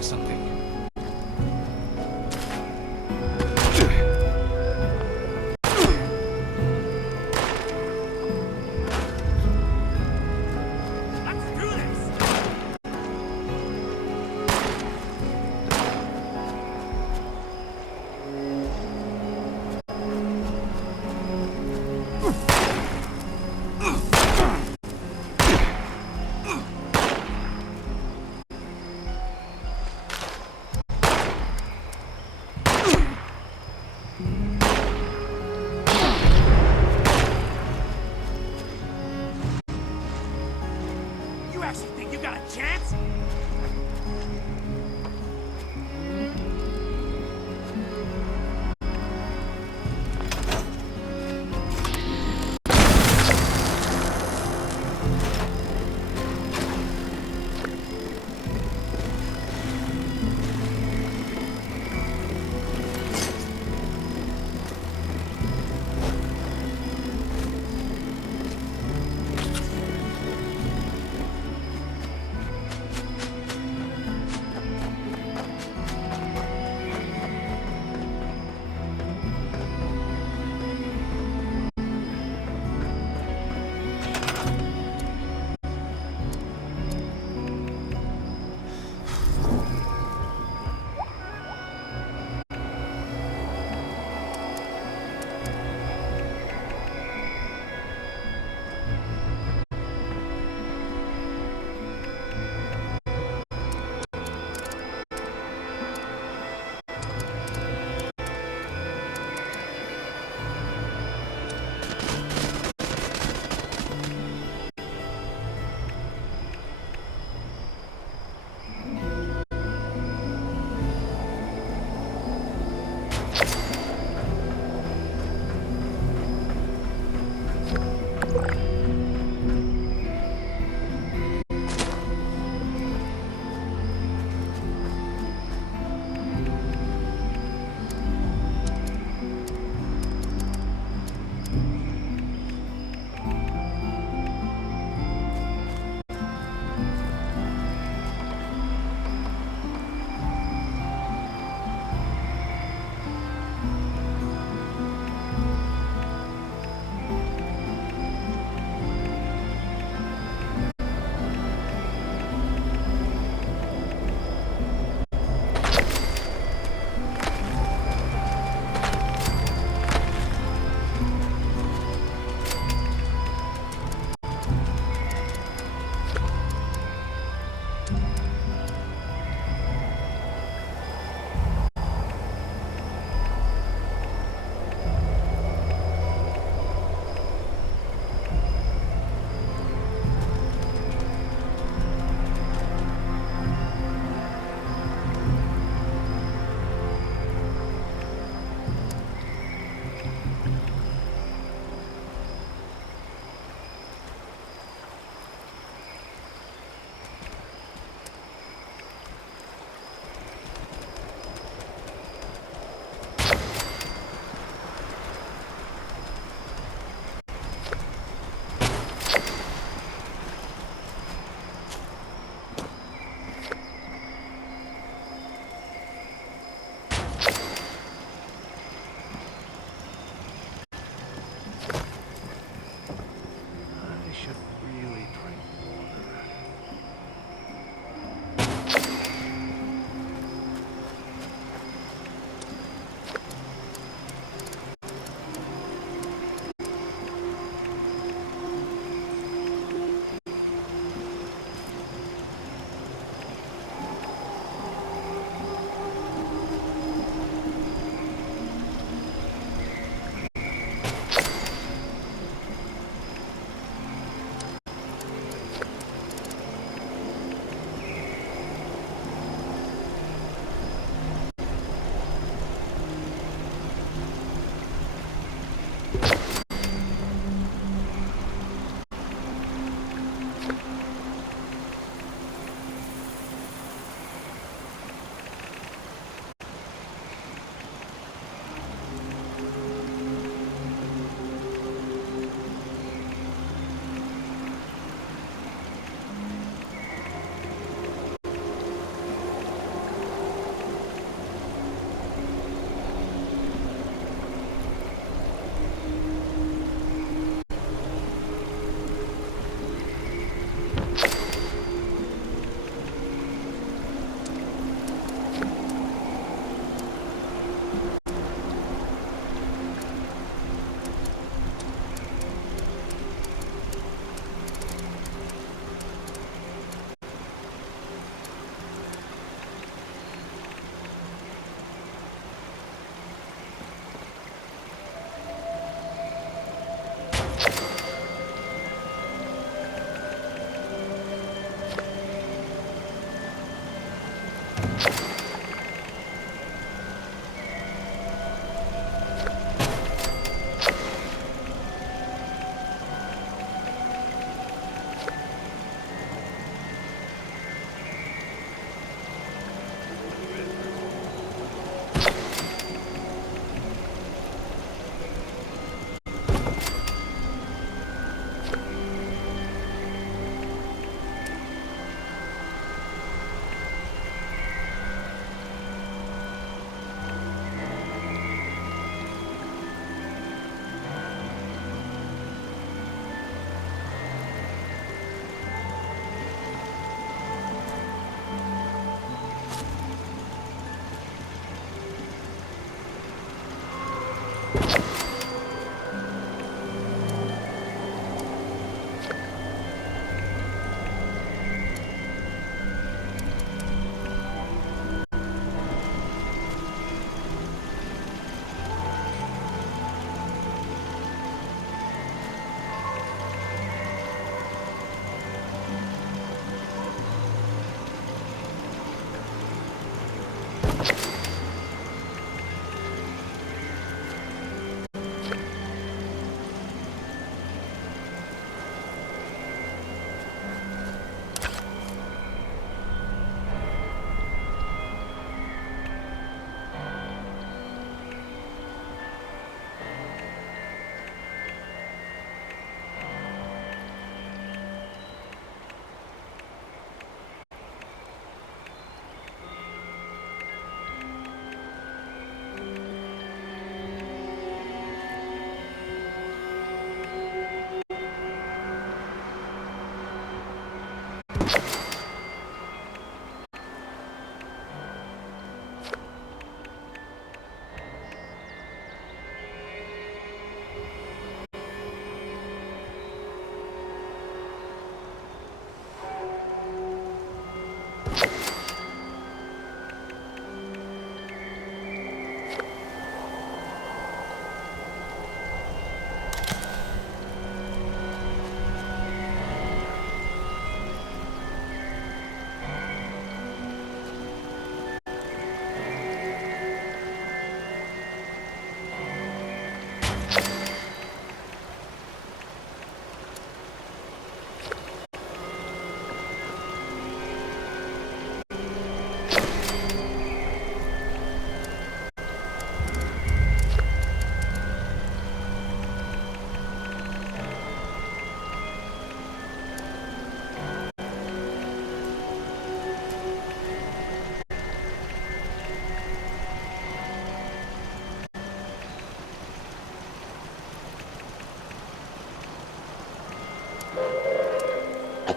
heard something. You actually think you got a chance?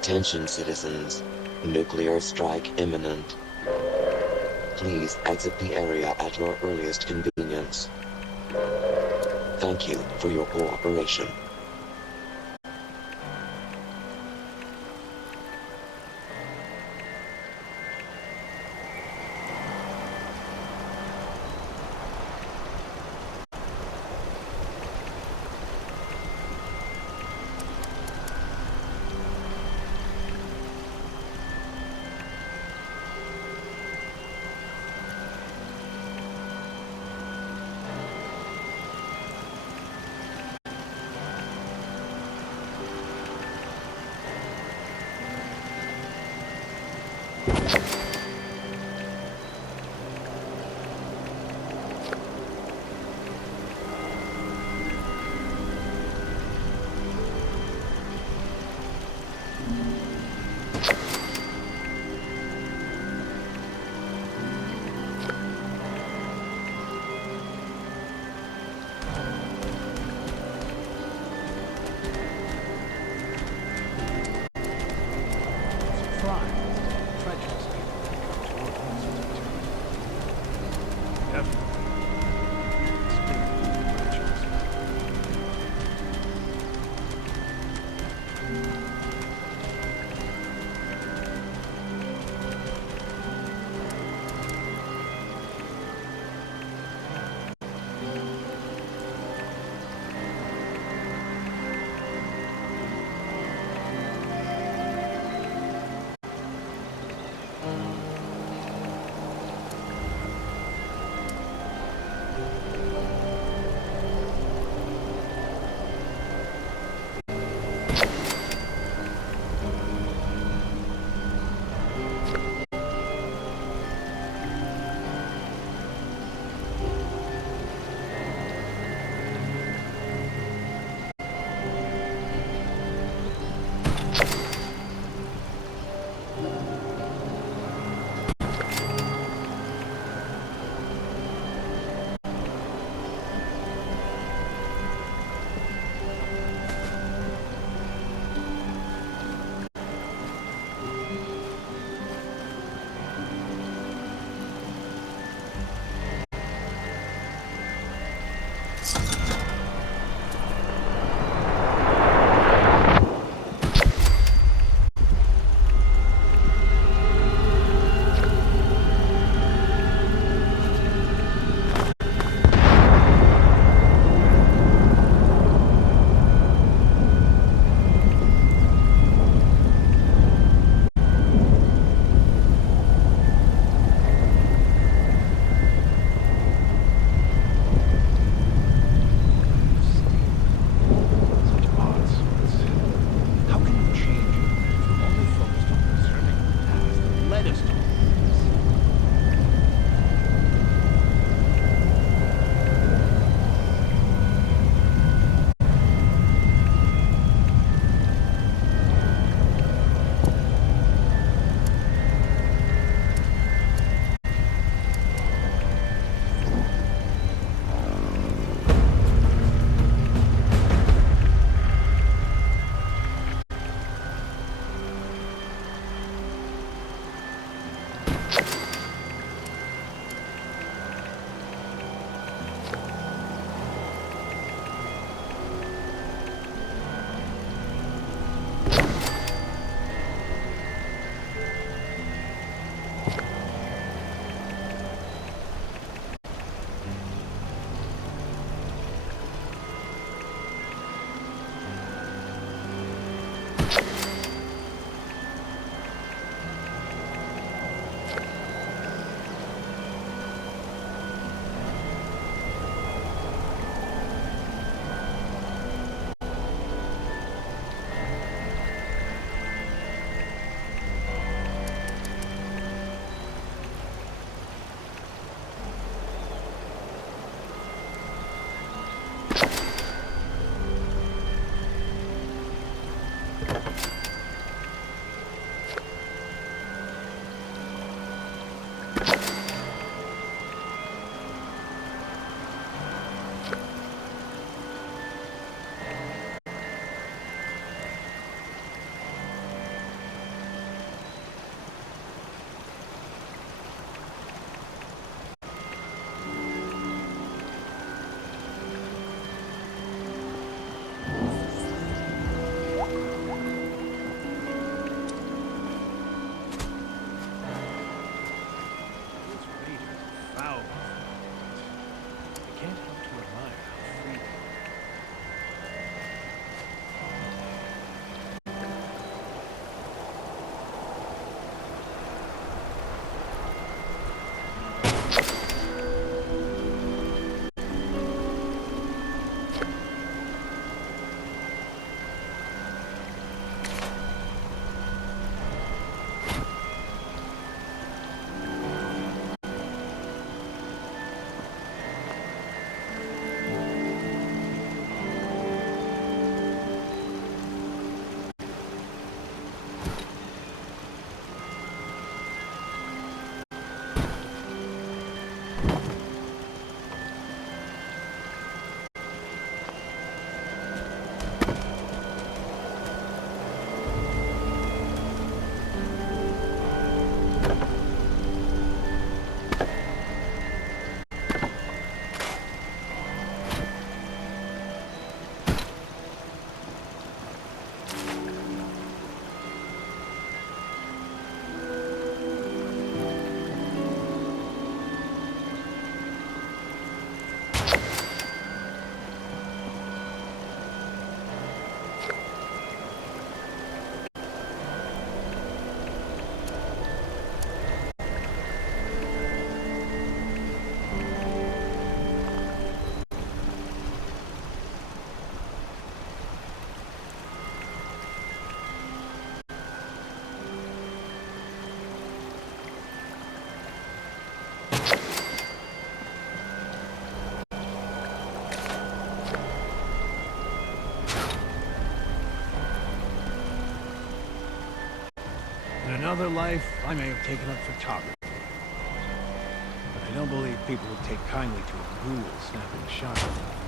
Attention citizens. Nuclear strike imminent. Please exit the area at your earliest convenience. Thank you for your cooperation. Crime, prejudice, This raid is foul. I can't help to admire how free they are. In another life, I may have taken up photography. But I don't believe people would take kindly to a ghoul snapping a shot at them.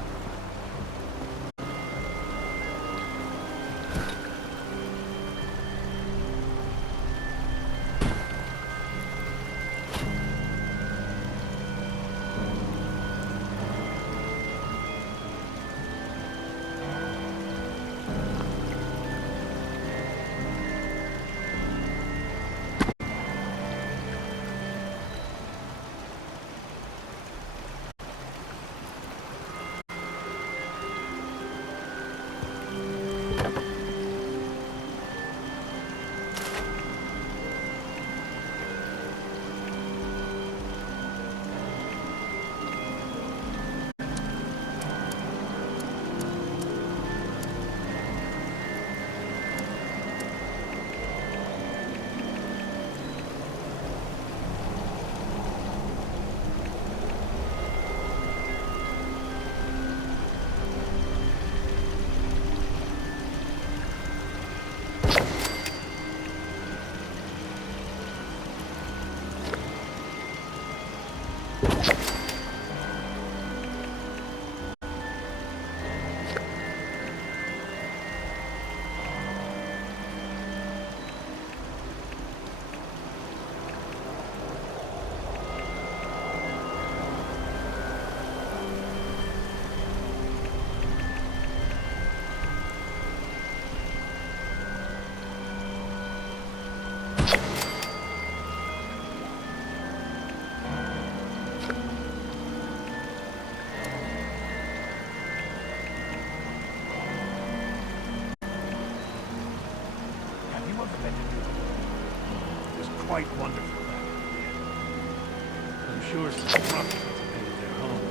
quite wonderful back at the end. I'm sure some ruffians made it their home.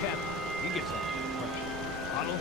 Captain, you get something fresh. Bottle?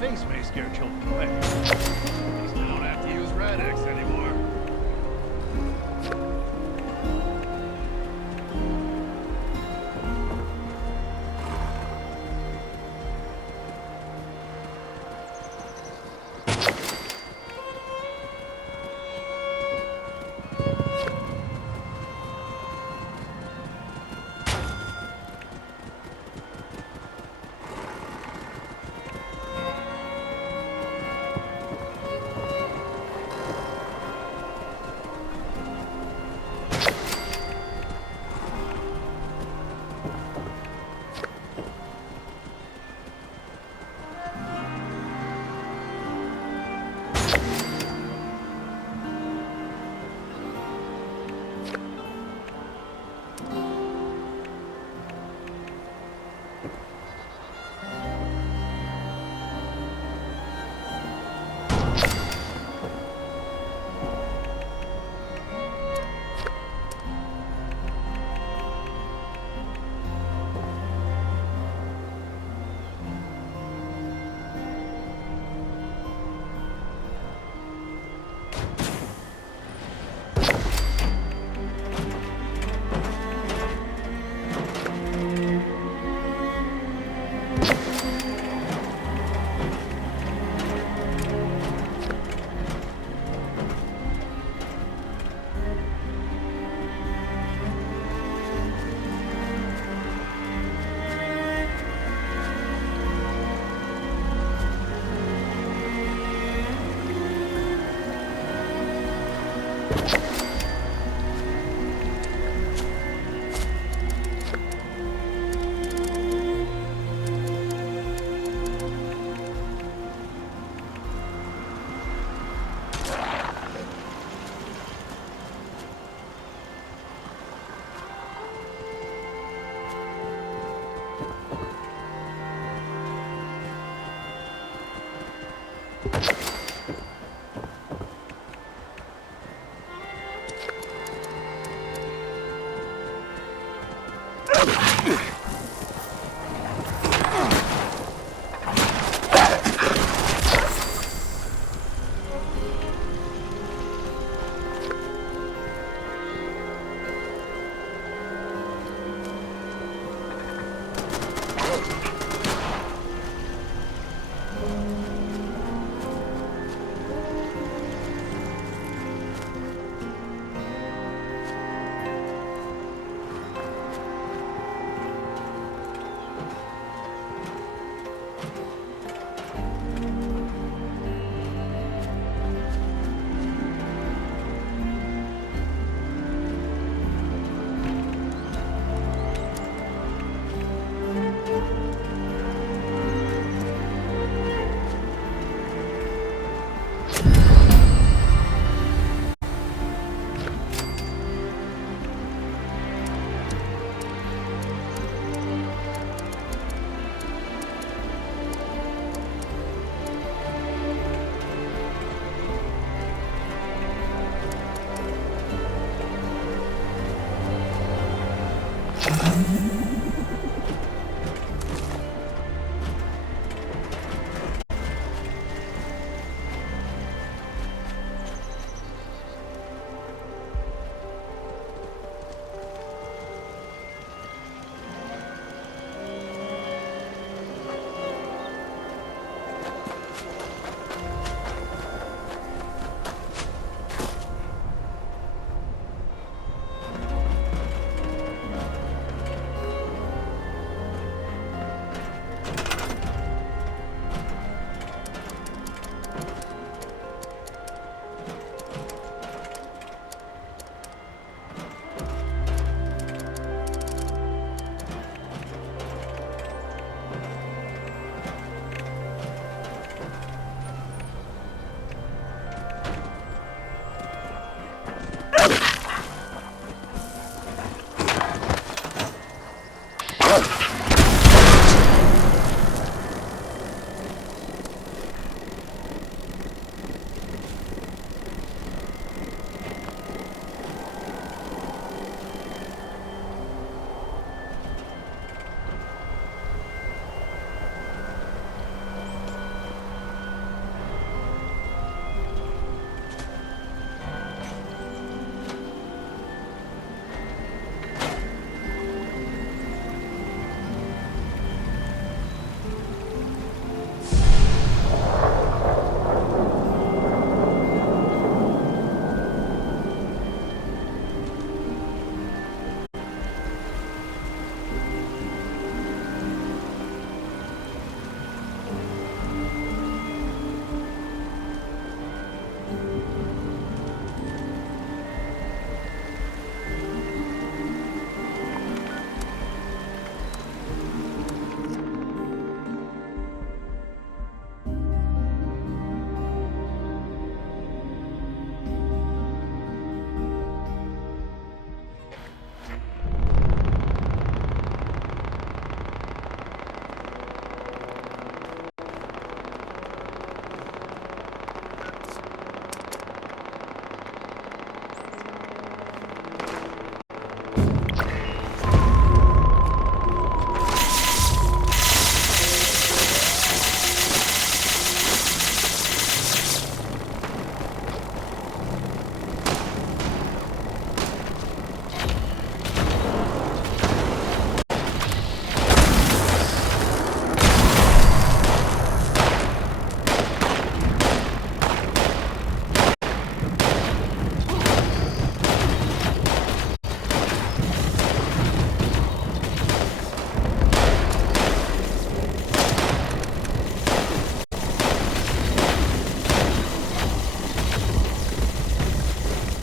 Face may scare children away. At least I don't have to use Rad-X anymore.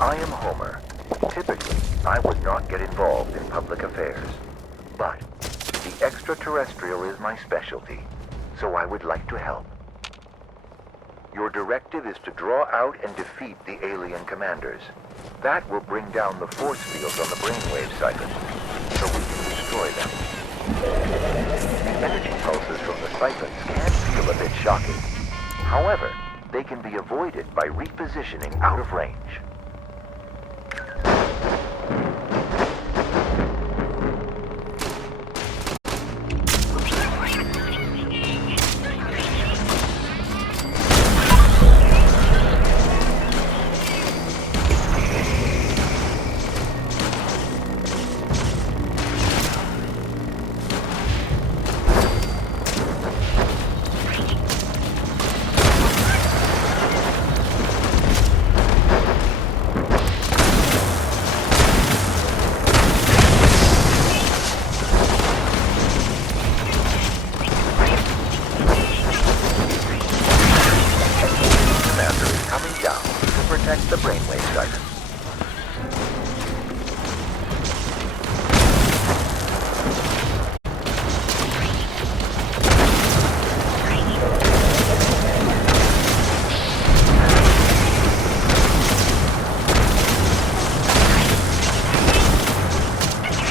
I am Homer. Typically, I would not get involved in public affairs. But the extraterrestrial is my specialty, so I would like to help. Your directive is to draw out and defeat the alien commanders. That will bring down the force fields on the brainwave siphons, so we can destroy them. The energy pulses from the siphons can feel a bit shocking. However, They can be avoided by repositioning out of range. The brainwave siphon.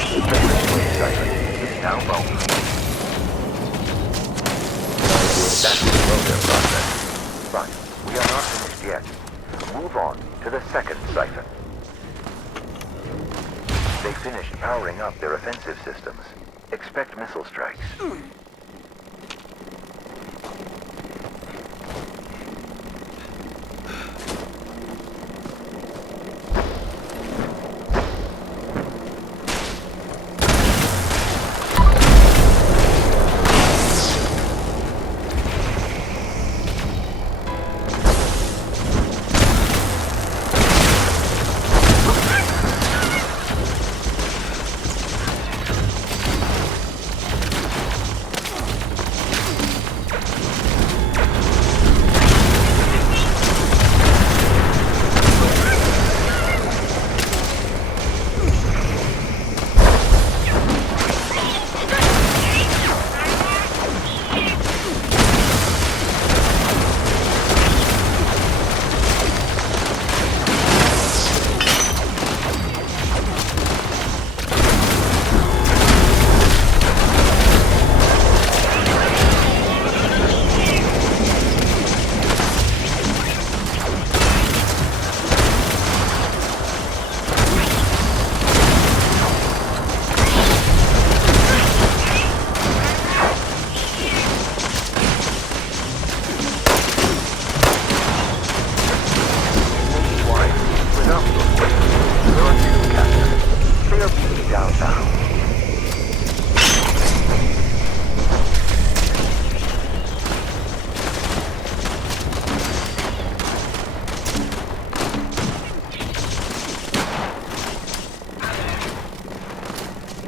The brainwave siphon is now vulnerable. That's the slow process. But we are not finished yet. Move on to the second siphon. They finished powering up their offensive systems. Expect missile strikes.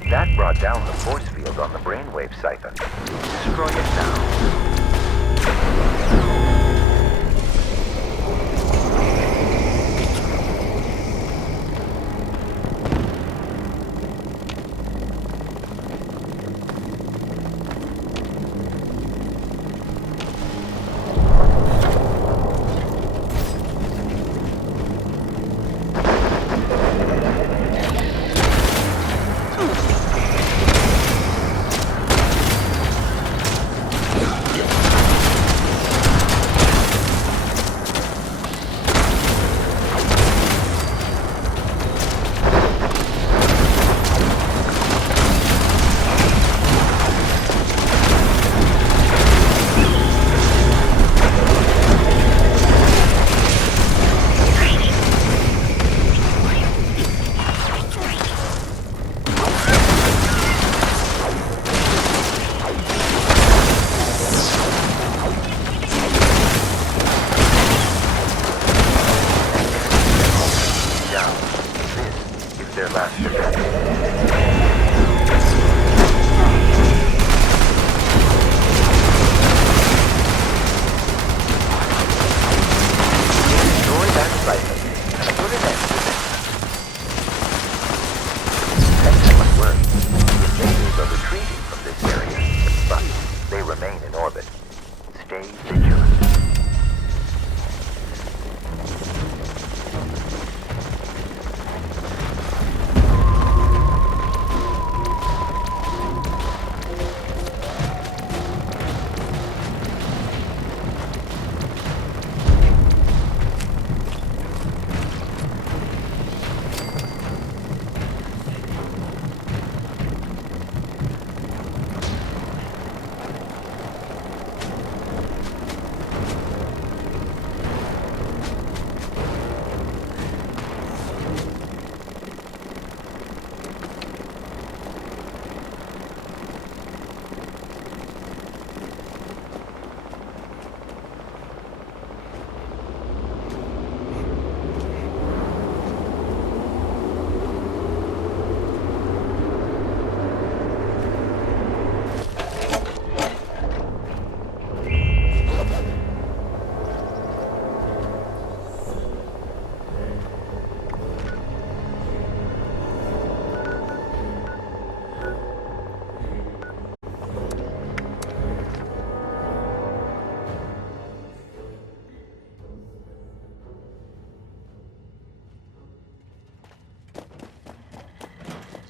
That brought down the force field on the brainwave siphon. Destroy it now.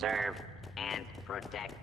serve, and protect.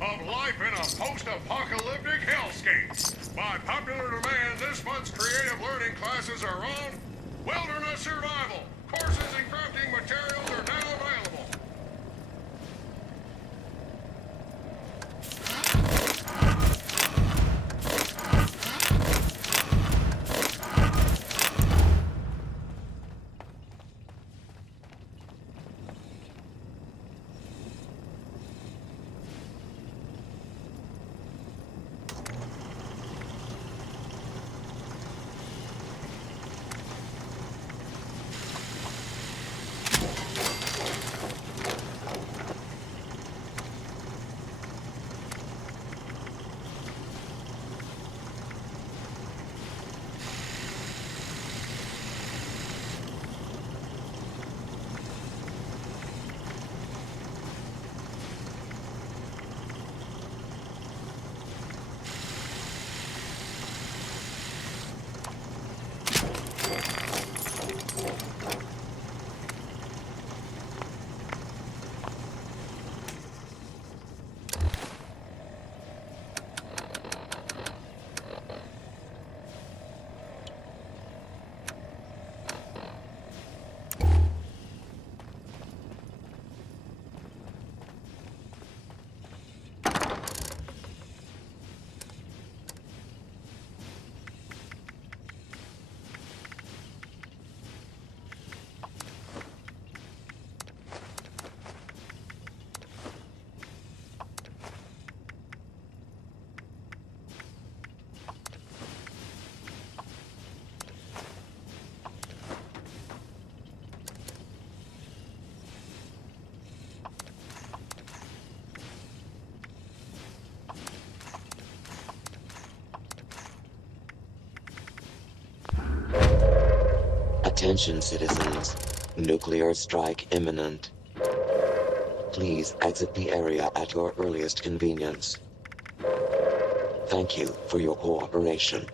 of life in a post-apocalyptic hellscape. By popular demand, this month's creative learning classes are on wilderness survival. Courses and crafting materials are now available. Attention citizens. Nuclear strike imminent. Please exit the area at your earliest convenience. Thank you for your cooperation.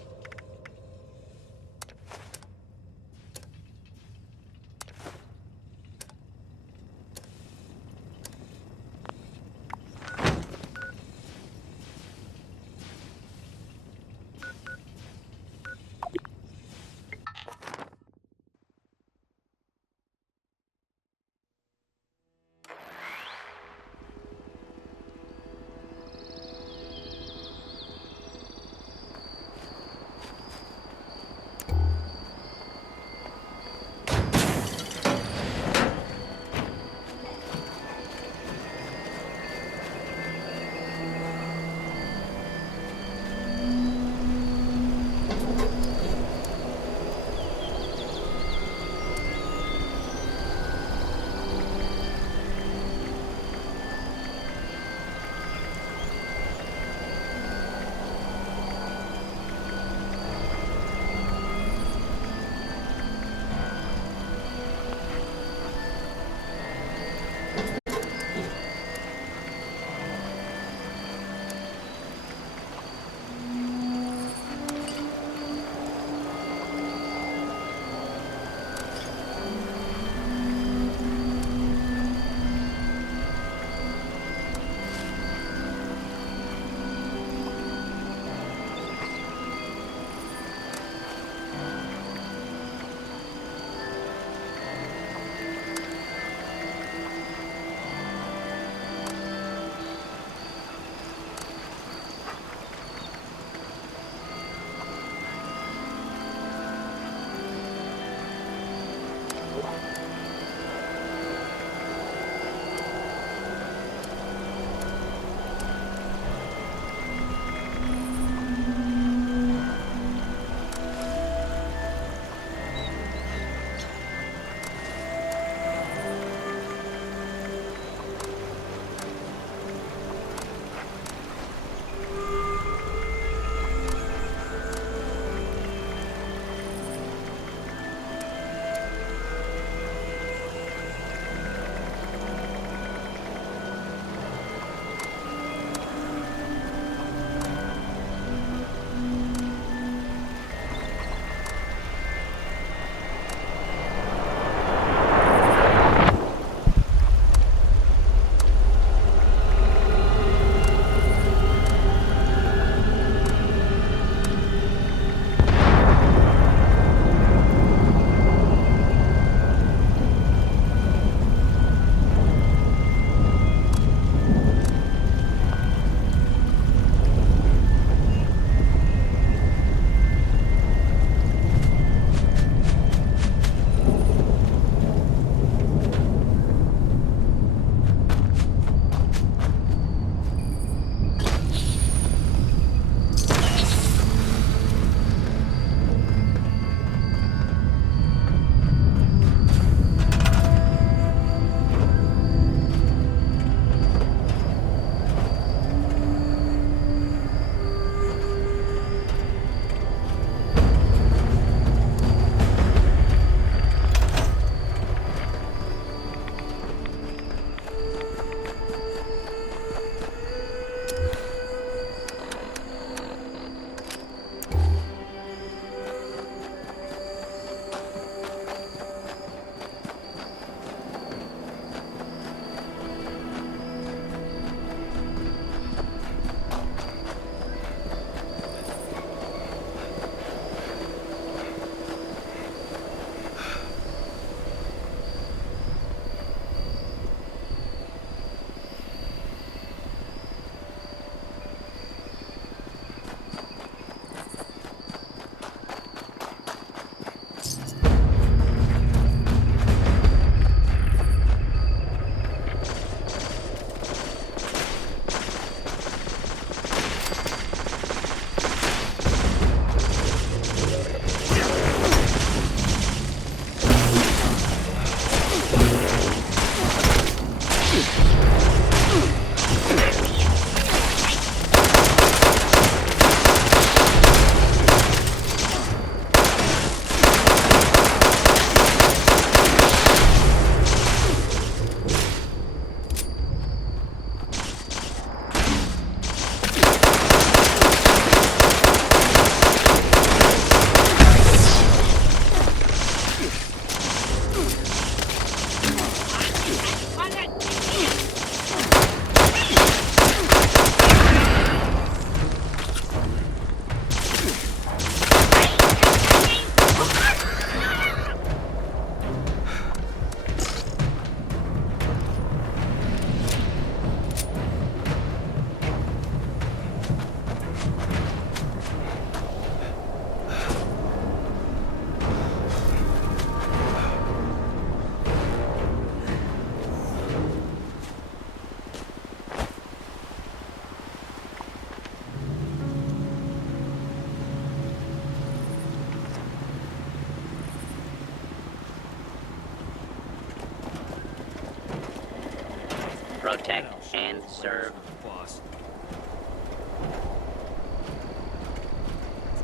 protect, and serve. Boss.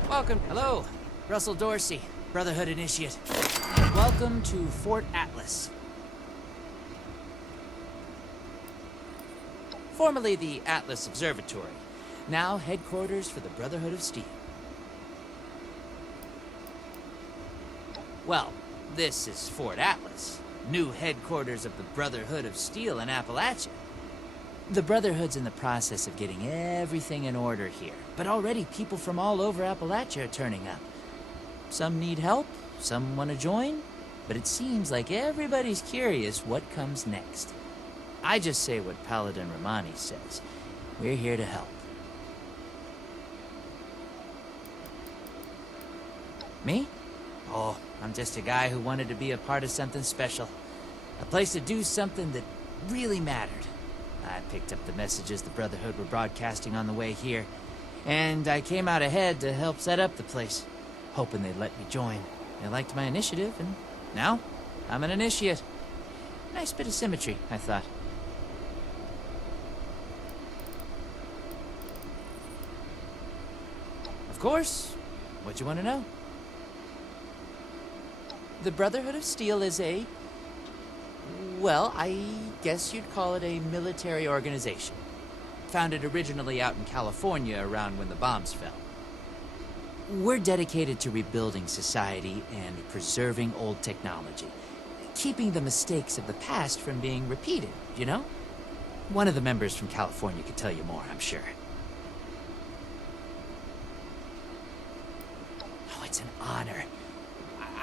Welcome. Hello. Russell Dorsey, Brotherhood Initiate. Welcome to Fort Atlas. Formerly the Atlas Observatory, now headquarters for the Brotherhood of Steel. Well, this is Fort Atlas, new headquarters of the Brotherhood of Steel in Appalachia. The Brotherhood's in the process of getting everything in order here, but already people from all over Appalachia are turning up. Some need help, some want to join, but it seems like everybody's curious what comes next. I just say what Paladin Romani says. We're here to help. Me? Oh, I'm just a guy who wanted to be a part of something special. A place to do something that really mattered. I picked up the messages the Brotherhood were broadcasting on the way here, and I came out ahead to help set up the place, hoping they'd let me join. They liked my initiative, and now I'm an initiate. Nice bit of symmetry, I thought. Of course. What you want to know? The Brotherhood of Steel is a... well, I guess you'd call it a military organization. Founded originally out in California around when the bombs fell. We're dedicated to rebuilding society and preserving old technology. Keeping the mistakes of the past from being repeated, you know? One of the members from California could tell you more, I'm sure. Oh, it's an honor.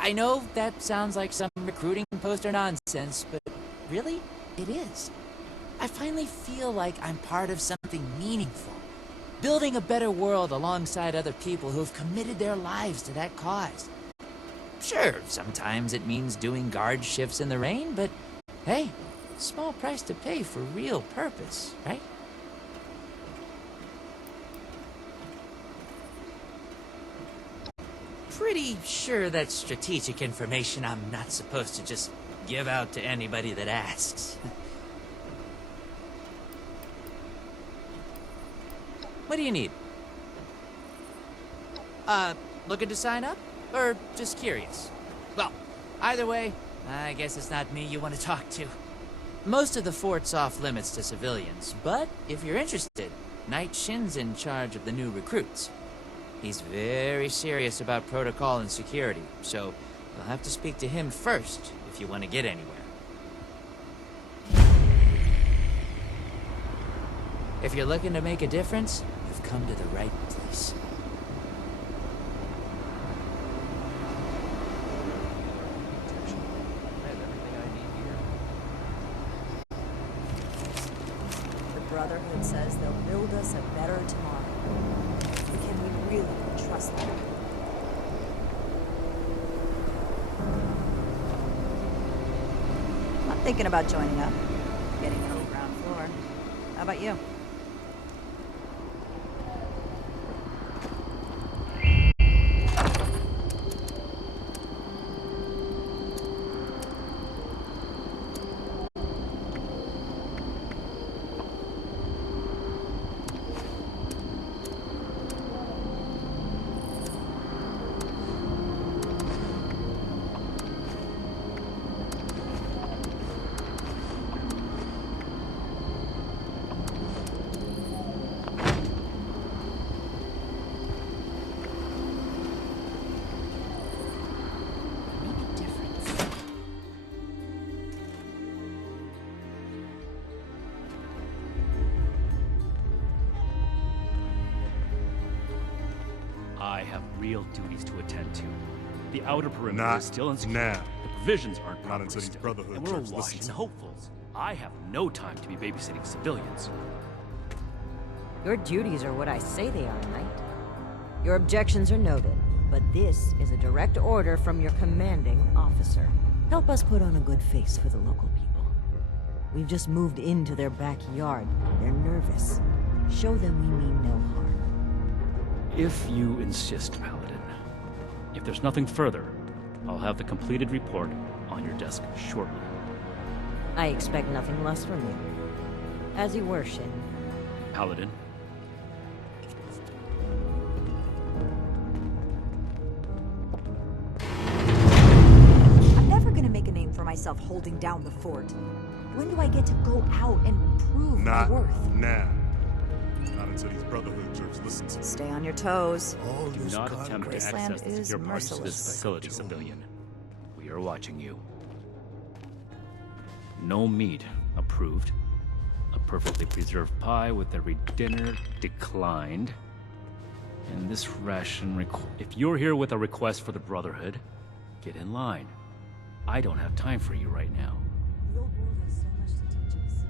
I know that sounds like some recruiting poster nonsense, but really, it is. I finally feel like I'm part of something meaningful. Building a better world alongside other people who have committed their lives to that cause. Sure, sometimes it means doing guard shifts in the rain, but hey, small price to pay for real purpose, right? Pretty sure that's strategic information I'm not supposed to just give out to anybody that asks. What do you need? Looking to sign up? Or just curious? Well, either way, I guess it's not me you want to talk to. Most of the fort's off limits to civilians, but if you're interested, Knight Shin's in charge of the new recruits. He's very serious about protocol and security, so you'll have to speak to him first if you want to get anywhere. If you're looking to make a difference, you've come to the right place. The Brotherhood says they'll build us a better tomorrow. Can we really trust them? I'm thinking about joining up. Getting on the ground floor. How about you? I have real duties to attend to. The outer perimeter Not is still insecure. now. The provisions aren't Not properly until these stored, Brotherhood and we're jerks awash listen in to me. hopefuls. I have no time to be babysitting civilians. Your duties are what I say they are, Knight. Your objections are noted, but this is a direct order from your commanding officer. Help us put on a good face for the local people. We've just moved into their backyard. They're nervous. Show them we mean no harm. If you insist, Paladin. If there's nothing further, I'll have the completed report on your desk shortly. I expect nothing less from you. As you were, Shin. Paladin. I'm never gonna make a name for myself holding down the fort. When do I get to go out and prove my Not worth? now. Not until these Brotherhood jerks listen to me. Stay on your toes. Do not attempt to Graceland access the is secure parts of this merciless. facility, civilian. We are watching you. No meat approved. A perfectly preserved pie with every dinner declined. And this ration if you're here with a request for the Brotherhood, get in line. I don't have time for you right now. The old world has so much to teach us.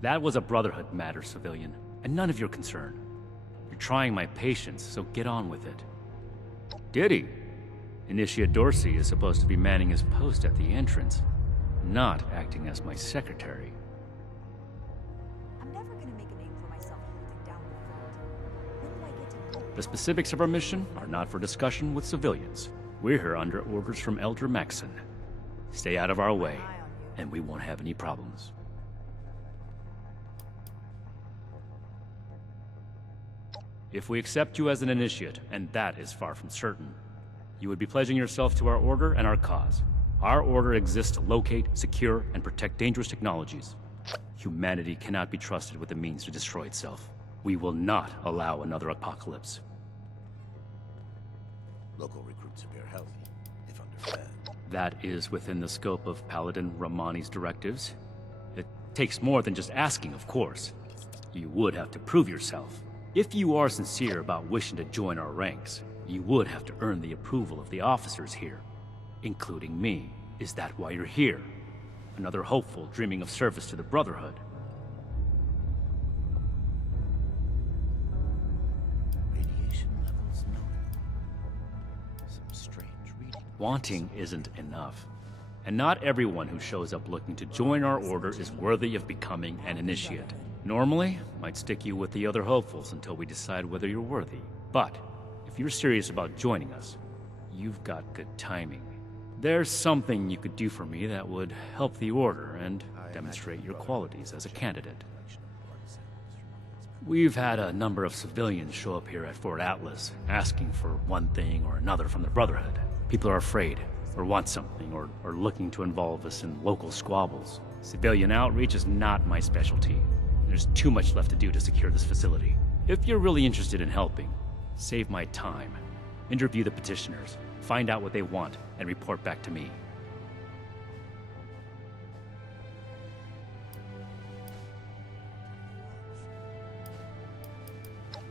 That was a Brotherhood matter, civilian, and none of your concern. You're trying my patience, so get on with it. Did he? Initiate Dorsey is supposed to be manning his post at the entrance, not acting as my secretary. I'm never gonna make a name for myself holding down the fort. When do I get to go? The specifics of our mission are not for discussion with civilians. We're here under orders from Elder Maxson. Stay out of our way, and we won't have any problems. If we accept you as an initiate, and that is far from certain, you would be pledging yourself to our order and our cause. Our order exists to locate, secure, and protect dangerous technologies. Humanity cannot be trusted with the means to destroy itself. We will not allow another apocalypse. Local recruits appear healthy, if underfed. That is within the scope of Paladin Romani's directives. It takes more than just asking, of course. You would have to prove yourself. If you are sincere about wishing to join our ranks, you would have to earn the approval of the officers here, including me. Is that why you're here? Another hopeful dreaming of service to the Brotherhood? Radiation levels nominal. Some strange reading. Wanting isn't enough. And not everyone who shows up looking to join our order is worthy of becoming an initiate. Normally, I'd stick you with the other hopefuls until we decide whether you're worthy. But if you're serious about joining us, you've got good timing. There's something you could do for me that would help the order and demonstrate your qualities as a candidate. We've had a number of civilians show up here at Fort Atlas, asking for one thing or another from the Brotherhood. People are afraid, or want something, or are looking to involve us in local squabbles. Civilian outreach is not my specialty. There's too much left to do to secure this facility. If you're really interested in helping, save my time. Interview the petitioners, find out what they want, and report back to me.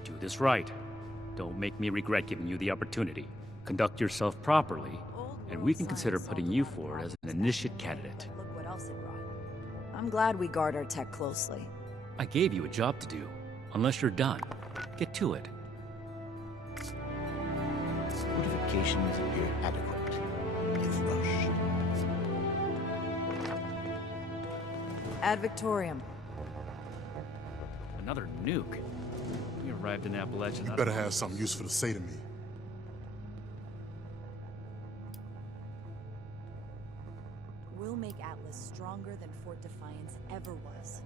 Do this right. Don't make me regret giving you the opportunity. Conduct yourself properly, and we can consider putting you forward as an initiate candidate. Look what else it brought. I'm glad we guard our tech closely. I gave you a job to do. Unless you're done, get to it. Fortifications appear adequate, if rushed. Ad Victorium. Another nuke. We arrived in Appalachia. You better have something useful to say to me. We'll make Atlas stronger than Fort Defiance ever was.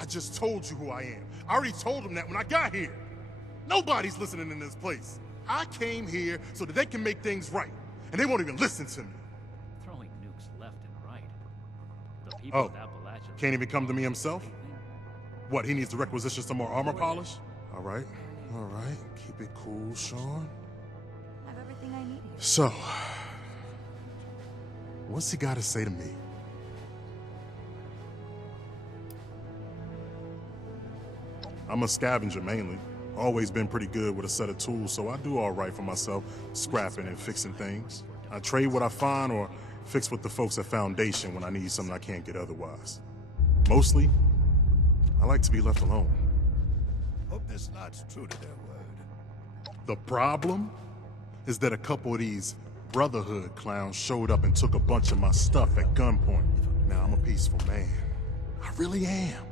I just told you who I am. I already told them that when I got here. Nobody's listening in this place. I came here so that they can make things right, and they won't even listen to me. Throwing nukes left and right. The people of Appalachia Can't even come to me himself? What, he needs to requisition some more armor polish? All right, keep it cool, Sean. I have everything I need here. So, what's he got to say to me? I'm a scavenger mainly. Always been pretty good with a set of tools, so I do all right for myself, scrapping and fixing things. I trade what I find or fix with the folks at Foundation when I need something I can't get otherwise. Mostly, I like to be left alone. Hope this lot's true to their word. The problem is that a couple of these Brotherhood clowns showed up and took a bunch of my stuff at gunpoint. Now, I'm a peaceful man. I really am.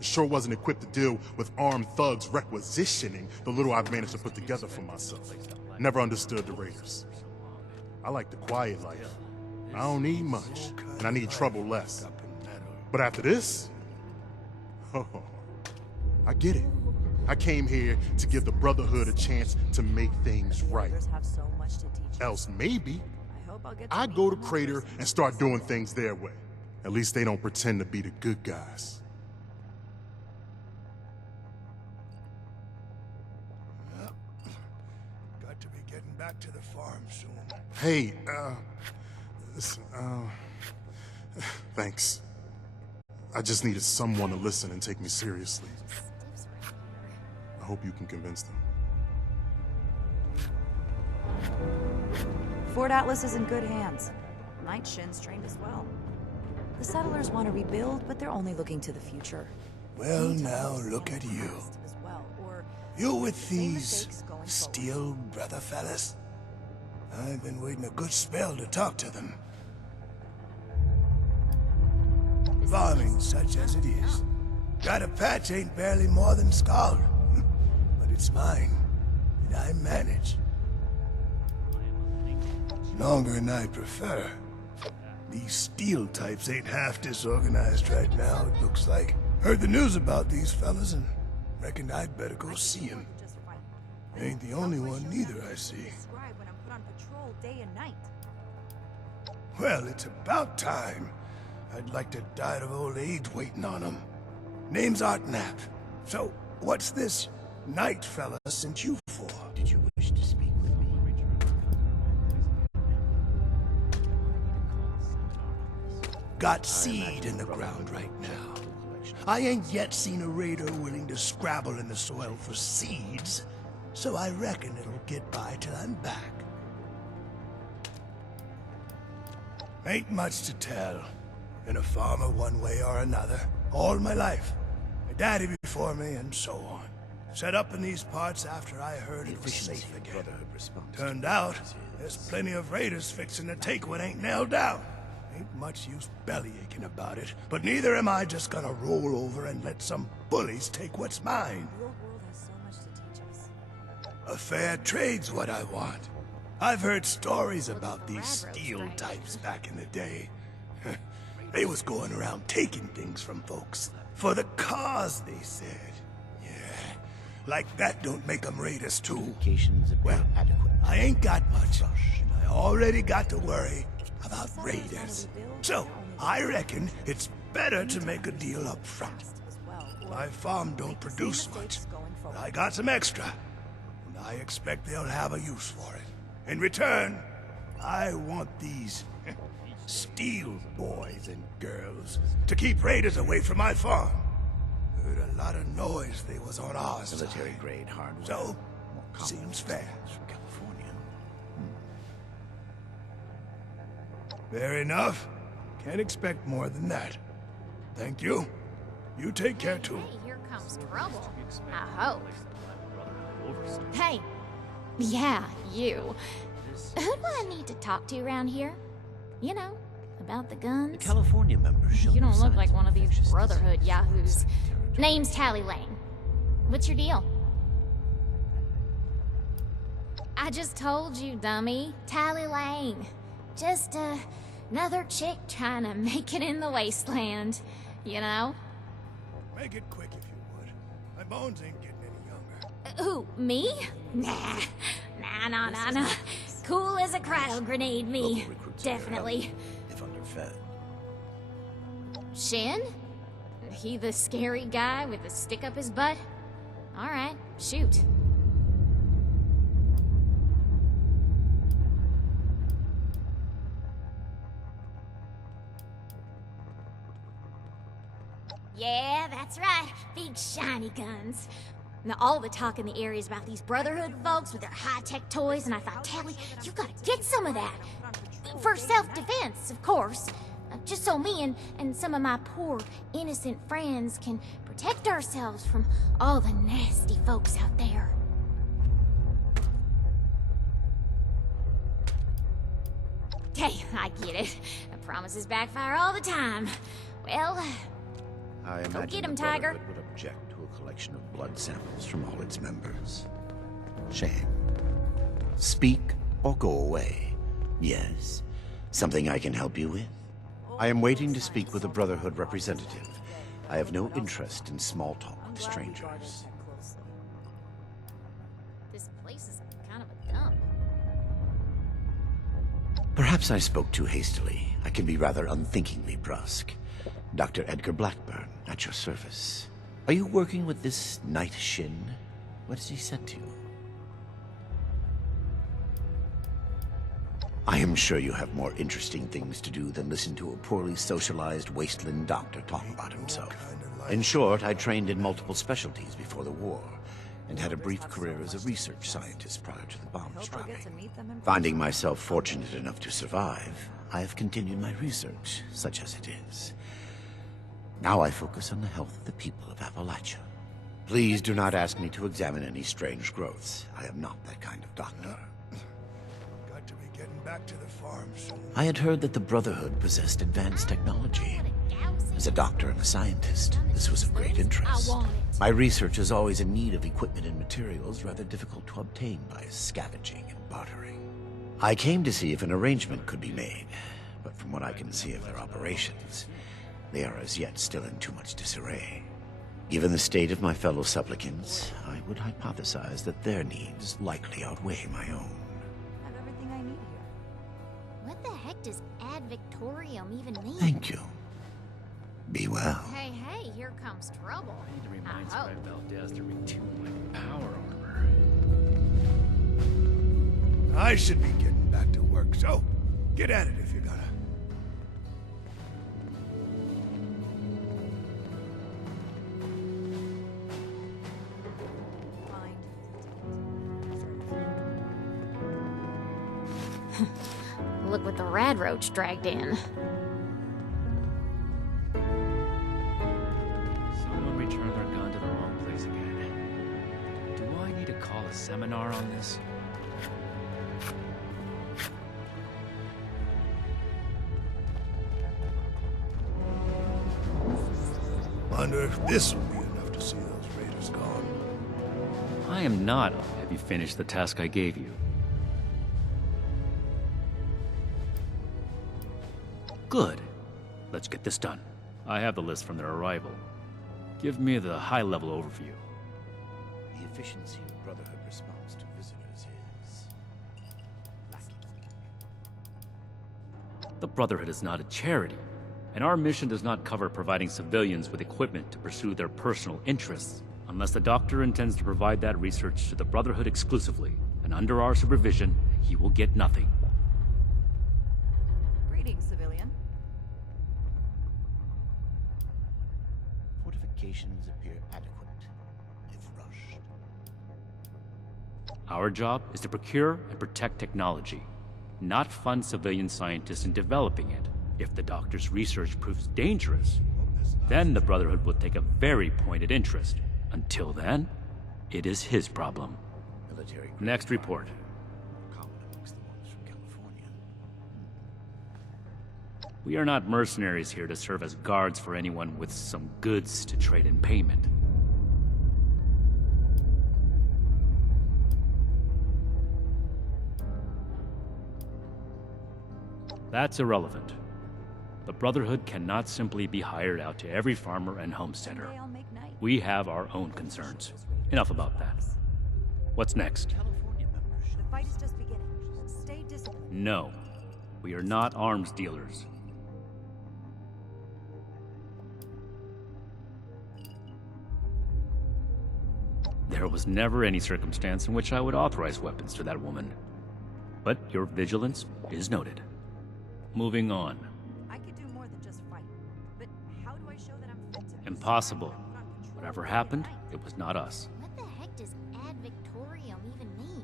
Sure wasn't equipped to deal with armed thugs requisitioning the little I've managed to put together for myself. Never understood the Raiders. I like the quiet life. I don't need much, and I need trouble less. But after this, oh, I get it. I came here to give the Brotherhood a chance to make things right. Else maybe I'd go to Crater and start doing things their way. At least they don't pretend to be the good guys. Got to be getting back to the farm soon. Hey, thanks. I just needed someone to listen and take me seriously. I hope you can convince them. Fort Atlas is in good hands. Night Shin's trained as well. The settlers want to rebuild, but they're only looking to the future. Well, now look at you. You with these steel brother fellas? I've been waiting a good spell to talk to them. Farming such as it is. Got a patch ain't barely more than scald. But it's mine, and I manage. Longer than I prefer. These steel types ain't half disorganized right now, it looks like. Heard the news about these fellas and reckoned I'd better go see them. Ain't the only one neither, I see. Well, it's about time. I'd like to die of old age waiting on them. Name's Art Knapp. So, what's this night fella sent you for? Did you wish to speak with me? Got seed in the ground right now. I ain't yet seen a raider willing to scrabble in the soil for seeds, so I reckon it'll get by till I'm back. Ain't much to tell. Been a farmer one way or another, all my life. My daddy before me, and so on. Set up in these parts after I heard it was safe again. Turned out, there's plenty of raiders fixing to take what ain't nailed down. Ain't much use bellyaching about it, but neither am I just gonna roll over and let some bullies take what's mine. A fair trade's what I want. I've heard stories about these steel types back in the day. They was going around taking things from folks. For the cause, they said. Yeah, like that don't make them raiders too. Well, I ain't got much, and I already got to worry about raiders. So, I reckon it's better to make a deal up front. My farm don't produce much, but I got some extra, and I expect they'll have a use for it. In return, I want these steel boys and girls to keep raiders away from my farm. Heard a lot of noise they was on our side. Military-grade hardware. So, seems fair. From California. Fair enough. Can't expect more than that. Thank you. You take care too. Hey, here comes trouble. I hope. Hey. Yeah, you. Who do I need to talk to around here? You know, about the guns? The California members. You don't look like one of these Brotherhood yahoos. Name's Tally Lane. What's your deal? I just told you, dummy. Tally Lane. Just, another chick trying to make it in the wasteland. You know? Make it quick if you would. My bones ain't getting any younger. Who, me? Nah. Nah. Cool as a cryo grenade, me. Definitely. If underfed. Shin? He the scary guy with the stick up his butt? Alright, shoot. Yeah, that's right. Big shiny guns. Now, all the talk in the area is about these Brotherhood folks with their high-tech toys, and I thought, Tally, you gotta get some of that. For self-defense, of course. Just so me and some of my poor, innocent friends can protect ourselves from all the nasty folks out there. Hey, I get it. The promises backfire all the time. Well, I go imagine get him, the Tiger. Brotherhood would object to a collection of blood samples from all its members. Shame. Speak or go away. Yes. Something I can help you with? I am waiting to speak with a Brotherhood representative. I have no interest in small talk with strangers. This place is kind of a dump. Perhaps I spoke too hastily. I can be rather unthinkingly brusque. Dr. Edgar Blackburn, at your service. Are you working with this Night Shin? What has he said to you? I am sure you have more interesting things to do than listen to a poorly socialized wasteland doctor talk about himself. In short, I trained in multiple specialties before the war, and had a brief career as a research scientist prior to the bombs dropping. Finding myself fortunate enough to survive, I have continued my research, such as it is. Now I focus on the health of the people of Appalachia. Please do not ask me to examine any strange growths. I am not that kind of doctor. Got to be getting back to the farm soon. I had heard that the Brotherhood possessed advanced technology. As a doctor and a scientist, this was of great interest. My research is always in need of equipment and materials rather difficult to obtain by scavenging and bartering. I came to see if an arrangement could be made, but from what I can see of their operations, they are as yet still in too much disarray. Given the state of my fellow supplicants, I would hypothesize that their needs likely outweigh my own. I have everything I need here. What the heck does ad victorium even mean? Thank you. Be well. Hey, hey, here comes trouble. I need to remind Oh. Scribe Valdez to retune my power armor. I should be getting back to work, so get at it if you gotta. Look what the rad roach dragged in. Someone returned their gun to the wrong place again. Do I need to call a seminar on this? Wonder if this will be enough to see those raiders gone. I am not. Have you finished the task I gave you? Good. Let's get this done. I have the list from their arrival. Give me the high-level overview. The efficiency of Brotherhood response to visitors is... The Brotherhood is not a charity, and our mission does not cover providing civilians with equipment to pursue their personal interests, unless the Doctor intends to provide that research to the Brotherhood exclusively, and under our supervision, he will get nothing. Greetings, civilian. Fortifications appear adequate, if rushed. Our job is to procure and protect technology, not fund civilian scientists in developing it. If the Doctor's research proves dangerous, then the Brotherhood will take a very pointed interest. Until then, it is his problem. Military Next report. common amongst the ones from California. We are not mercenaries here to serve as guards for anyone with some goods to trade in payment. That's irrelevant. The Brotherhood cannot simply be hired out to every farmer and homesteader. I'll make night. We have our own concerns. Enough about that. What's next? The fight is just beginning. Stay disciplined. No. We are not arms dealers. There was never any circumstance in which I would authorize weapons to that woman. But your vigilance is noted. Moving on. I could do more than just fight. But how do I show that I'm fit to... Impossible. Whatever happened, it was not us. What the heck does ad victorium even mean?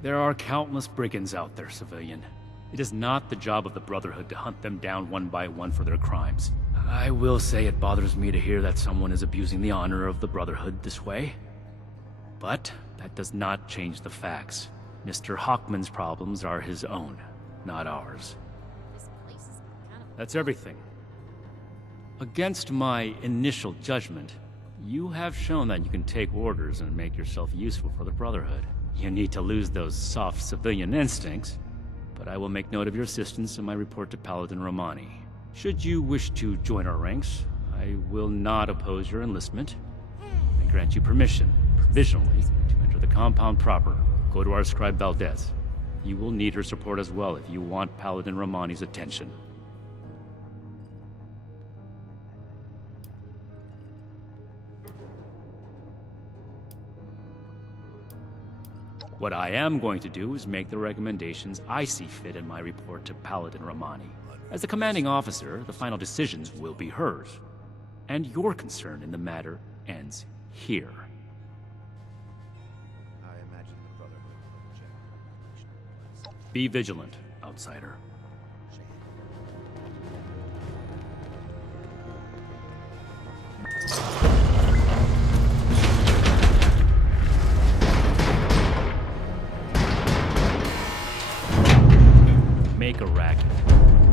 There are countless brigands out there, civilian. It is not the job of the Brotherhood to hunt them down one by one for their crimes. I will say it bothers me to hear that someone is abusing the honor of the Brotherhood this way. But that does not change the facts. Mr. Hawkman's problems are his own, not ours. This place is kind of... That's everything. Against my initial judgment, You have shown that you can take orders and make yourself useful for the Brotherhood. You need to lose those soft civilian instincts, but I will make note of your assistance in my report to Paladin Romani. Should you wish to join our ranks, I will not oppose your enlistment and grant you permission, provisionally, to enter the compound proper. Go to our scribe Valdez. You will need her support as well if you want Paladin Romani's attention. What I am going to do is make the recommendations I see fit in my report to Paladin Romani. As the commanding officer, the final decisions will be hers. And your concern in the matter ends here. Be vigilant, outsider. Make a racket,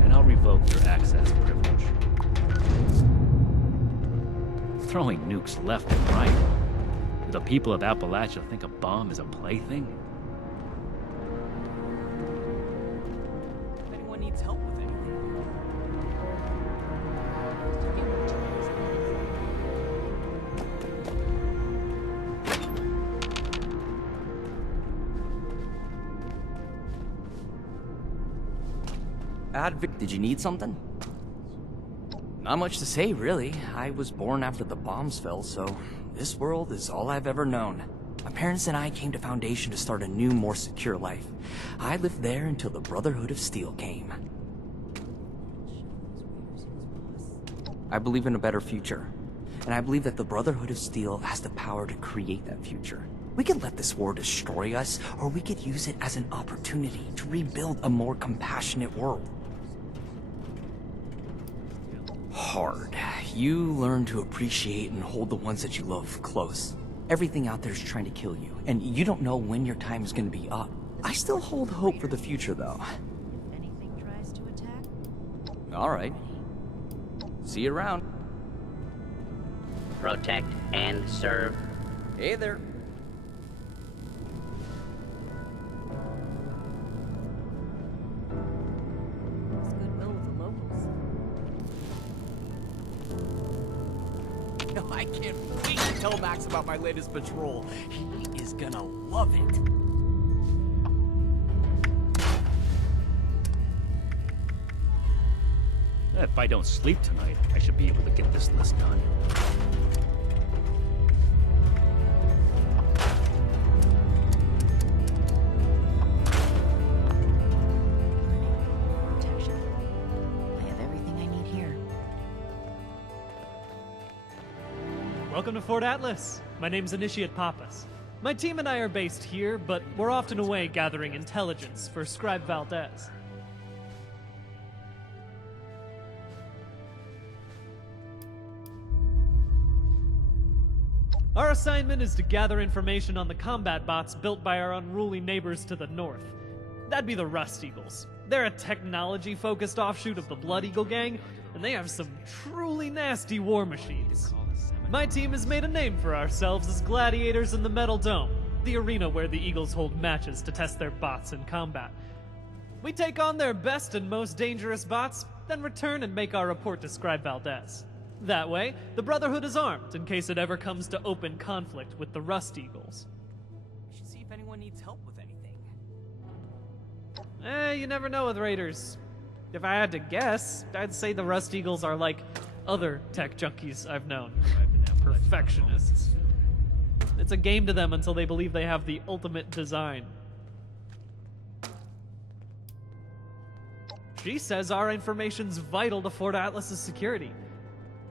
and I'll revoke your access privilege. Throwing nukes left and right. Do the people of Appalachia think a bomb is a plaything? If anyone needs help with anything. Advic, did you need something? Not much to say, really. I was born after the bombs fell, so this world is all I've ever known. My parents and I came to Foundation to start a new, more secure life. I lived there until the Brotherhood of Steel came. I believe in a better future, and I believe that the Brotherhood of Steel has the power to create that future. We could let this war destroy us, or we could use it as an opportunity to rebuild a more compassionate world. Hard. You learn to appreciate and hold the ones that you love close. Everything out there is trying to kill you, and you don't know when your time is going to be up. I still hold hope for the future, though. If anything tries to attack, All right. See you around. Protect and serve. Hey there. it's goodwill with the locals. No, I can't wait to tell Max about my latest patrol. He is gonna love it. If I don't sleep tonight, I should be able to get this list done. Protection. I have everything I need here. Welcome to Fort Atlas. My name's Initiate Pappas. My team and I are based here, but we're often away gathering intelligence for Scribe Valdez. Our assignment is to gather information on the combat bots built by our unruly neighbors to the north. That'd be the Rust Eagles. They're a technology-focused offshoot of the Blood Eagle gang, and they have some truly nasty war machines. My team has made a name for ourselves as gladiators in the Metal Dome, the arena where the Eagles hold matches to test their bots in combat. We take on their best and most dangerous bots, then return and make our report to Scribe Valdez. That way, the Brotherhood is armed in case it ever comes to open conflict with the Rust Eagles. We should see if anyone needs help with anything. You never know with raiders. If I had to guess, I'd say the Rust Eagles are like other tech junkies I've known. Perfectionists. It's a game to them until they believe they have the ultimate design. She says our information's vital to Fort Atlas's security.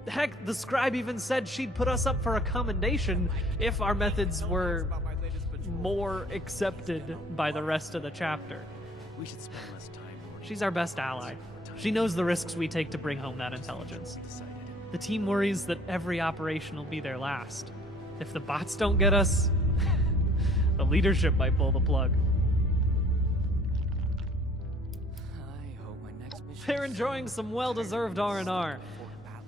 Heck, the scribe even said she'd put us up for a commendation if our methods were more accepted by the rest of the chapter. We should spend less time. She's our best ally. She knows the risks we take to bring home that intelligence. The team worries that every operation will be their last. If the bots don't get us, the leadership might pull the plug. I hope my next mission. They're enjoying some well-deserved R&R.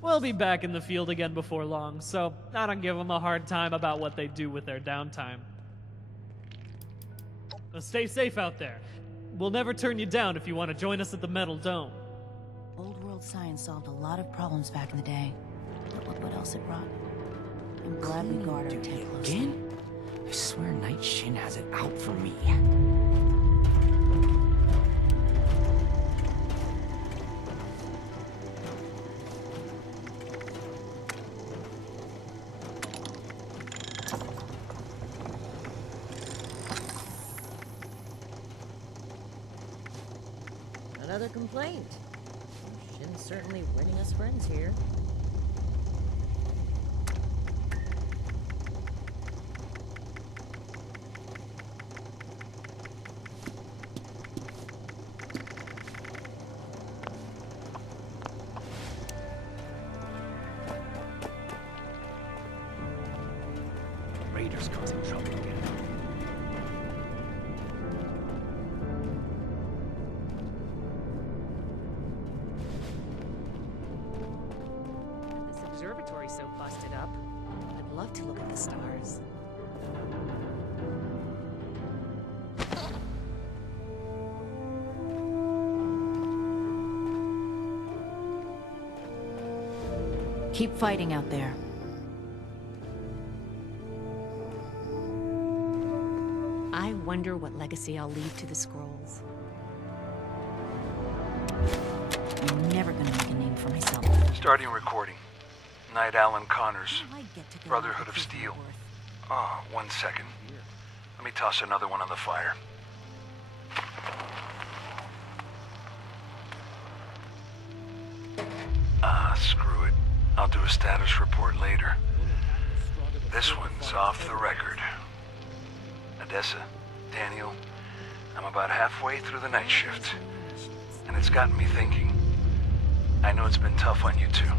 We'll be back in the field again before long, so I don't give them a hard time about what they do with their downtime. Now stay safe out there. We'll never turn you down if you want to join us at the Metal Dome. Old world science solved a lot of problems back in the day. But look what else it brought. I'm glad we guard our tent closely. Again? I swear Night Shin has it out for me. Another complaint. Shin's certainly winning us friends here. Raiders causing trouble again. This observatory's so busted up. I'd love to look at the stars. Keep fighting out there. I wonder what legacy I'll leave to the scrolls. I'm never gonna make a name for myself. Starting recording. Knight Alan Connors. I get to go Brotherhood with of the Steel. Worth. Oh, 1 second. Let me toss another one on the fire. Screw it. I'll do a status report later. This one's off the record. Odessa, Daniel, I'm about halfway through the night shift. And it's gotten me thinking. I know it's been tough on you two.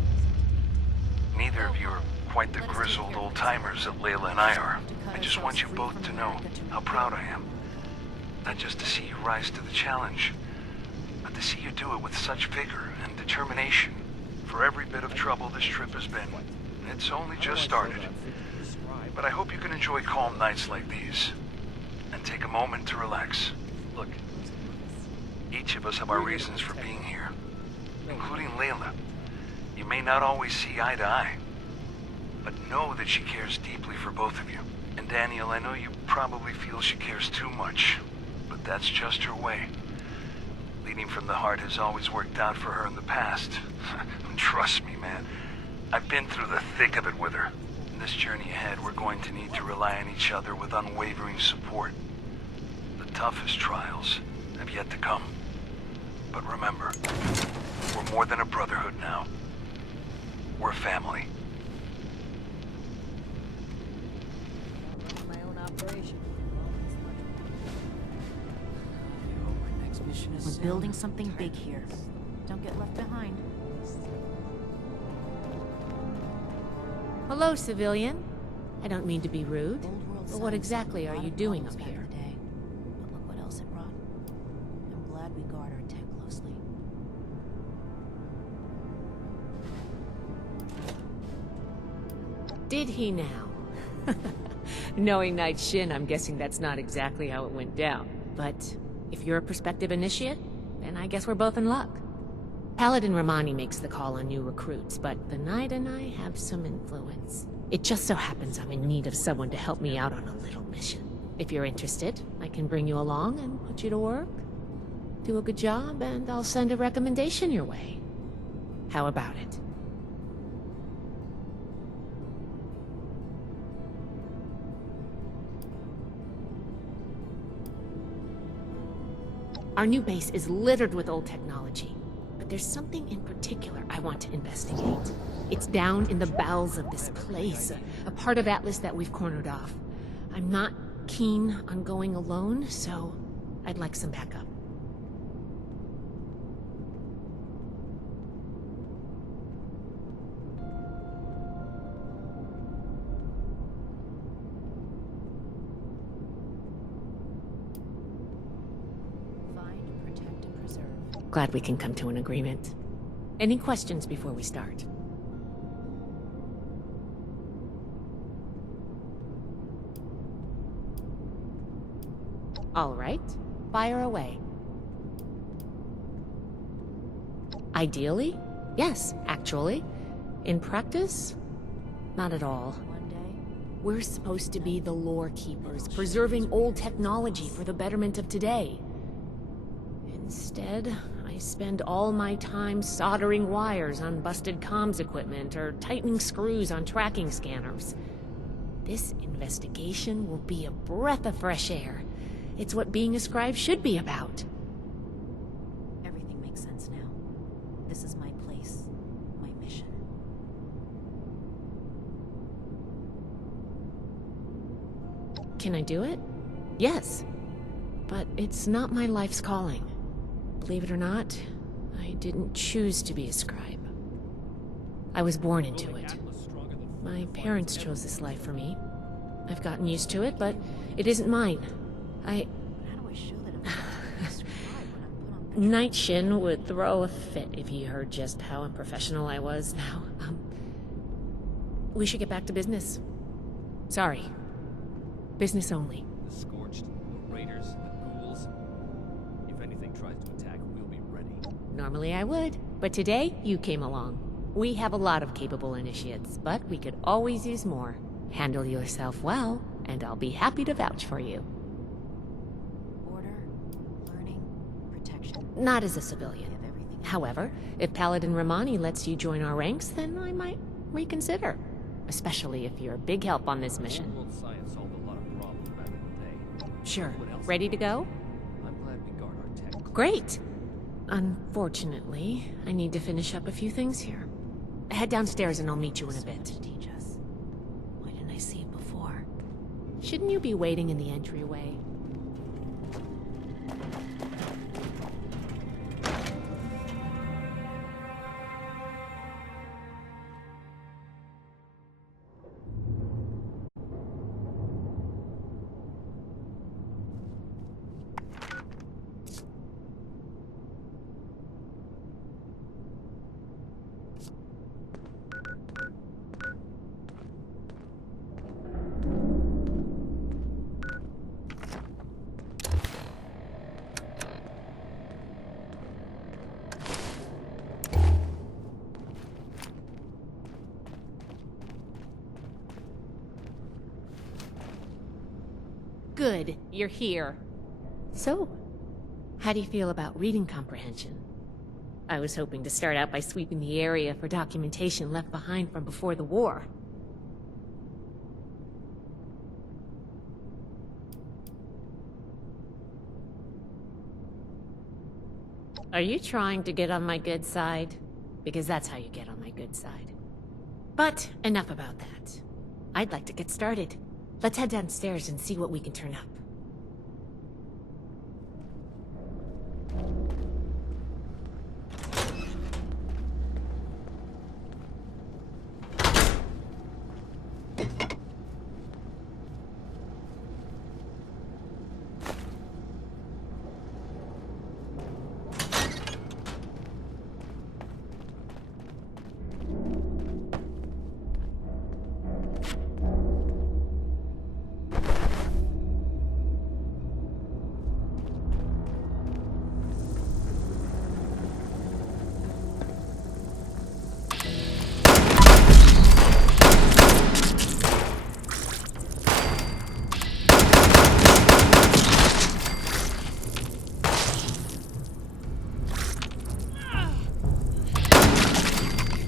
Neither of you are quite the grizzled old-timers that Layla and I are. I just want you both to know how proud I am. Not just to see you rise to the challenge, but to see you do it with such vigor and determination. For every bit of trouble this trip has been, it's only just started. But I hope you can enjoy calm nights like these, and take a moment to relax. Look, each of us have our reasons for being here, including Layla. You may not always see eye to eye, but know that she cares deeply for both of you. And Daniel, I know you probably feel she cares too much, but that's just her way. Leading from the heart has always worked out for her in the past. Trust me, man. I've been through the thick of it with her. In this journey ahead, we're going to need to rely on each other with unwavering support. The toughest trials have yet to come. But remember, we're more than a brotherhood now. We're family. My own operation. We're building something big here. Don't get left behind. Hello, civilian. I don't mean to be rude, but what exactly are you doing up here? But look what else it brought. I'm glad we guard our tent closely. Did he now? Knowing Night Shin, I'm guessing that's not exactly how it went down. But if you're a prospective initiate, then I guess we're both in luck. Paladin Romani makes the call on new recruits, but the Knight and I have some influence. It just so happens I'm in need of someone to help me out on a little mission. If you're interested, I can bring you along and put you to work. Do a good job, and I'll send a recommendation your way. How about it? Our new base is littered with old technology, but there's something in particular I want to investigate. It's down in the bowels of this place, a part of Atlas that we've cornered off. I'm not keen on going alone, so I'd like some backup. Find, protect, and preserve. Glad we can come to an agreement. Any questions before we start? All right, fire away. Ideally, yes, actually. In practice, not at all. We're supposed to be the lore keepers, preserving old technology for the betterment of today. Instead, I spend all my time soldering wires on busted comms equipment or tightening screws on tracking scanners. This investigation will be a breath of fresh air. It's what being a scribe should be about. Everything makes sense now. This is my place, my mission. Can I do it? Yes. But it's not my life's calling. Believe it or not, I didn't choose to be a scribe. I was born into it. My parents chose this life for me. I've gotten used to it, but it isn't mine. How do I show that I'm a scribe when I'm put on Night Shin would throw a fit if he heard just how unprofessional I was now. We should get back to business. Sorry. Business only. The Scorched, the Raiders, the Ghouls. If anything tries to attack, we'll be ready. Normally I would, but today you came along. We have a lot of capable initiates, but we could always use more. Handle yourself well, and I'll be happy to vouch for you. order, learning, protection. Not as a civilian. However, if Paladin Romani lets you join our ranks, then I might reconsider. Especially if you're a big help on this mission. World science solved a lot of problems back in the day. Sure. What else? Ready to go? I'm glad we guard our tech. Great! Unfortunately, I need to finish up a few things here. Head downstairs and I'll meet you in a bit. Teach us. Why didn't I see it before? Shouldn't you be waiting in the entryway? Good, you're here. So, how do you feel about reading comprehension? I was hoping to start out by sweeping the area for documentation left behind from before the war. Are you trying to get on my good side? Because that's how you get on my good side. But enough about that. I'd like to get started. Let's head downstairs and see what we can turn up.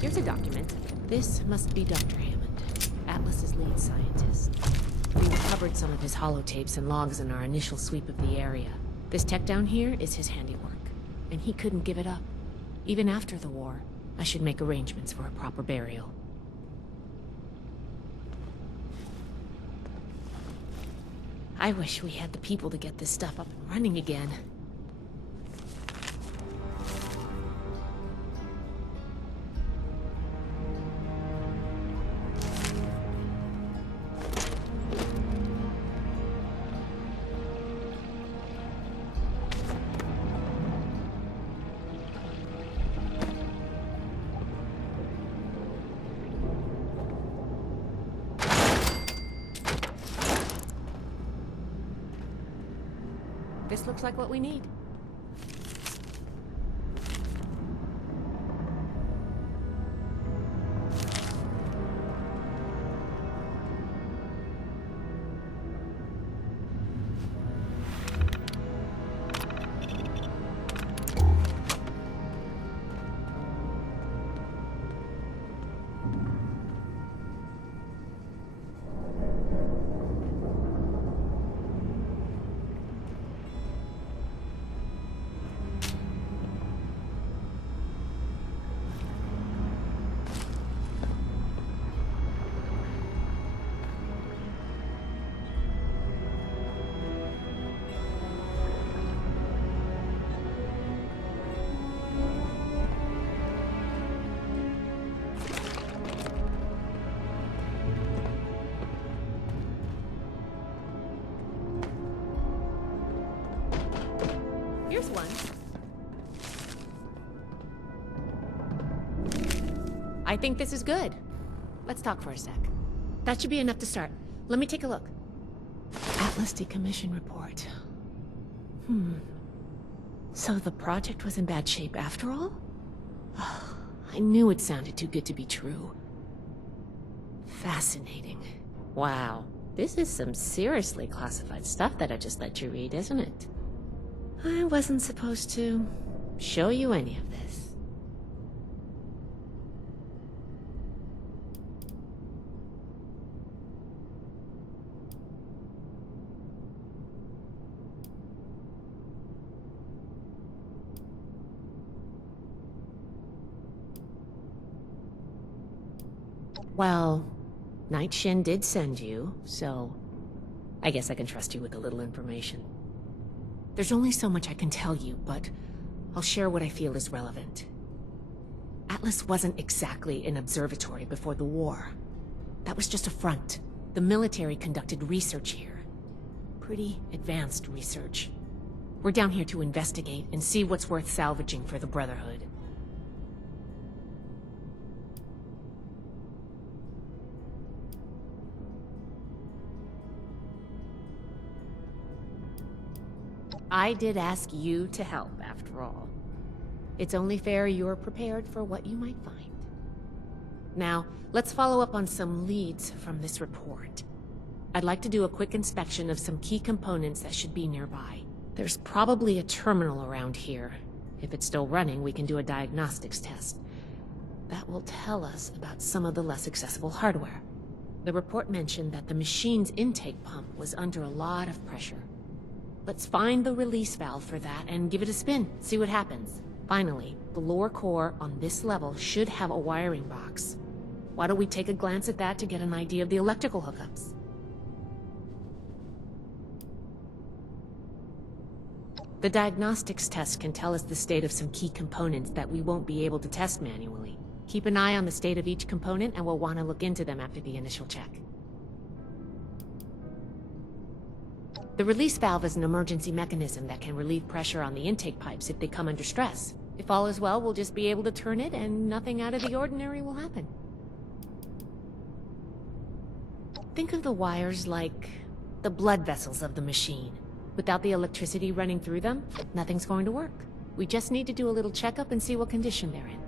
Here's a document. This must be Dr. Hammond, Atlas's lead scientist. We recovered some of his holotapes and logs in our initial sweep of the area. This tech down here is his handiwork, and he couldn't give it up. Even after the war, I should make arrangements for a proper burial. I wish we had the people to get this stuff up and running again. Looks like what we need. Here's one. I think this is good. Let's talk for a sec. That should be enough to start. Let me take a look. Atlas decommission report. So the project was in bad shape after all? I knew it sounded too good to be true. Fascinating. Wow. This is some seriously classified stuff that I just let you read, isn't it? I wasn't supposed to show you any of this. Well, Night Shin did send you, so I guess I can trust you with a little information. There's only so much I can tell you, but I'll share what I feel is relevant. Atlas wasn't exactly an observatory before the war. That was just a front. The military conducted research here. Pretty advanced research. We're down here to investigate and see what's worth salvaging for the Brotherhood. I did ask you to help, after all. It's only fair you're prepared for what you might find. Now, let's follow up on some leads from this report. I'd like to do a quick inspection of some key components that should be nearby. There's probably a terminal around here. If it's still running, we can do a diagnostics test. That will tell us about some of the less accessible hardware. The report mentioned that the machine's intake pump was under a lot of pressure. Let's find the release valve for that and give it a spin, see what happens. Finally, the lower core on this level should have a wiring box. Why don't we take a glance at that to get an idea of the electrical hookups? The diagnostics test can tell us the state of some key components that we won't be able to test manually. Keep an eye on the state of each component and we'll want to look into them after the initial check. The release valve is an emergency mechanism that can relieve pressure on the intake pipes if they come under stress. If all is well, we'll just be able to turn it and nothing out of the ordinary will happen. Think of the wires like the blood vessels of the machine. Without the electricity running through them, nothing's going to work. We just need to do a little checkup and see what condition they're in.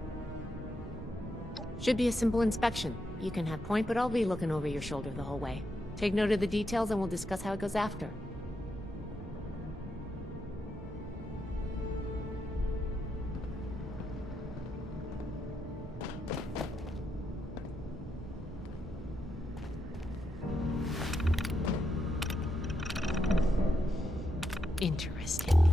Should be a simple inspection. You can have point, but I'll be looking over your shoulder the whole way. Take note of the details and we'll discuss how it goes after. Interesting.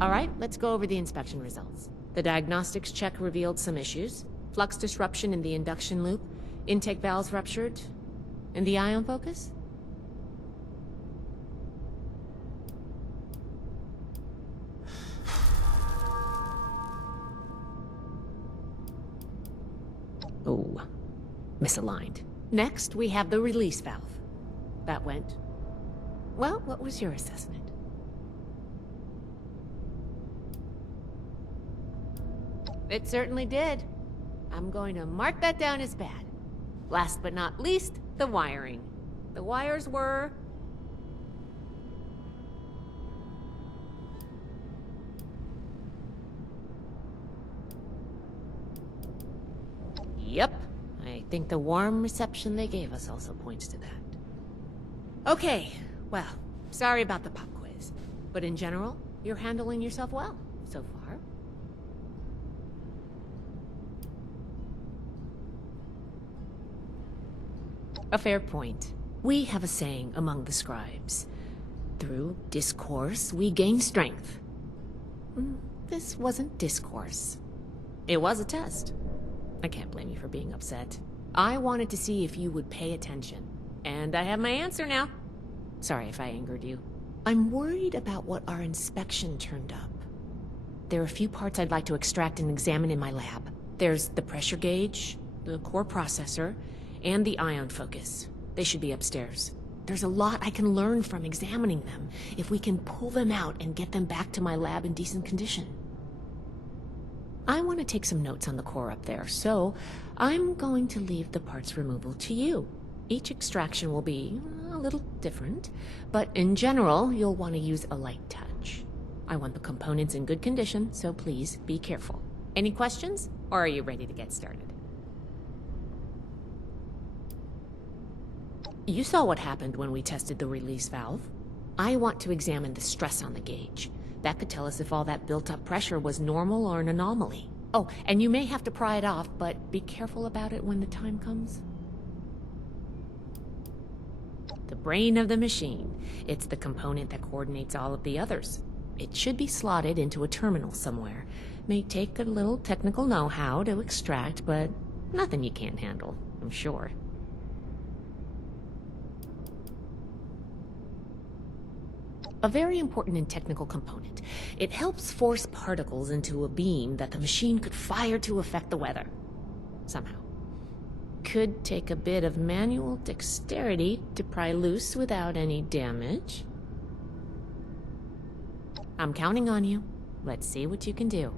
All right, let's go over the inspection results. The diagnostics check revealed some issues. Flux disruption in the induction loop, intake valves ruptured, and the ion focus? Oh, misaligned. Next, we have the release valve. That went... Well, what was your assessment? It certainly did. I'm going to mark that down as bad. Last but not least, the wiring. The wires were... Yep. I think the warm reception they gave us also points to that. Okay, well, sorry about the pop quiz. But in general, you're handling yourself well so far. A fair point. We have a saying among the scribes. Through discourse, we gain strength. This wasn't discourse. It was a test. I can't blame you for being upset. I wanted to see if you would pay attention. And I have my answer now. Sorry if I angered you. I'm worried about what our inspection turned up. There are a few parts I'd like to extract and examine in my lab. There's the pressure gauge, the core processor, and the ion focus. They should be upstairs. There's a lot I can learn from examining them if we can pull them out and get them back to my lab in decent condition. I want to take some notes on the core up there, so I'm going to leave the parts removal to you. Each extraction will be a little different, but in general, you'll want to use a light touch. I want the components in good condition, so please be careful. Any questions, or are you ready to get started? You saw what happened when we tested the release valve. I want to examine the stress on the gauge. That could tell us if all that built-up pressure was normal or an anomaly. Oh, and you may have to pry it off, but be careful about it when the time comes. The brain of the machine. It's the component that coordinates all of the others. It should be slotted into a terminal somewhere. May take a little technical know-how to extract, but nothing you can't handle, I'm sure. A very important and technical component. It helps force particles into a beam that the machine could fire to affect the weather. Somehow. Could take a bit of manual dexterity to pry loose without any damage. I'm counting on you. Let's see what you can do.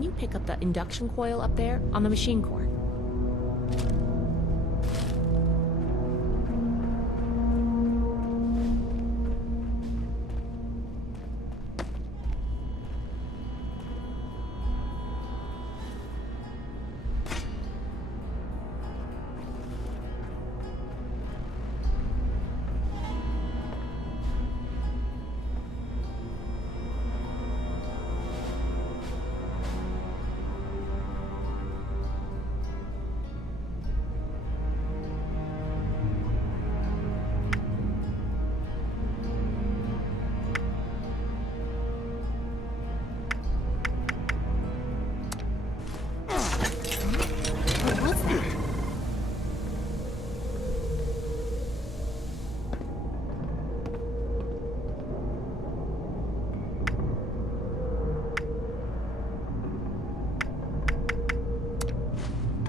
can you pick up the induction coil up there on the machine core?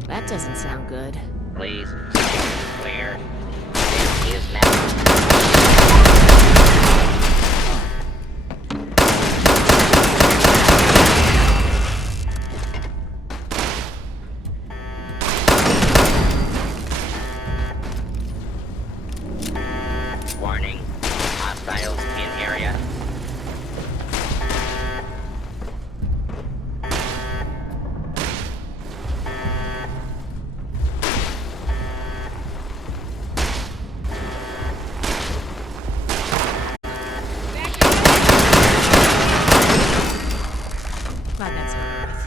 That doesn't sound good. Please. Clear. This is now. Warning. Hostiles in area. Glad that's over with.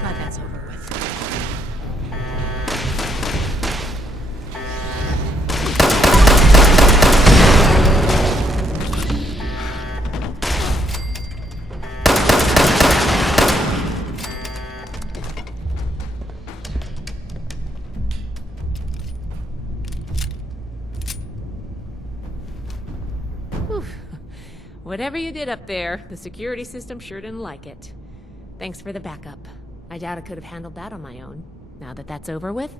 Glad that's over with. Whew. Whatever you did up there, the security system sure didn't like it. Thanks for the backup. I doubt I could have handled that on my own. Now that that's over with,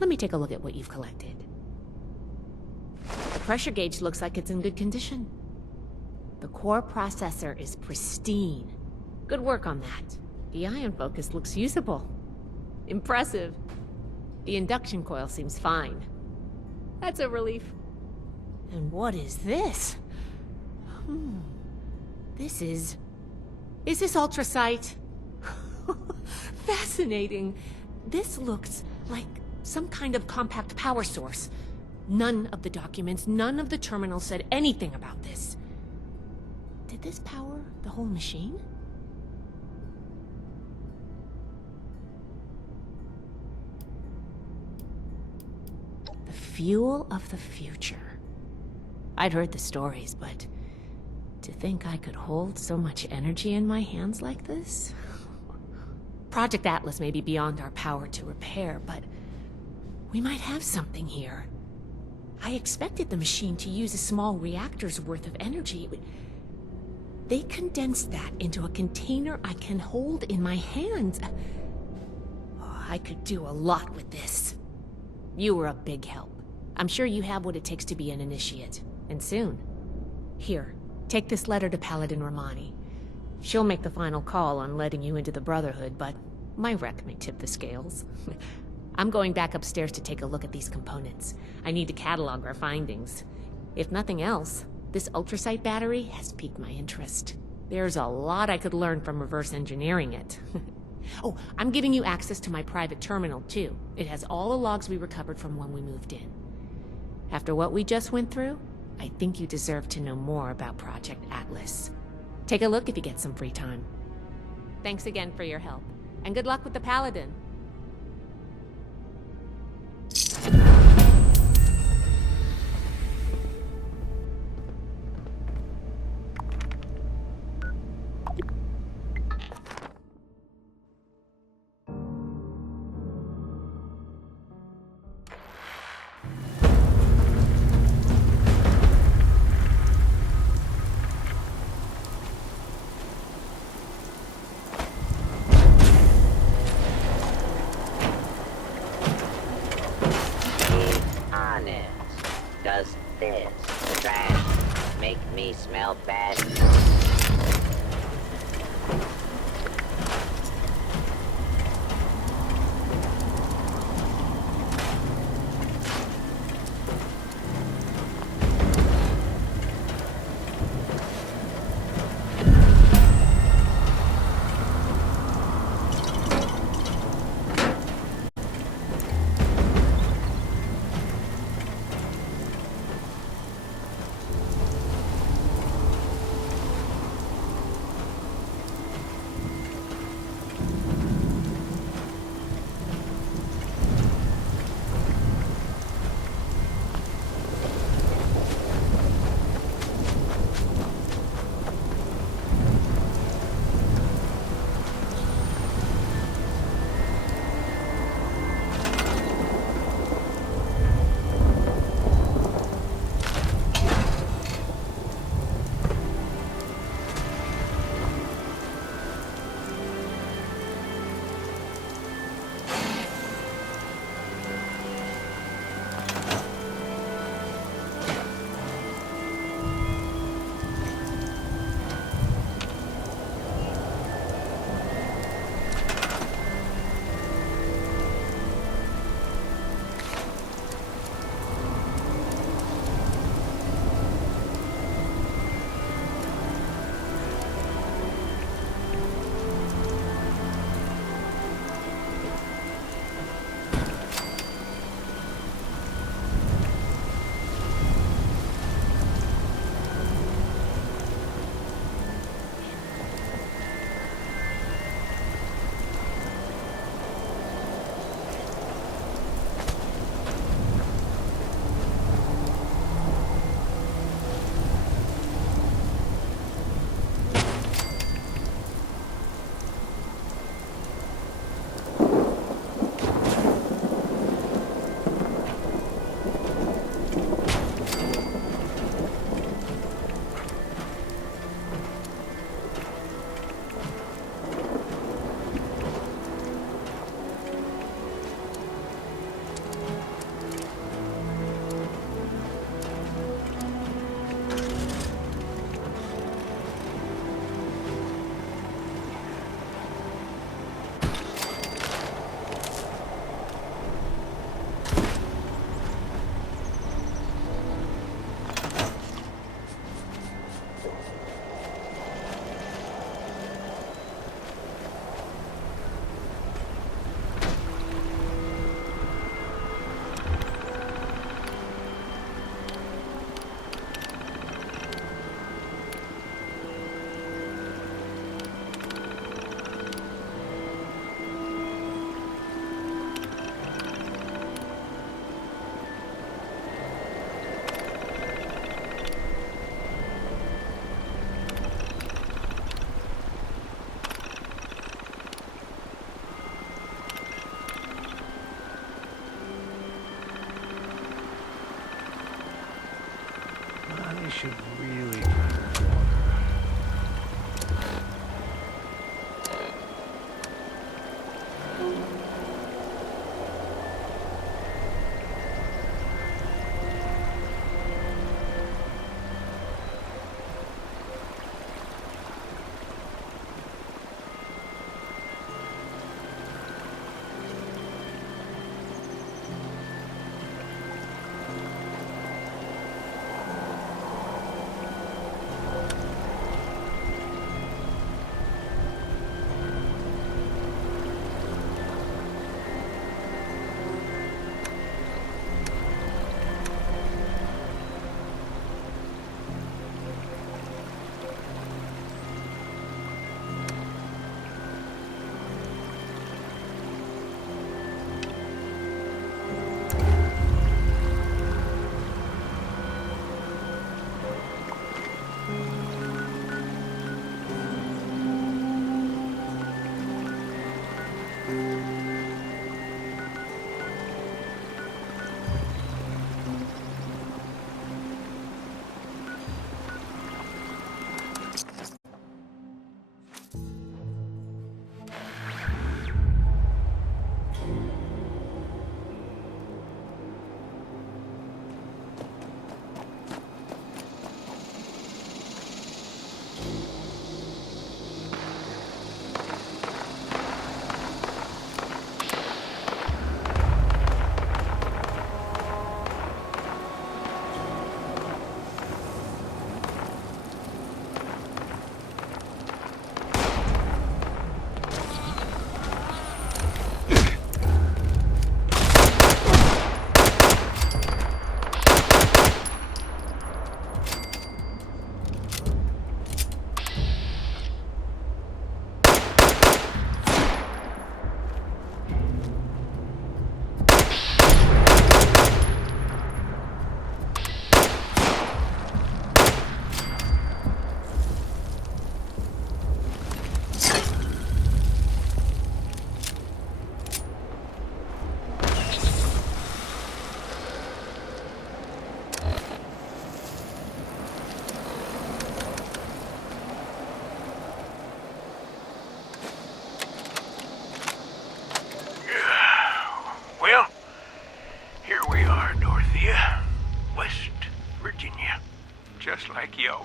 let me take a look at what you've collected. The pressure gauge looks like it's in good condition. The core processor is pristine. Good work on that. The ion focus looks usable. Impressive. The induction coil seems fine. That's a relief. And what is this? This is... Is this ultrasight? Fascinating. This looks like some kind of compact power source. None of the documents, none of the terminals said anything about this. Did this power the whole machine? The fuel of the future. I'd heard the stories, but to think I could hold so much energy in my hands like this? Project Atlas may be beyond our power to repair, but we might have something here. I expected the machine to use a small reactor's worth of energy. They condensed that into a container I can hold in my hands. Oh, I could do a lot with this. You were a big help. I'm sure you have what it takes to be an initiate. And soon. Here, take this letter to Paladin Romani. She'll make the final call on letting you into the Brotherhood, but my wreck may tip the scales. I'm going back upstairs to take a look at these components. I need to catalog our findings. If nothing else, this ultrasight battery has piqued my interest. There's a lot I could learn from reverse engineering it. Oh, I'm giving you access to my private terminal, too. It has all the logs we recovered from when we moved in. After what we just went through, I think you deserve to know more about Project Atlas. Take a look if you get some free time. Thanks again for your help, and good luck with the Paladin. Well, bad.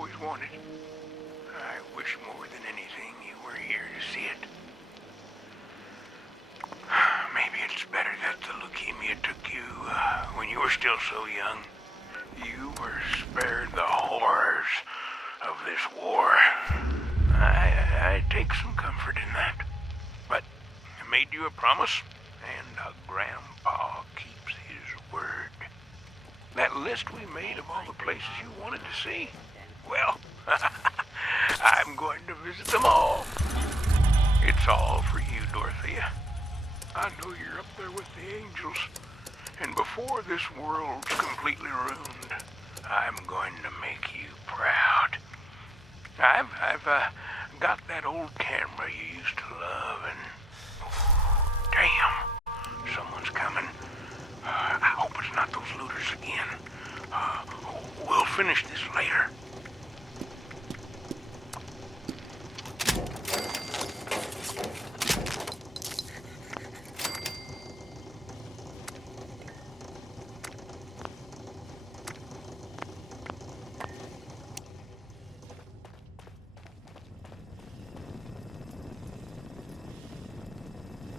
always wanted. I wish more than anything you were here to see it. Maybe it's better that the leukemia took you when you were still so young. You were spared the horrors of this war. I take some comfort in that. But I made you a promise, and a grandpa keeps his word. That list we made of all the places you wanted to see, well, I'm going to visit them all. It's all for you, Dorothea. I know you're up there with the angels, and before this world's completely ruined, I'm going to make you proud. I've got that old camera you used to love, and damn, someone's coming. I hope it's not those looters again. We'll finish this later.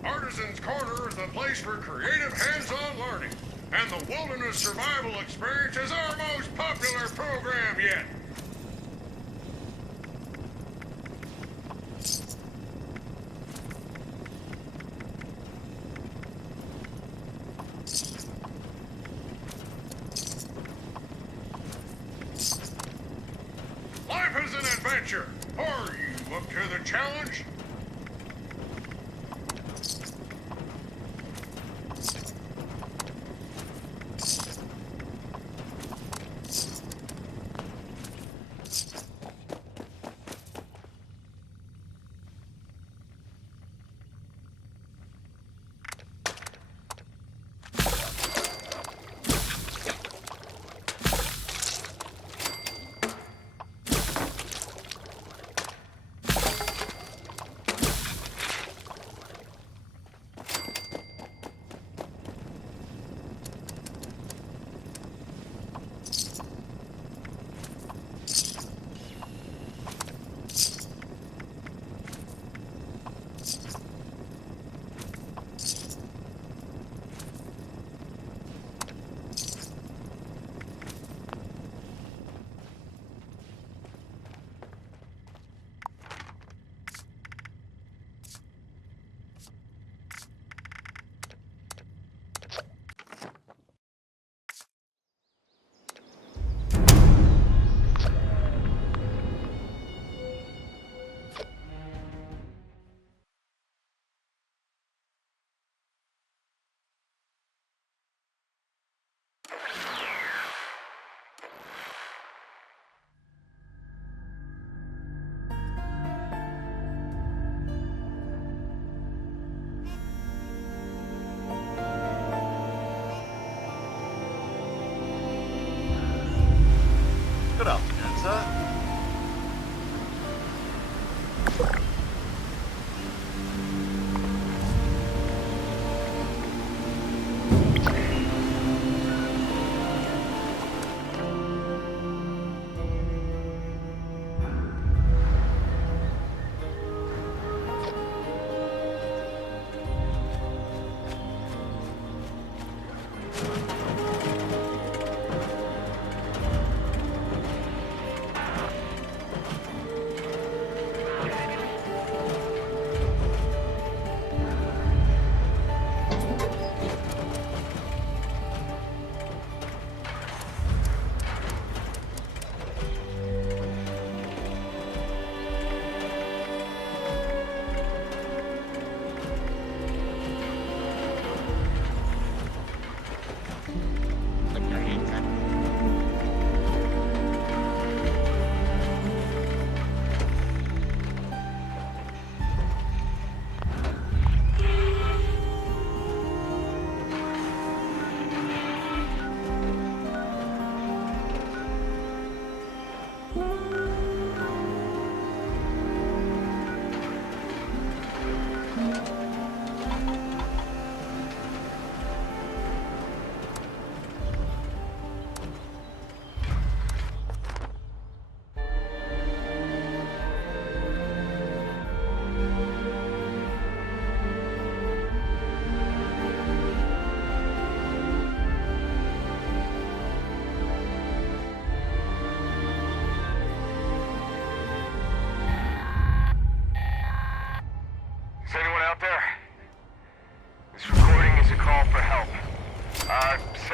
Artisan's Corner is the place for creative hands-on learning, and the Wilderness Survival Experience is our most popular program yet. Life is an adventure. Are you up to the challenge? Good afternoon, sir.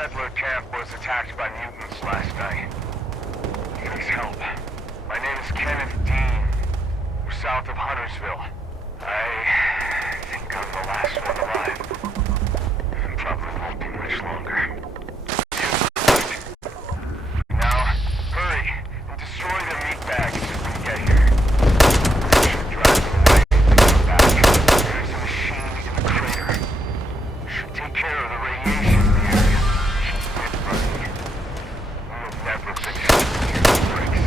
settler camp was attacked by mutants last night. Please help. My name is Kenneth Dean. We're south of Huntersville. I think I'm the last one alive. Probably won't be much longer. Now, hurry and destroy their meat bags as we get here. Should drive them away and come back. There's a machine in the crater. Should take care of the radiation in the area. Keep it running. We'll never finish these bricks.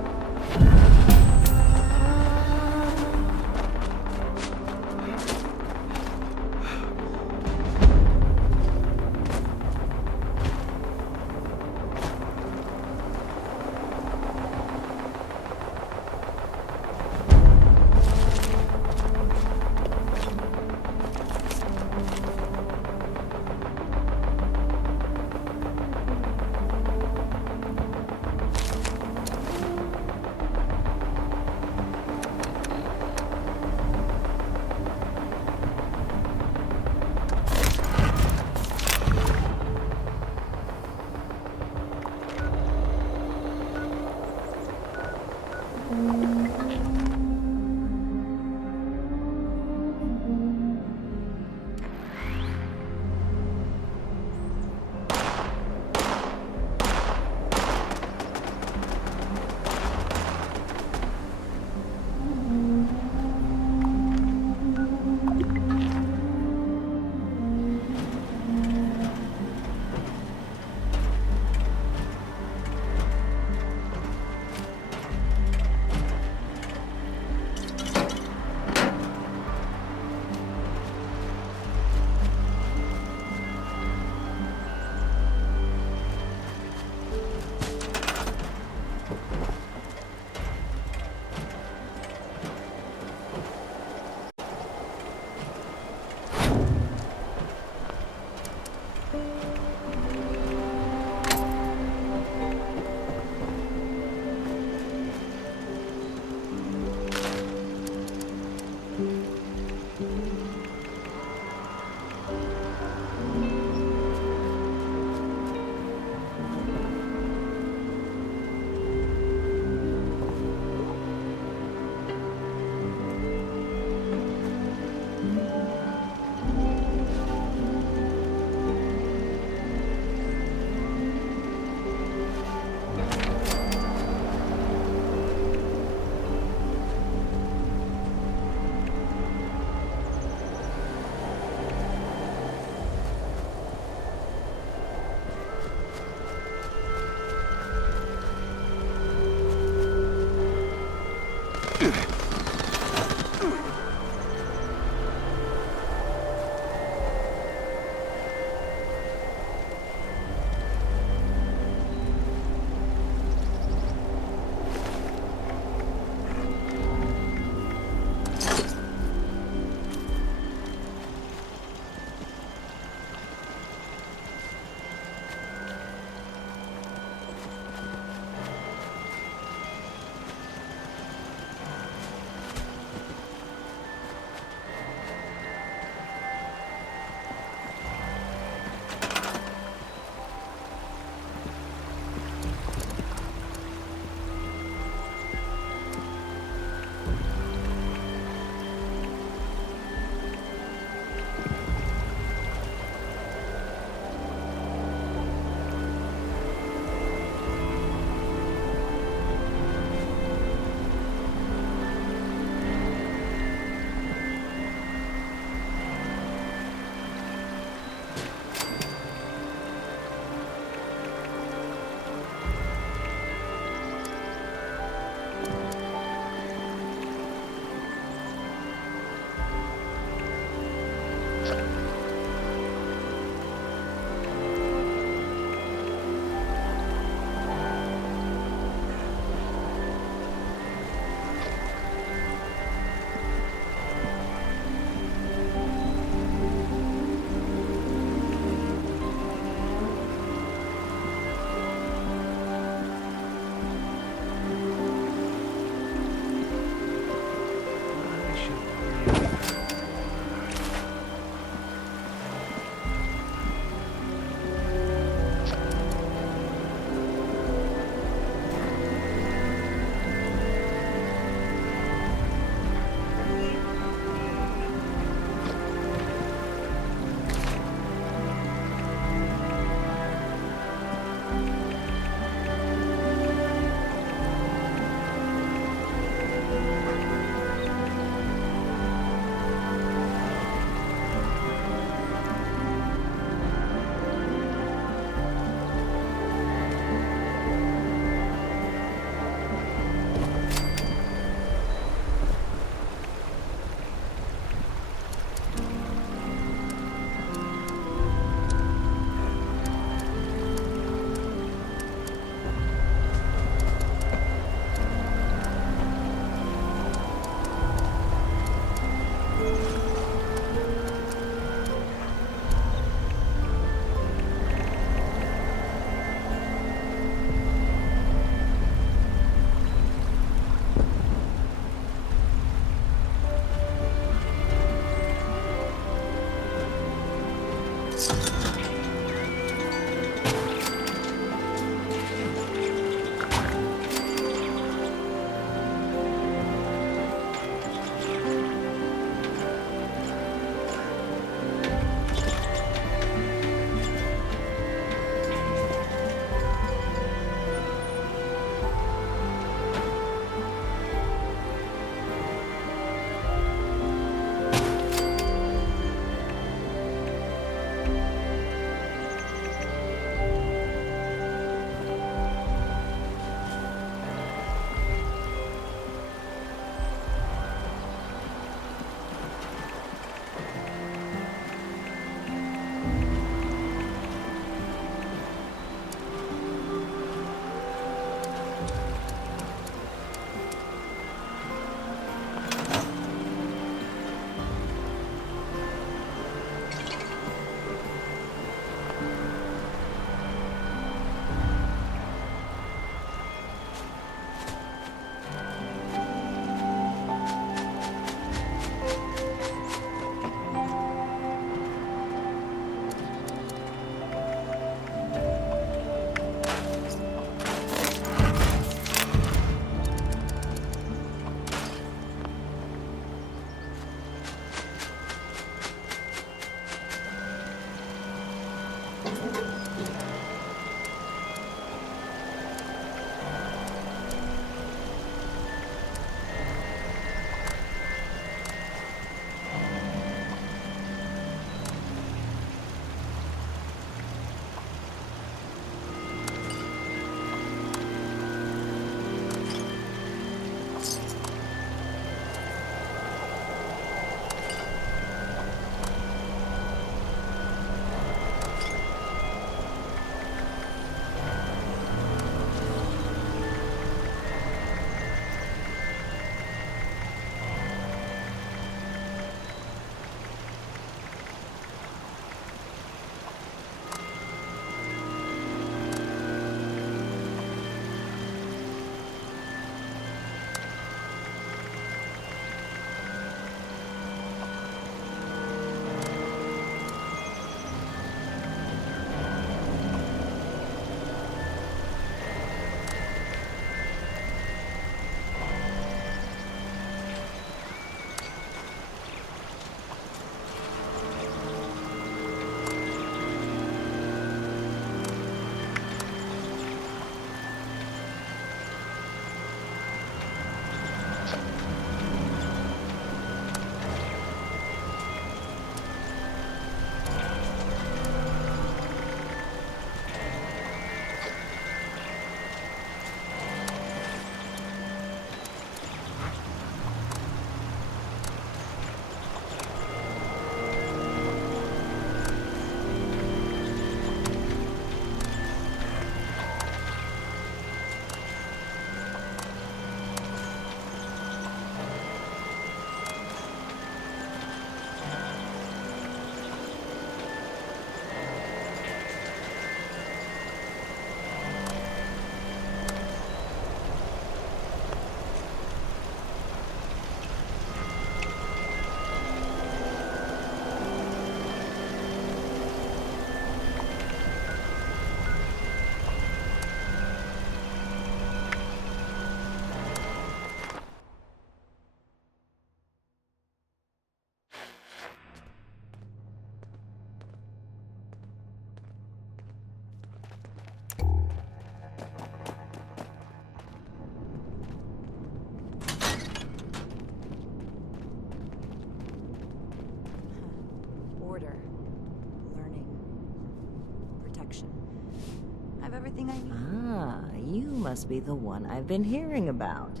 everything I need. Ah, you must be the one I've been hearing about.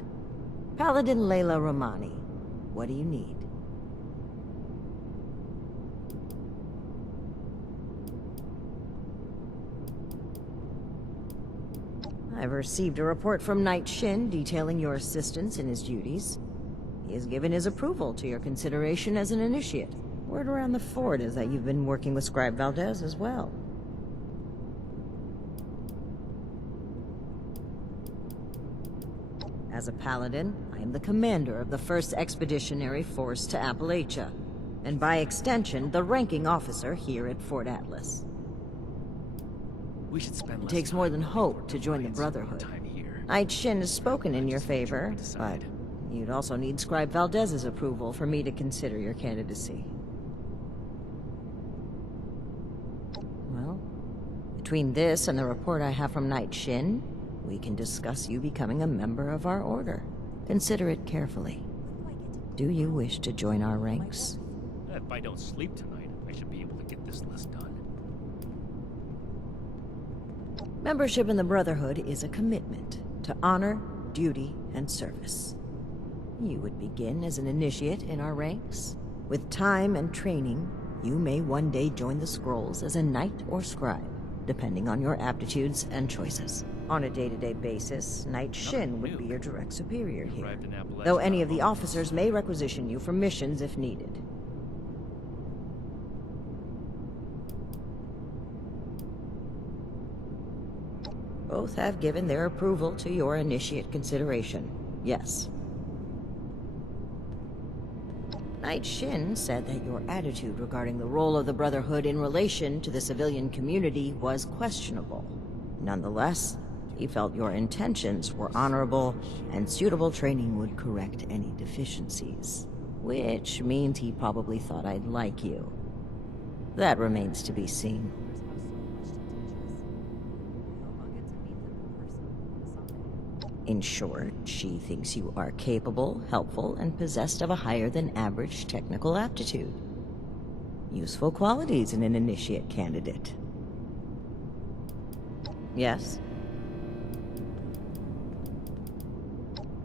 Paladin Layla Romani. What do you need? I've received a report from Knight Shin detailing your assistance in his duties. He has given his approval to your consideration as an initiate. Word around the fort is that you've been working with Scribe Valdez as well. As a paladin, I am the commander of the 1st Expeditionary Force to Appalachia, and by extension, the ranking officer here at Fort Atlas. We should spend It less takes more than hope to join the Brotherhood. Knight Shin has spoken in your favor, but you'd also need Scribe Valdez's approval for me to consider your candidacy. Well, between this and the report I have from Knight Shin, we can discuss you becoming a member of our order. Consider it carefully. Do you wish to join our ranks? If I don't sleep tonight, I should be able to get this list done. Membership in the Brotherhood is a commitment to honor, duty, and service. You would begin as an initiate in our ranks. With time and training, you may one day join the scrolls as a knight or scribe, depending on your aptitudes and choices. On a day-to-day basis, Knight Shin would be your direct superior here, though any of the officers may requisition you for missions if needed. Both have given their approval to your initiate consideration. Yes. Knight Shin said that your attitude regarding the role of the Brotherhood in relation to the civilian community was questionable. Nonetheless, he felt your intentions were honorable, and suitable training would correct any deficiencies. Which means he probably thought I'd like you. That remains to be seen. In short, she thinks you are capable, helpful, and possessed of a higher-than-average technical aptitude. Useful qualities in an initiate candidate. Yes?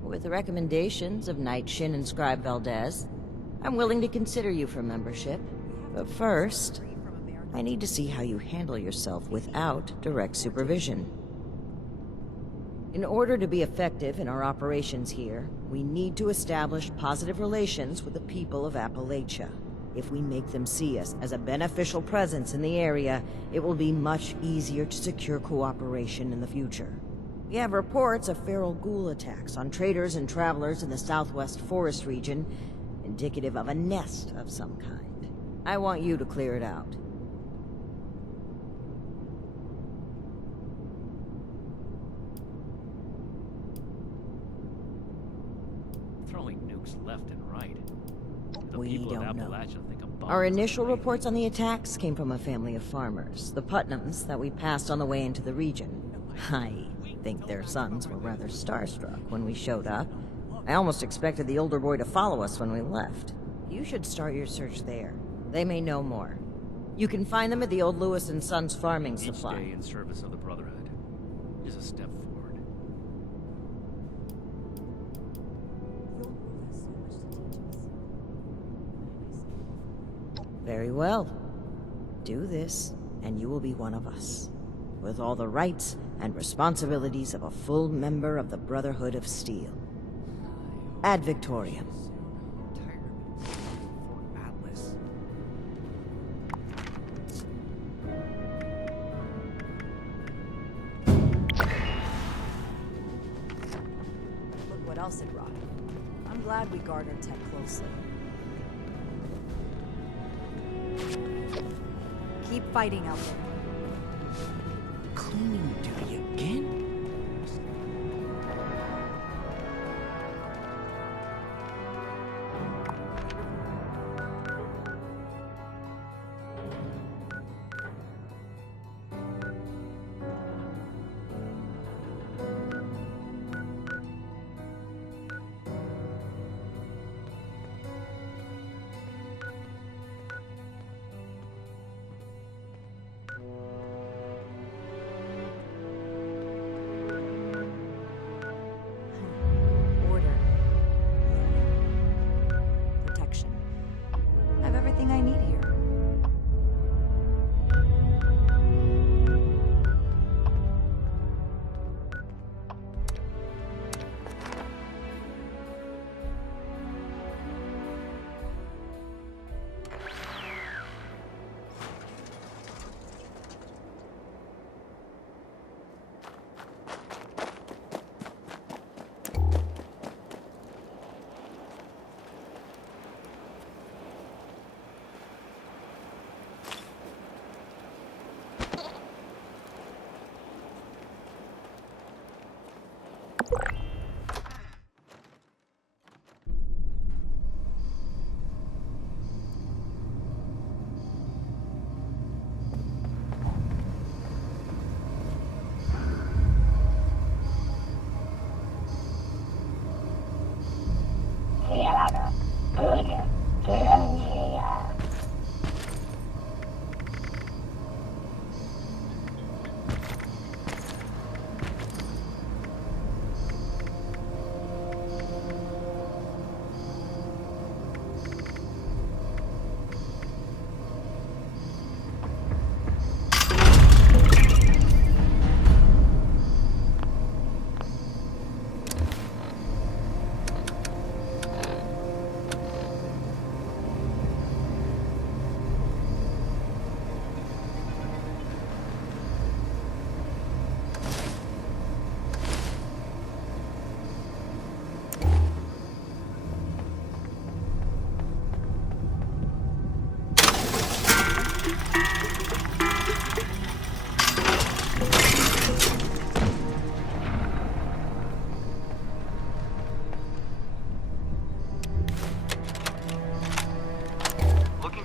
With the recommendations of Knight Shin and Scribe Valdez, I'm willing to consider you for membership. But first, I need to see how you handle yourself without direct supervision. In order to be effective in our operations here, we need to establish positive relations with the people of Appalachia. If we make them see us as a beneficial presence in the area, it will be much easier to secure cooperation in the future. We have reports of feral ghoul attacks on traders and travelers in the southwest forest region, indicative of a nest of some kind. I want you to clear it out. Throwing nukes left and right. The We people of don't know. Appalachia think a bomb Our is initial great. reports on the attacks came from a family of farmers, the Putnams, that we passed on the way into the region. I think their sons were rather starstruck when we showed up. I almost expected the older boy to follow us when we left. You should start your search there. They may know more. You can find them at the old Lewis and Sons farming Each supply. day in service of the Brotherhood is a step forward. Very well. Do this, and you will be one of us, with all the rights and responsibilities of a full member of the Brotherhood of Steel. Ad Victoriam. Atlas. Look what else it brought. I'm glad we guard our tech closely. Keep fighting out there. Cleaning duty again?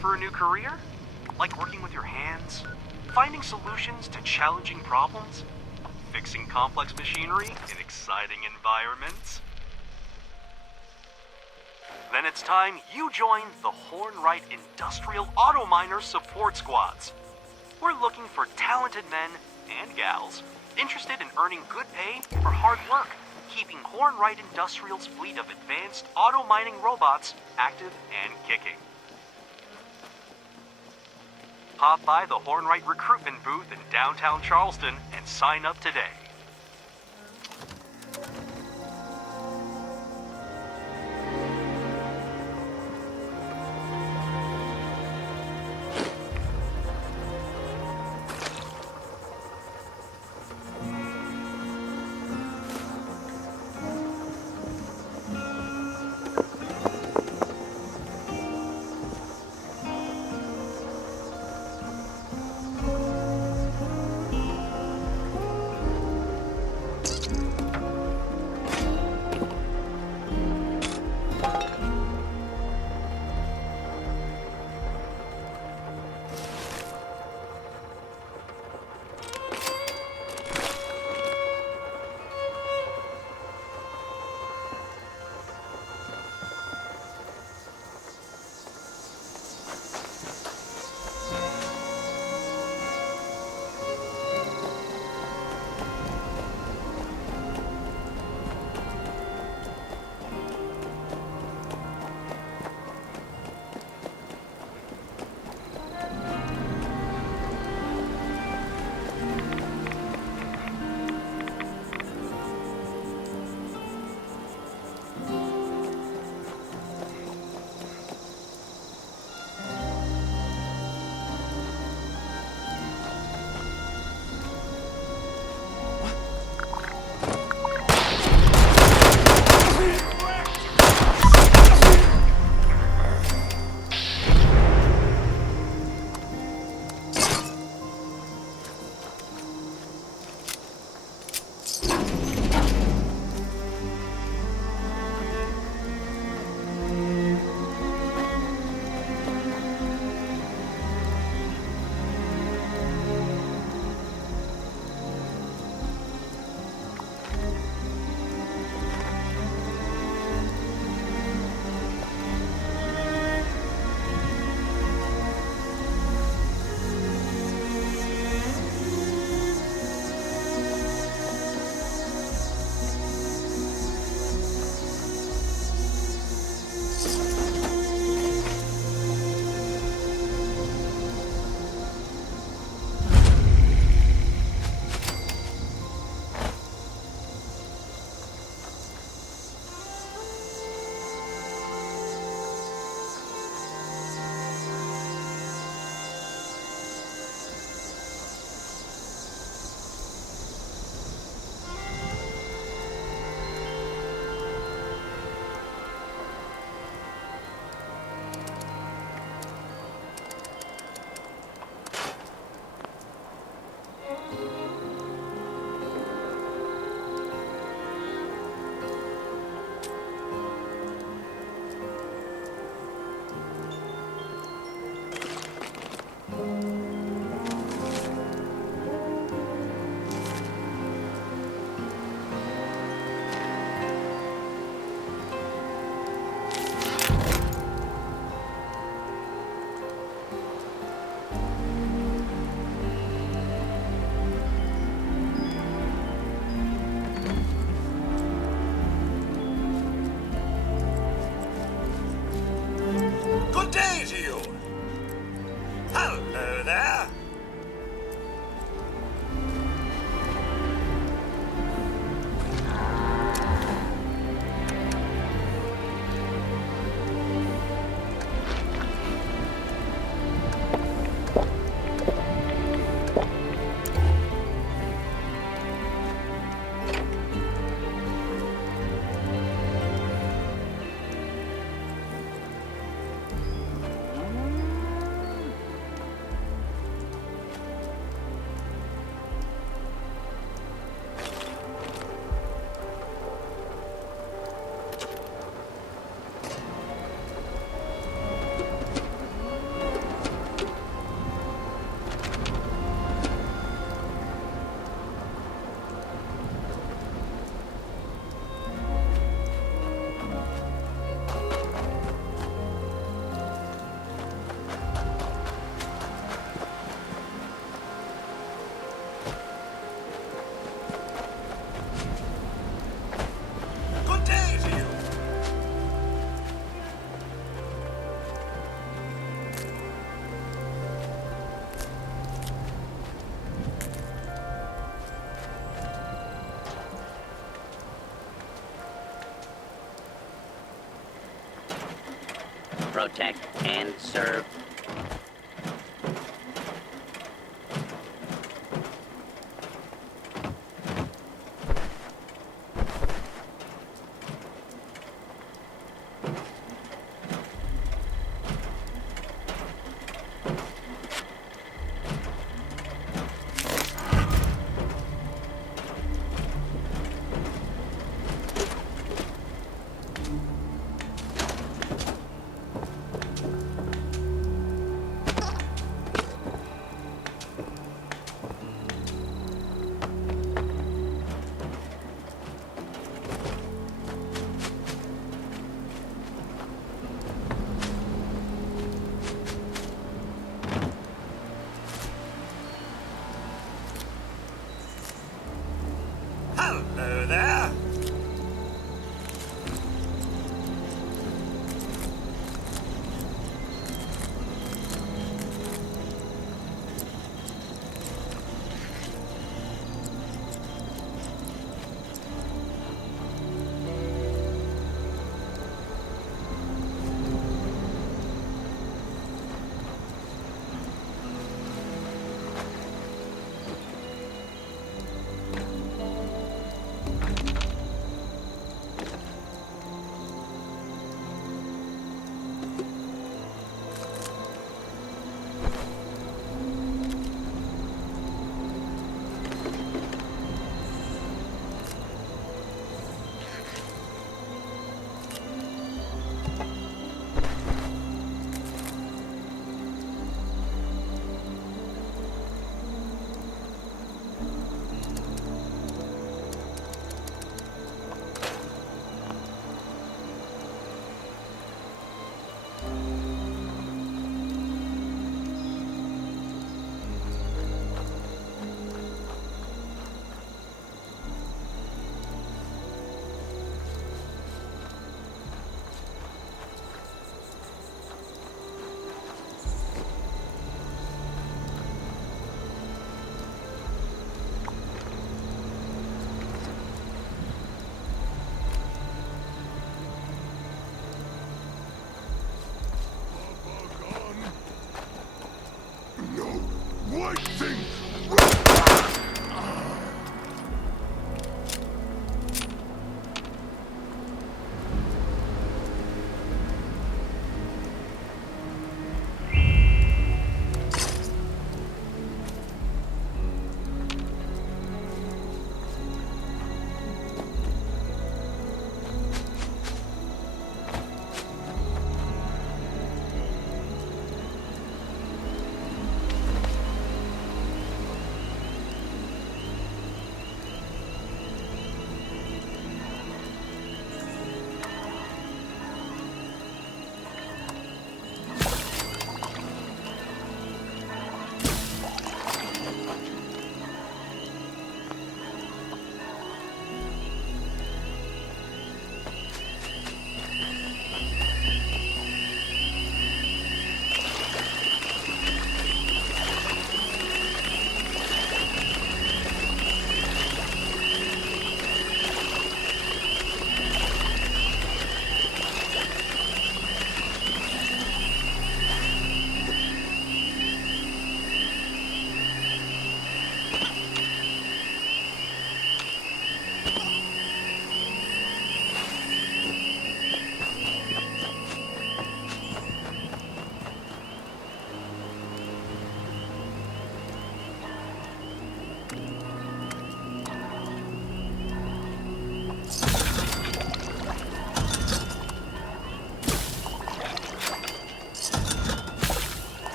for a new career? Like working with your hands? Finding solutions to challenging problems? Fixing complex machinery in exciting environments? Then it's time you join the Hornwright Industrial Auto Miners Support Squads. We're looking for talented men and gals interested in earning good pay for hard work, keeping Hornwright Industrial's fleet of advanced auto mining robots active and kicking. Pop by the Hornwright recruitment booth in downtown Charleston and sign up today. protect, and serve.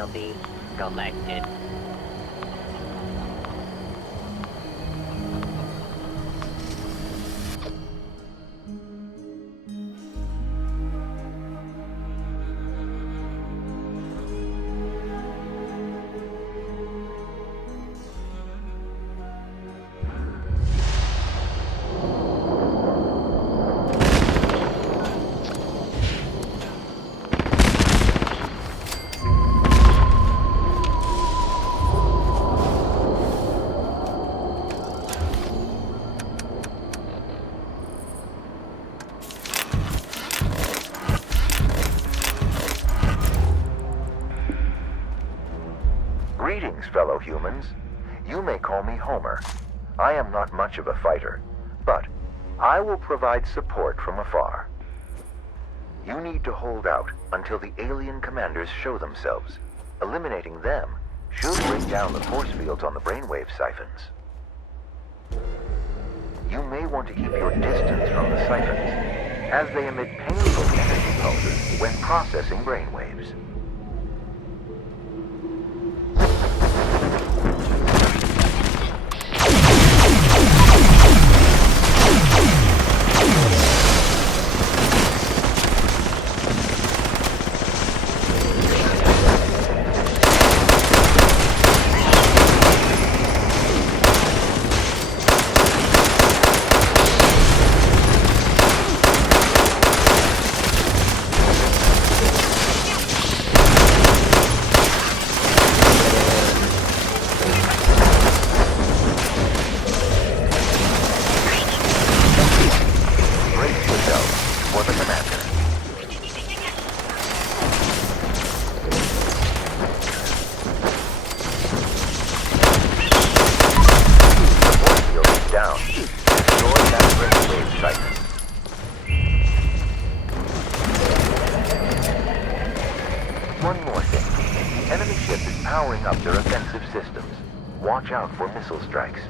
will be collected. Greetings, fellow humans. You may call me Homer. I am not much of a fighter, but I will provide support from afar. You need to hold out until the alien commanders show themselves. Eliminating them should break down the force fields on the brainwave siphons. You may want to keep your distance from the siphons, as they emit painful energy pulses when processing brainwaves. One more thing. The enemy ship is powering up their offensive systems. Watch out for missile strikes.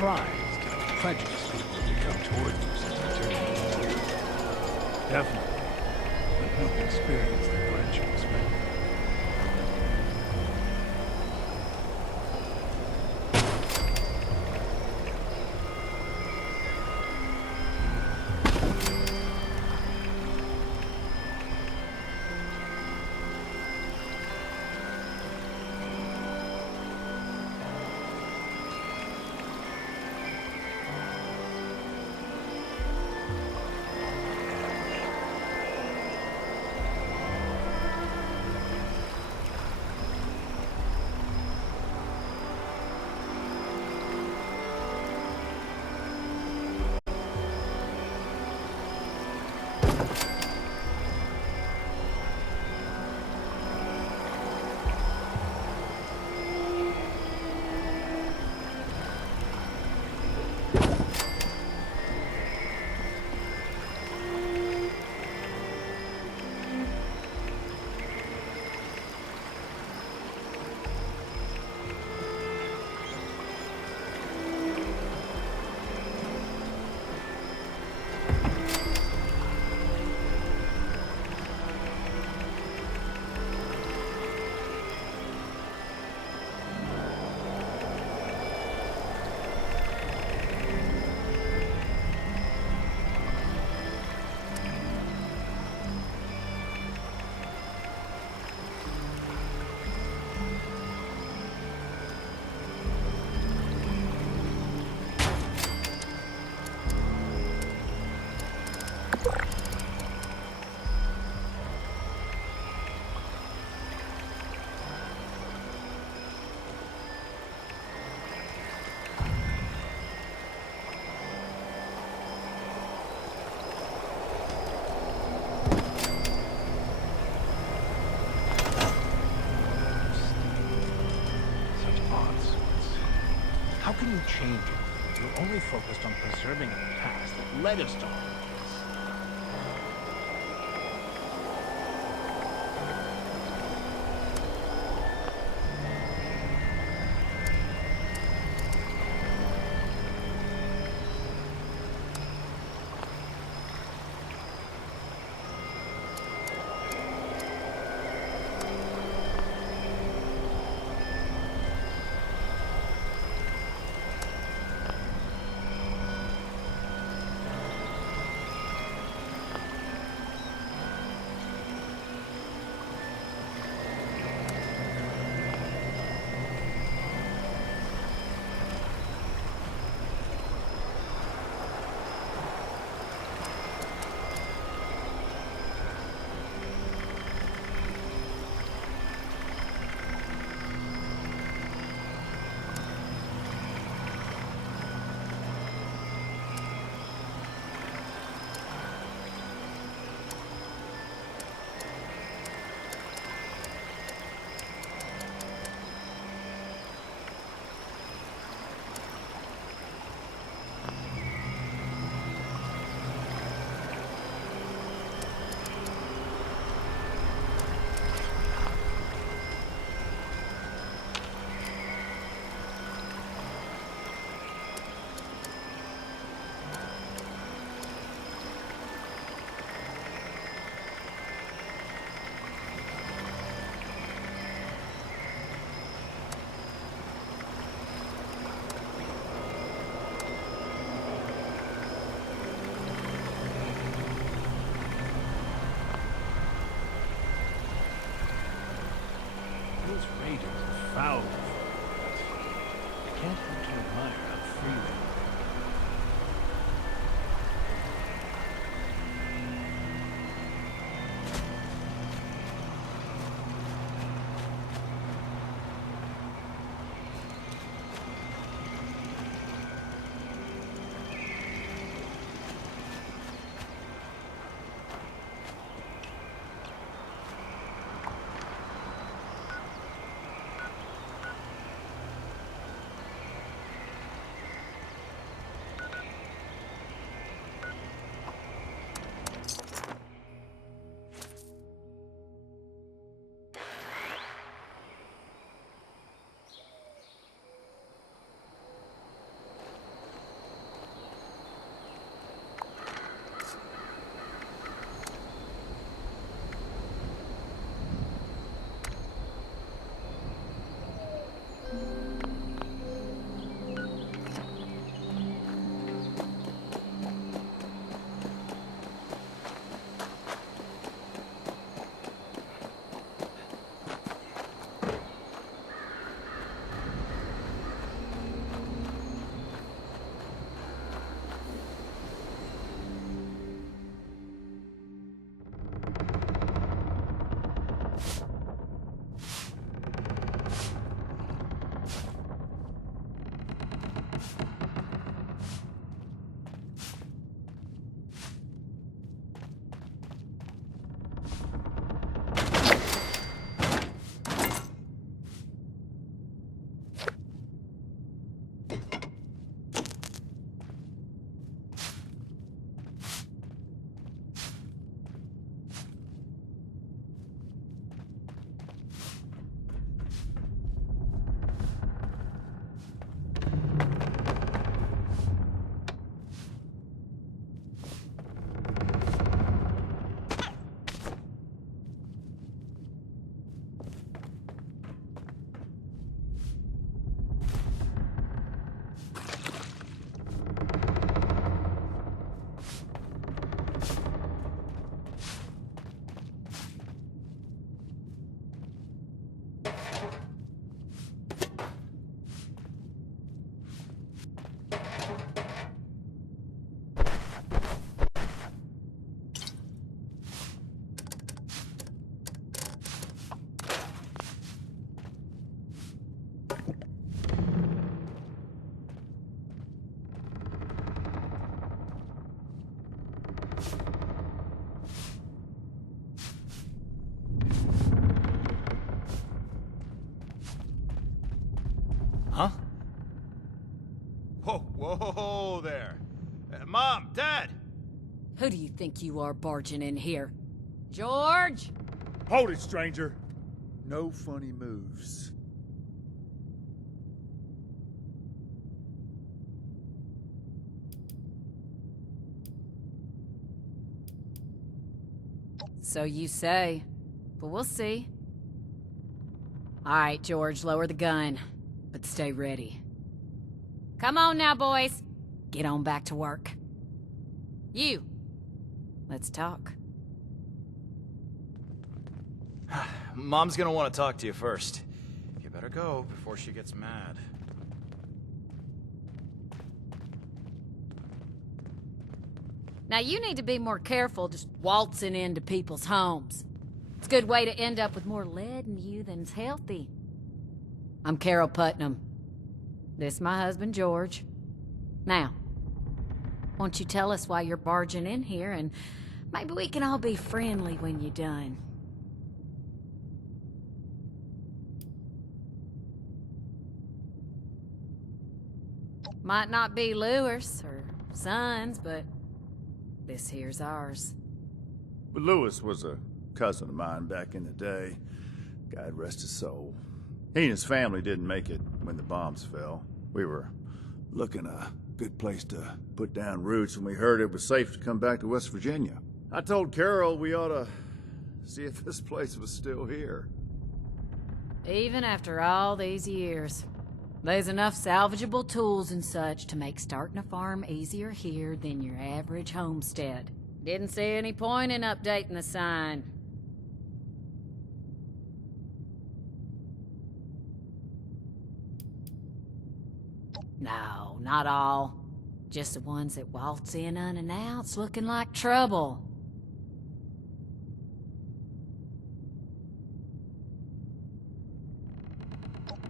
surprised how prejudiced people have become toward you since I turned into you. Definitely an experience that grants you respect. How can you change it? You're only focused on preserving a past that led us to all this. Huh? Whoa, whoa there. Mom, Dad! Who do you think you are barging in here? George? Hold it, stranger. No funny moves. So you say, but we'll see. All right, George, lower the gun, but stay ready. Come on now, boys. Get on back to work. You. Let's talk. Mom's gonna want to talk to you first. You better go before she gets mad. Now you need to be more careful just waltzing into people's homes. It's a good way to end up with more lead in you than's healthy. I'm Carol Putnam. This my husband, George. Now, won't you tell us why you're barging in here, and maybe we can all be friendly when you're done. Might not be Lewis or Sons, but this here's ours. But Lewis was a cousin of mine back in the day. God rest his soul. He and his family didn't make it when the bombs fell. We were looking a good place to put down roots when we heard it was safe to come back to West Virginia. I told Carol we ought to see if this place was still here. Even after all these years, there's enough salvageable tools and such to make starting a farm easier here than your average homestead. Didn't see any point in updating the sign. No, not all. Just the ones that waltz in unannounced looking like trouble.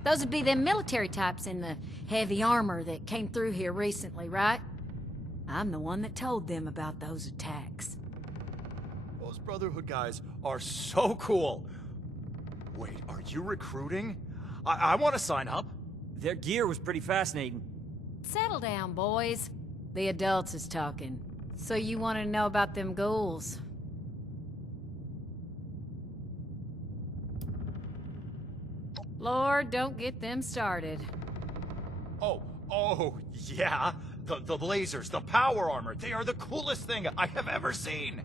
Those would be them military types in the heavy armor that came through here recently, right? I'm the one that told them about those attacks. Those Brotherhood guys are so cool. Wait, are you recruiting? I want to sign up. Their gear was pretty fascinating. Settle down, boys. The adults is talking. So you want to know about them ghouls? Lord, don't get them started. Oh, yeah. The lasers, the power armor, they are the coolest thing I have ever seen.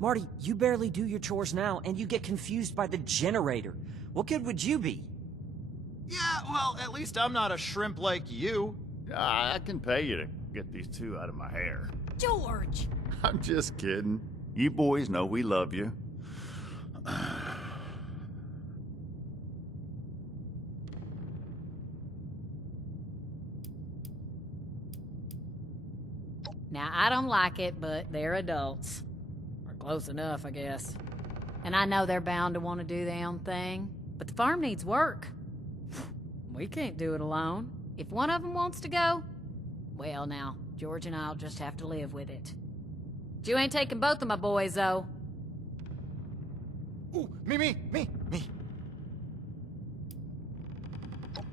Marty, you barely do your chores now, and you get confused by the generator. What good would you be? Yeah, well, at least I'm not a shrimp like you. I can pay you to get these two out of my hair. George! I'm just kidding. You boys know we love you. Now, I don't like it, but they're adults. Or close enough, I guess. And I know they're bound to want to do their own thing, but the farm needs work. We can't do it alone. If one of them wants to go, well now, George and I'll just have to live with it. But you ain't taking both of my boys, though. Ooh, me.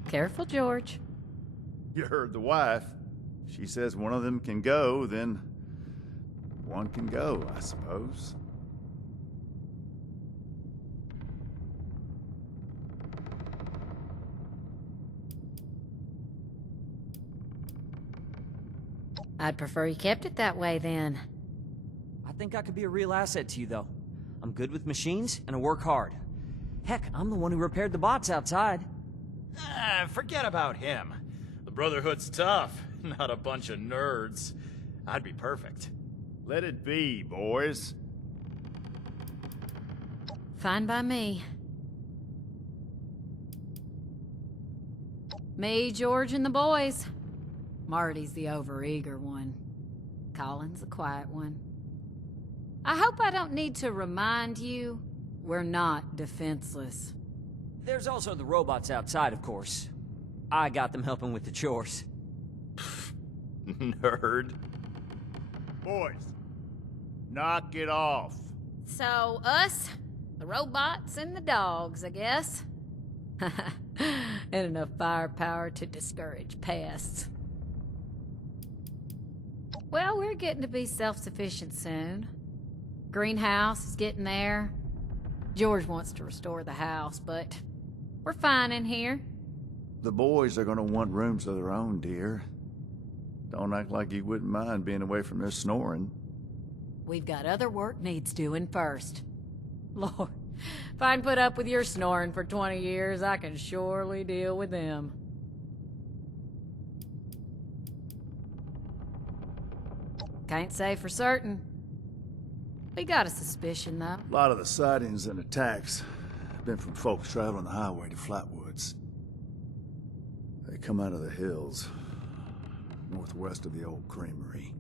Careful, George. You heard the wife. She says one of them can go, then one can go, I suppose. I'd prefer you kept it that way, then. I think I could be a real asset to you, though. I'm good with machines, and I work hard. Heck, I'm the one who repaired the bots outside. Forget about him. The Brotherhood's tough, not a bunch of nerds. I'd be perfect. Let it be, boys. Fine by me. Me, George, and the boys. Marty's the overeager one. Colin's the quiet one. I hope I don't need to remind you, we're not defenseless. There's also the robots outside, of course. I got them helping with the chores. Nerd. Boys, knock it off. So, us, the robots, and the dogs, I guess. And enough firepower to discourage pests. Well, we're getting to be self-sufficient soon. Greenhouse is getting there. George wants to restore the house, but we're fine in here. The boys are gonna want rooms of their own, dear. Don't act like you wouldn't mind being away from their snoring. We've got other work needs doing first. Lord, if I can put up with your snoring for 20 years, I can surely deal with them. Can't say for certain. We got a suspicion, though. A lot of the sightings and attacks have been from folks traveling the highway to Flatwoods. They come out of the hills, northwest of the old creamery.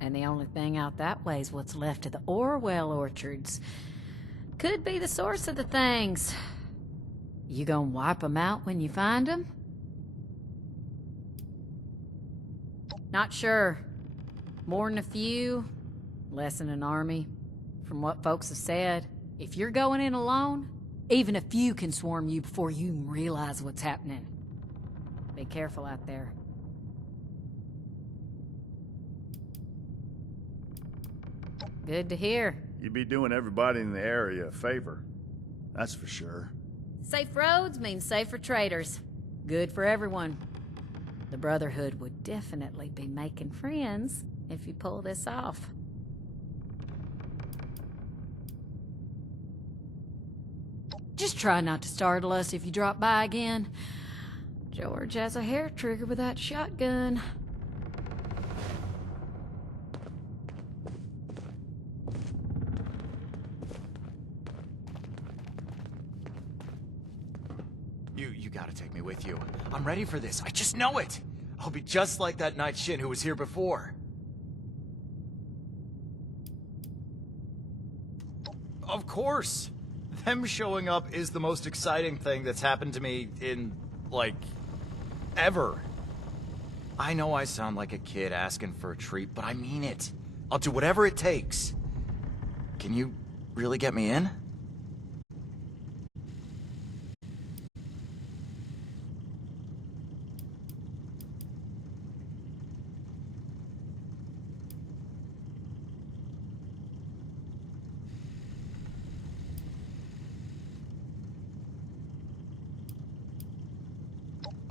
And the only thing out that way is what's left of the Orwell orchards. Could be the source of the things. You gonna wipe them out when you find them? Not sure. More than a few, less than an army. From what folks have said, if you're going in alone, even a few can swarm you before you even realize what's happening. Be careful out there. Good to hear. You'd be doing everybody in the area a favor. That's for sure. Safe roads means safer traders. Good for everyone. The Brotherhood would definitely be making friends if you pull this off. Just try not to startle us if you drop by again. George has a hair trigger with that shotgun. You gotta take me with you. I'm ready for this. I just know it. I'll be just like that Night Shin who was here before. Of course. Them showing up is the most exciting thing that's happened to me in, like, ever. I know I sound like a kid asking for a treat, but I mean it. I'll do whatever it takes. Can you really get me in?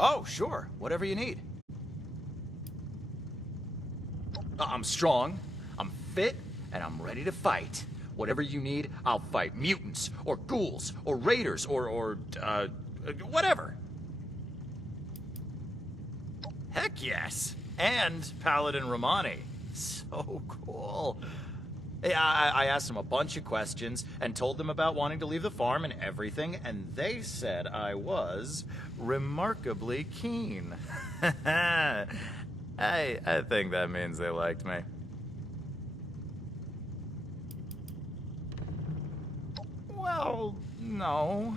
Oh, sure. Whatever you need. I'm strong, I'm fit, and I'm ready to fight. Whatever you need, I'll fight mutants, or ghouls, or raiders, or whatever. Heck yes. And Paladin Romani. So cool. I asked them a bunch of questions and told them about wanting to leave the farm and everything, and they said I was remarkably keen. I think that means they liked me. Well, no.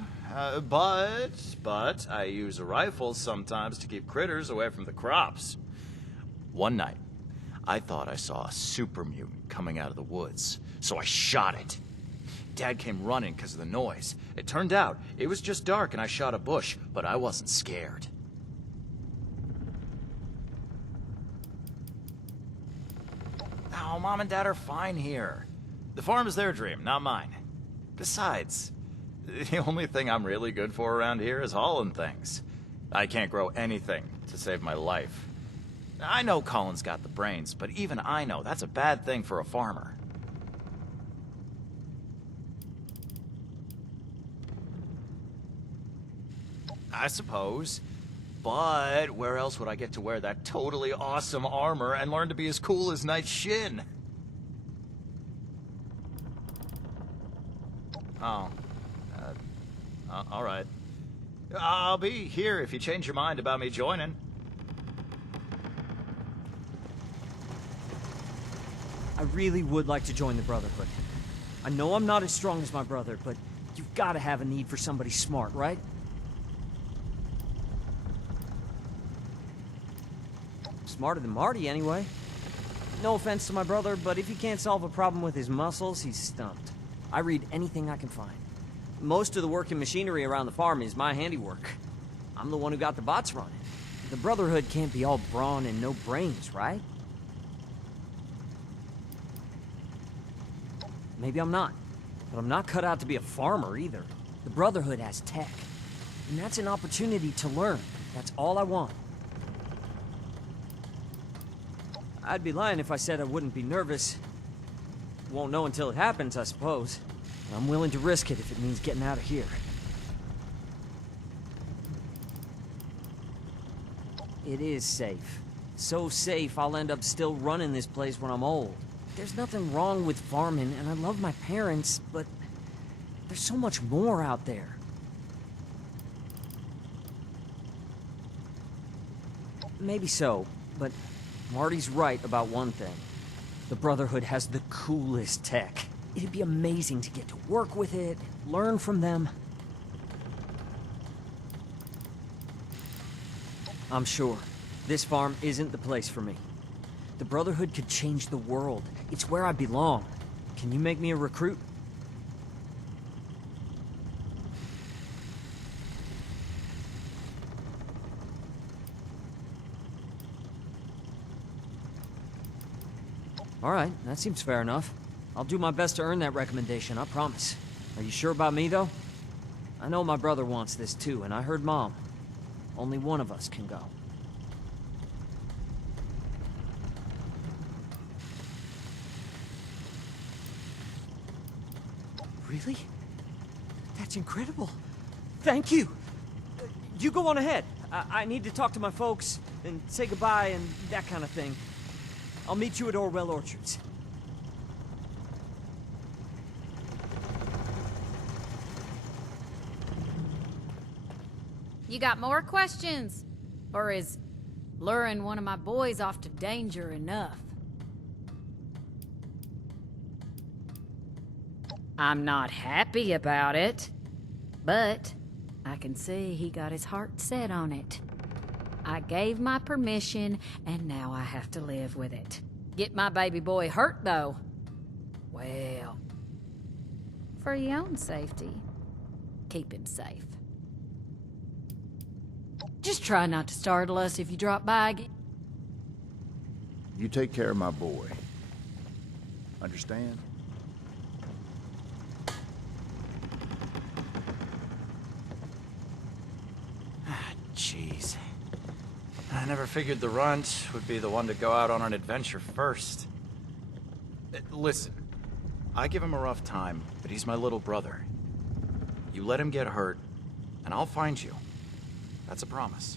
But I use a rifle sometimes to keep critters away from the crops. One night, I thought I saw a super mutant coming out of the woods, so I shot it. Dad came running because of the noise. It turned out it was just dark and I shot a bush, but I wasn't scared. Oh, Mom and Dad are fine here. The farm is their dream, not mine. Besides, the only thing I'm really good for around here is hauling things. I can't grow anything to save my life. I know Colin's got the brains, but even I know that's a bad thing for a farmer. I suppose. But where else would I get to wear that totally awesome armor and learn to be as cool as Night Shin? Oh. Alright. I'll be here if you change your mind about me joining. I really would like to join the Brotherhood. I know I'm not as strong as my brother, but you've got to have a need for somebody smart, right? Smarter than Marty, anyway. No offense to my brother, but if he can't solve a problem with his muscles, he's stumped. I read anything I can find. Most of the working machinery around the farm is my handiwork. I'm the one who got the bots running. The Brotherhood can't be all brawn and no brains, right? Maybe I'm not, but I'm not cut out to be a farmer either. The Brotherhood has tech, and that's an opportunity to learn. That's all I want. I'd be lying if I said I wouldn't be nervous. Won't know until it happens, I suppose. But I'm willing to risk it if it means getting out of here. It is safe. So safe, I'll end up still running this place when I'm old. There's nothing wrong with farming, and I love my parents, but there's so much more out there. Maybe so, but Marty's right about one thing. The Brotherhood has the coolest tech. It'd be amazing to get to work with it, learn from them. I'm sure this farm isn't the place for me. The Brotherhood could change the world. It's where I belong. Can you make me a recruit? All right, that seems fair enough. I'll do my best to earn that recommendation, I promise. Are you sure about me, though? I know my brother wants this too, and I heard Mom. Only one of us can go. Really? That's incredible. Thank you. You go on ahead. I need to talk to my folks and say goodbye and that kind of thing. I'll meet you at Orwell Orchards. You got more questions? Or is luring one of my boys off to danger enough? I'm not happy about it, but I can see he got his heart set on it. I gave my permission, and now I have to live with it. Get my baby boy hurt, though. Well, for your own safety, keep him safe. Just try not to startle us if you drop by again. You take care of my boy. Understand? Jeez. I never figured the runt would be the one to go out on an adventure first. Listen, I give him a rough time, but he's my little brother. You let him get hurt, and I'll find you. That's a promise.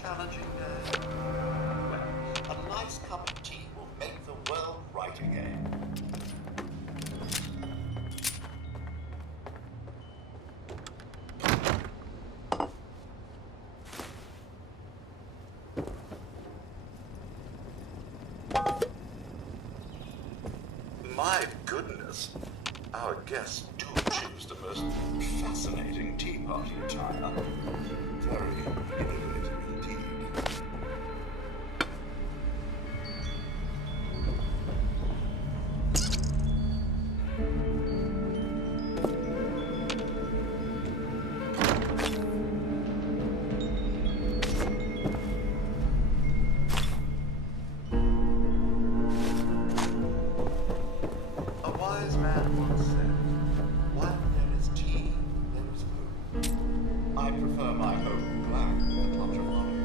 challenging day. Well, a nice cup of tea will make the world right again. My goodness, our guests do choose the most fascinating tea party attire. Very innovative indeed. A wise man once said, "While there is tea, there is hope." I prefer my own black with a touch of honey.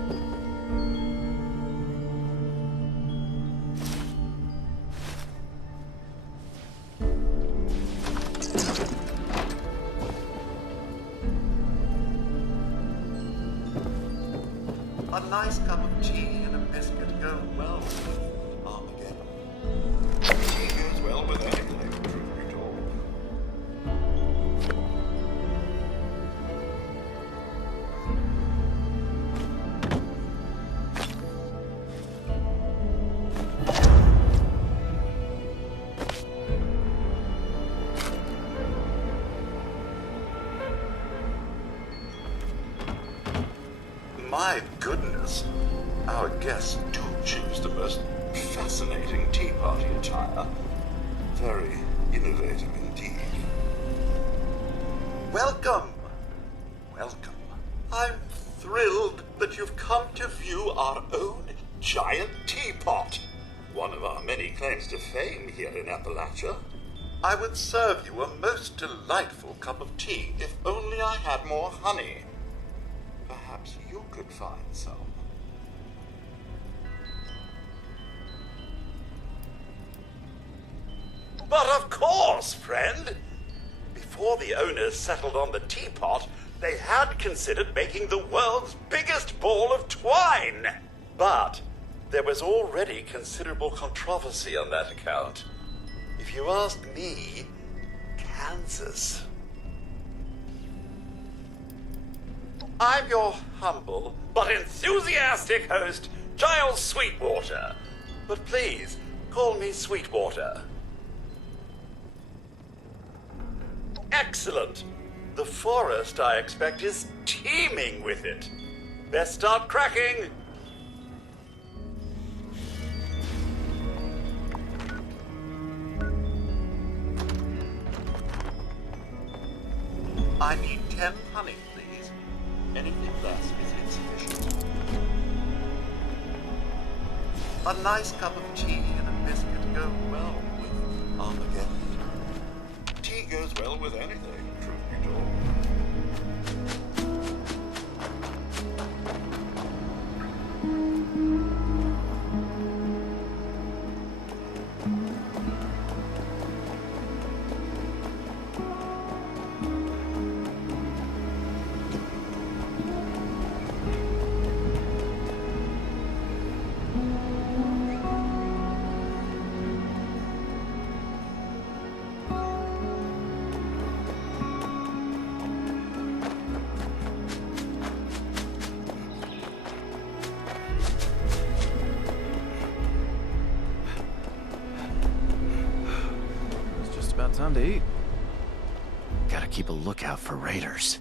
A nice cup of tea and a biscuit go well with Armageddon. Tea goes well with anything, truth be told. My goodness, our guests do choose the most fascinating tea party attire. Very innovative indeed. Welcome! Welcome. I'm thrilled that you've come to view our own giant teapot. One of our many claims to fame here in Appalachia. I would serve you a most delightful cup of tea if only I had more honey. Perhaps you could find some. But of course, friend! Before the owners settled on the teapot, they had considered making the world's biggest ball of twine. But there was already considerable controversy on that account. If you ask me, Kansas. I'm your humble but enthusiastic host, Giles Sweetwater. But please, call me Sweetwater. Excellent. The forest, I expect, is teeming with it. Best start cracking. I need 10 honey, please. Anything less is insufficient. A nice cup of tea and a biscuit go well with Armageddon. Tea goes well with anything, truth be told. Time to eat. Gotta keep a lookout for raiders.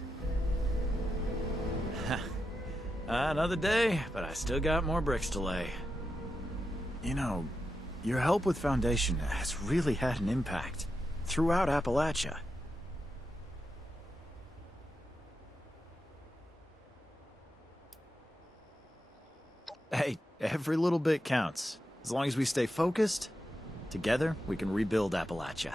Another day, but I still got more bricks to lay. You know, your help with Foundation has really had an impact throughout Appalachia. Hey, every little bit counts. As long as we stay focused, together we can rebuild Appalachia.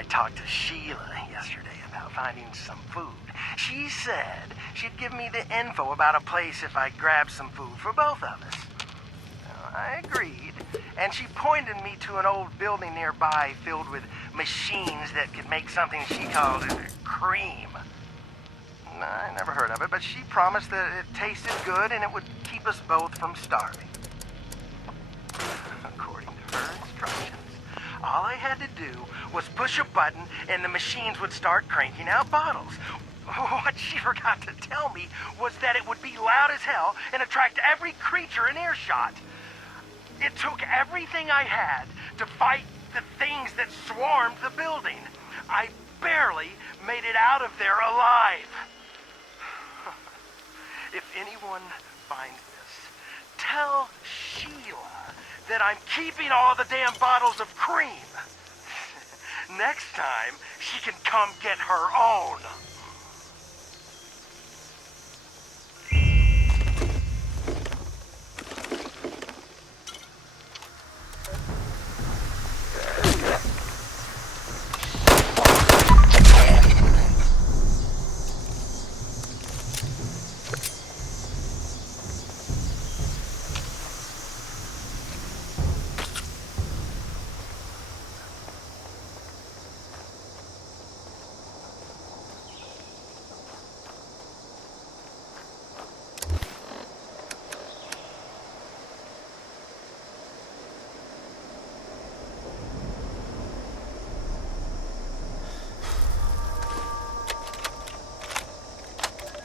I talked to Sheila yesterday about finding some food. She said she'd give me the info about a place if I grabbed some food for both of us. I agreed, and she pointed me to an old building nearby filled with machines that could make something she called cream. I never heard of it, but she promised that it tasted good and it would keep us both from starving. According to her instructions, all I had to do was push a button and the machines would start cranking out bottles. What she forgot to tell me was that it would be loud as hell and attract every creature in earshot. It took everything I had to fight the things that swarmed the building. I barely made it out of there alive. If anyone finds this, tell Sheila that I'm keeping all the damn bottles of cream. Next time, she can come get her own.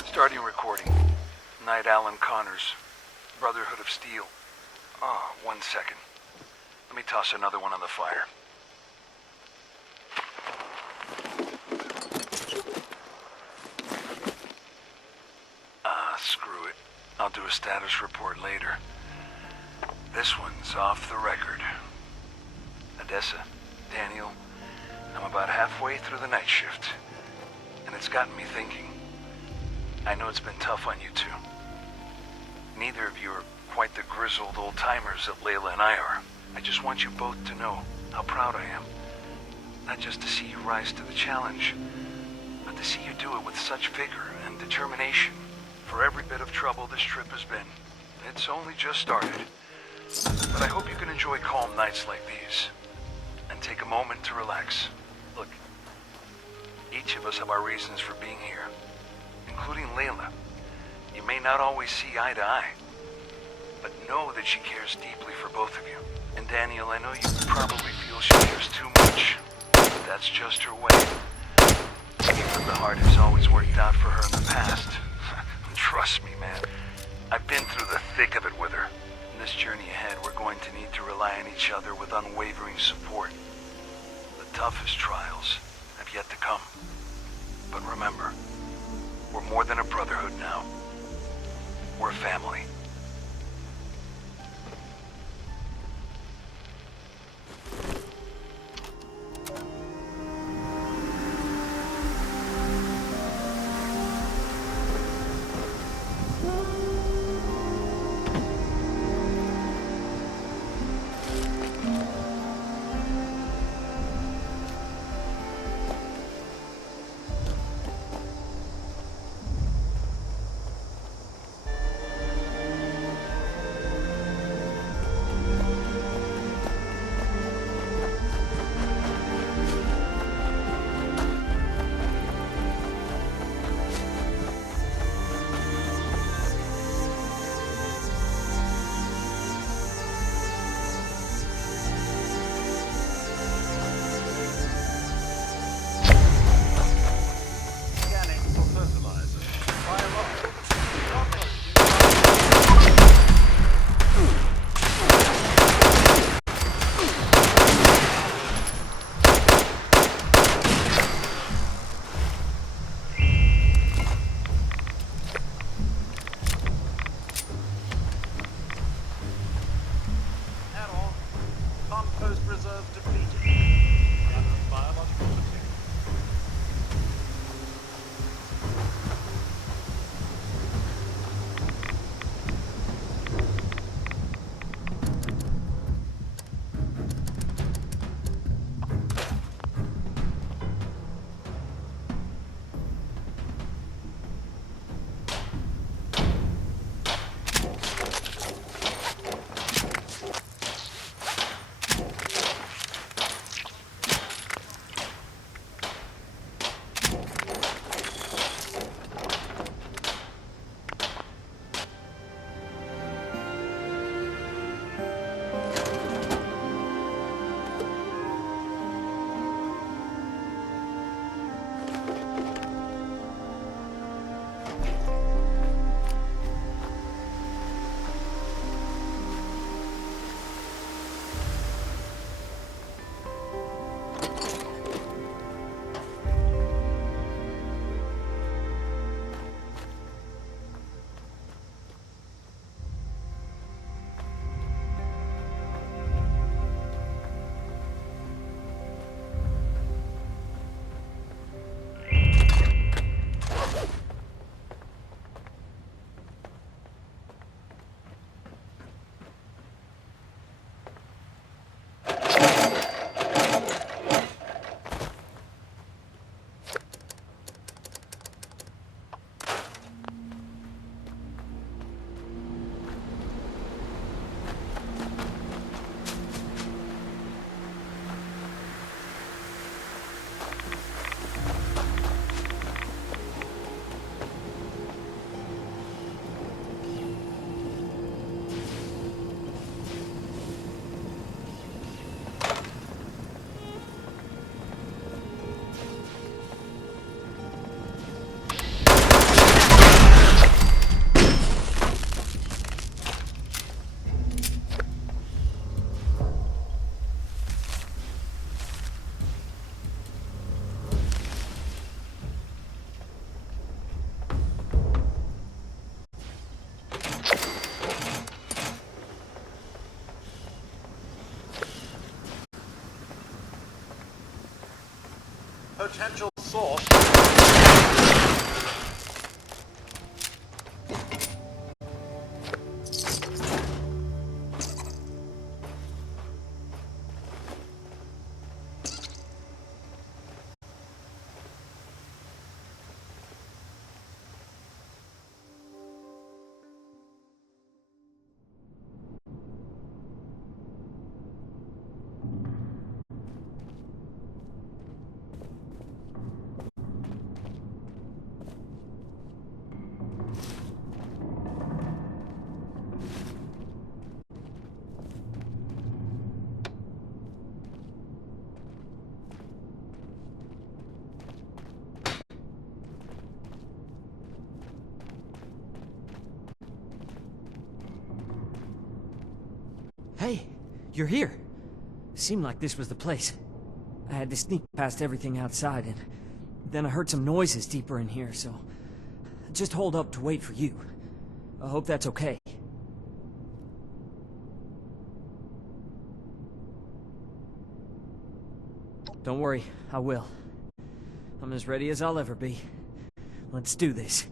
Starting recording. Night Alan Connors. Brotherhood of Steel. Oh, 1 second. Let me toss another one on the fire. Screw it. I'll do a status report later. This one's off the record. Odessa, Daniel, I'm about halfway through the night shift. And it's gotten me thinking. I know it's been tough on you two. Neither of you are quite the grizzled old-timers that Layla and I are. I just want you both to know how proud I am. Not just to see you rise to the challenge, but to see you do it with such vigor and determination. For every bit of trouble this trip has been, it's only just started. But I hope you can enjoy calm nights like these, and take a moment to relax. Look, each of us have our reasons for being here, including Layla. You may not always see eye to eye, but know that she cares deeply for both of you. And Daniel, I know you probably feel she cares too much, but that's just her way. Even the heart has always worked out for her in the past. Trust me, man. I've been through the thick of it with her. In this journey ahead, we're going to need to rely on each other with unwavering support. The toughest trials have yet to come. But remember, we're more than a brotherhood now. We're family. potential source. Hey, you're here. Seemed like this was the place. I had to sneak past everything outside, and then I heard some noises deeper in here, so just hold up to wait for you. I hope that's okay. Don't worry, I will. I'm as ready as I'll ever be. Let's do this.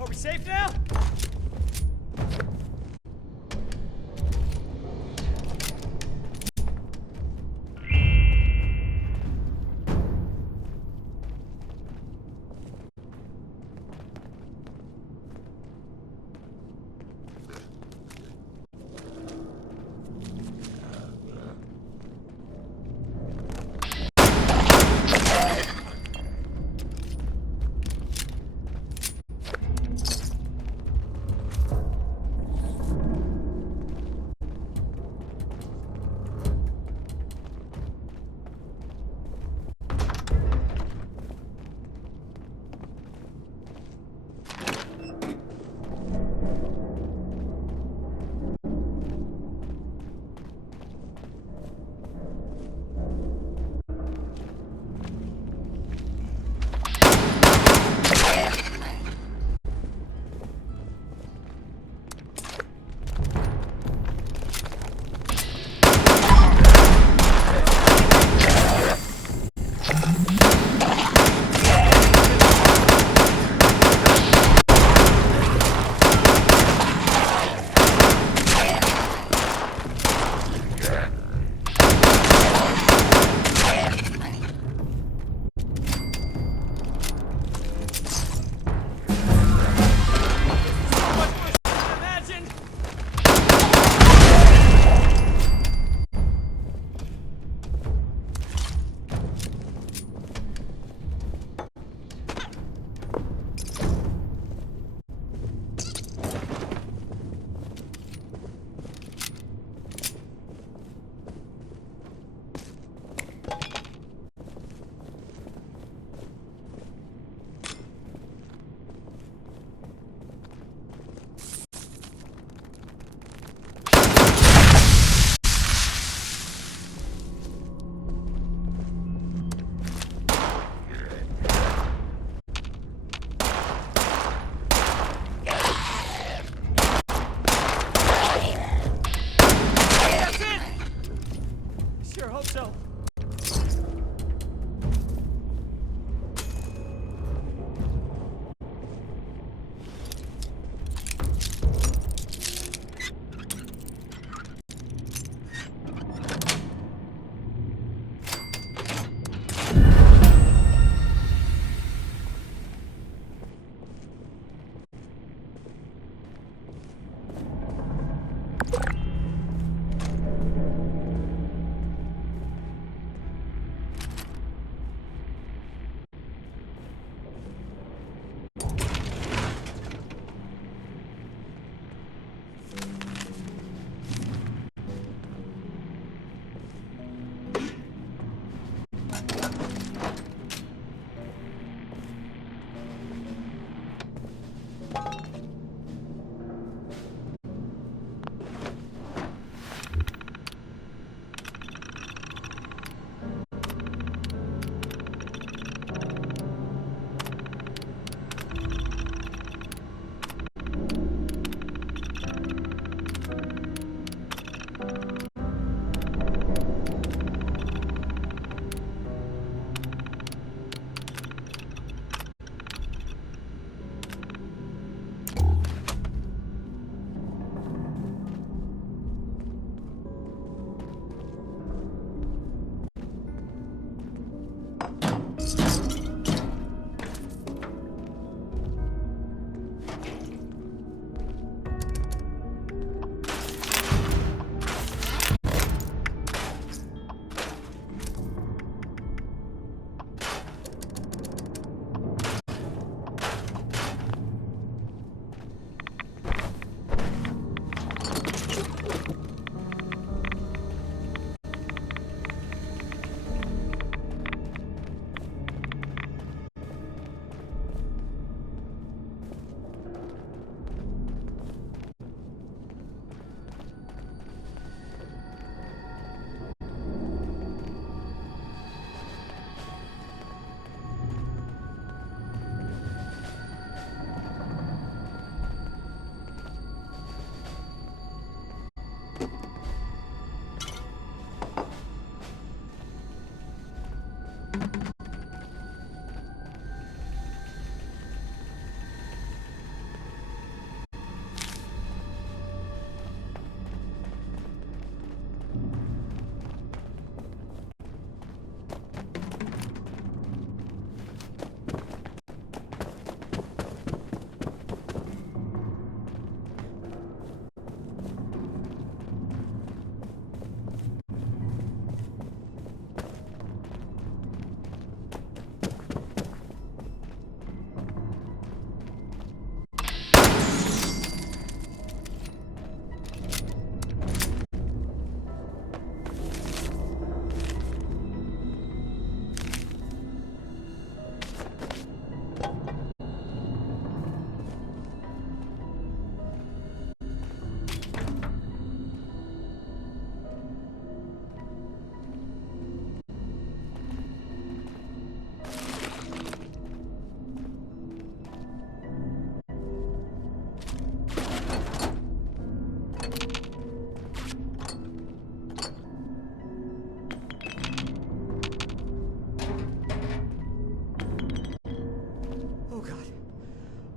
Are we safe now?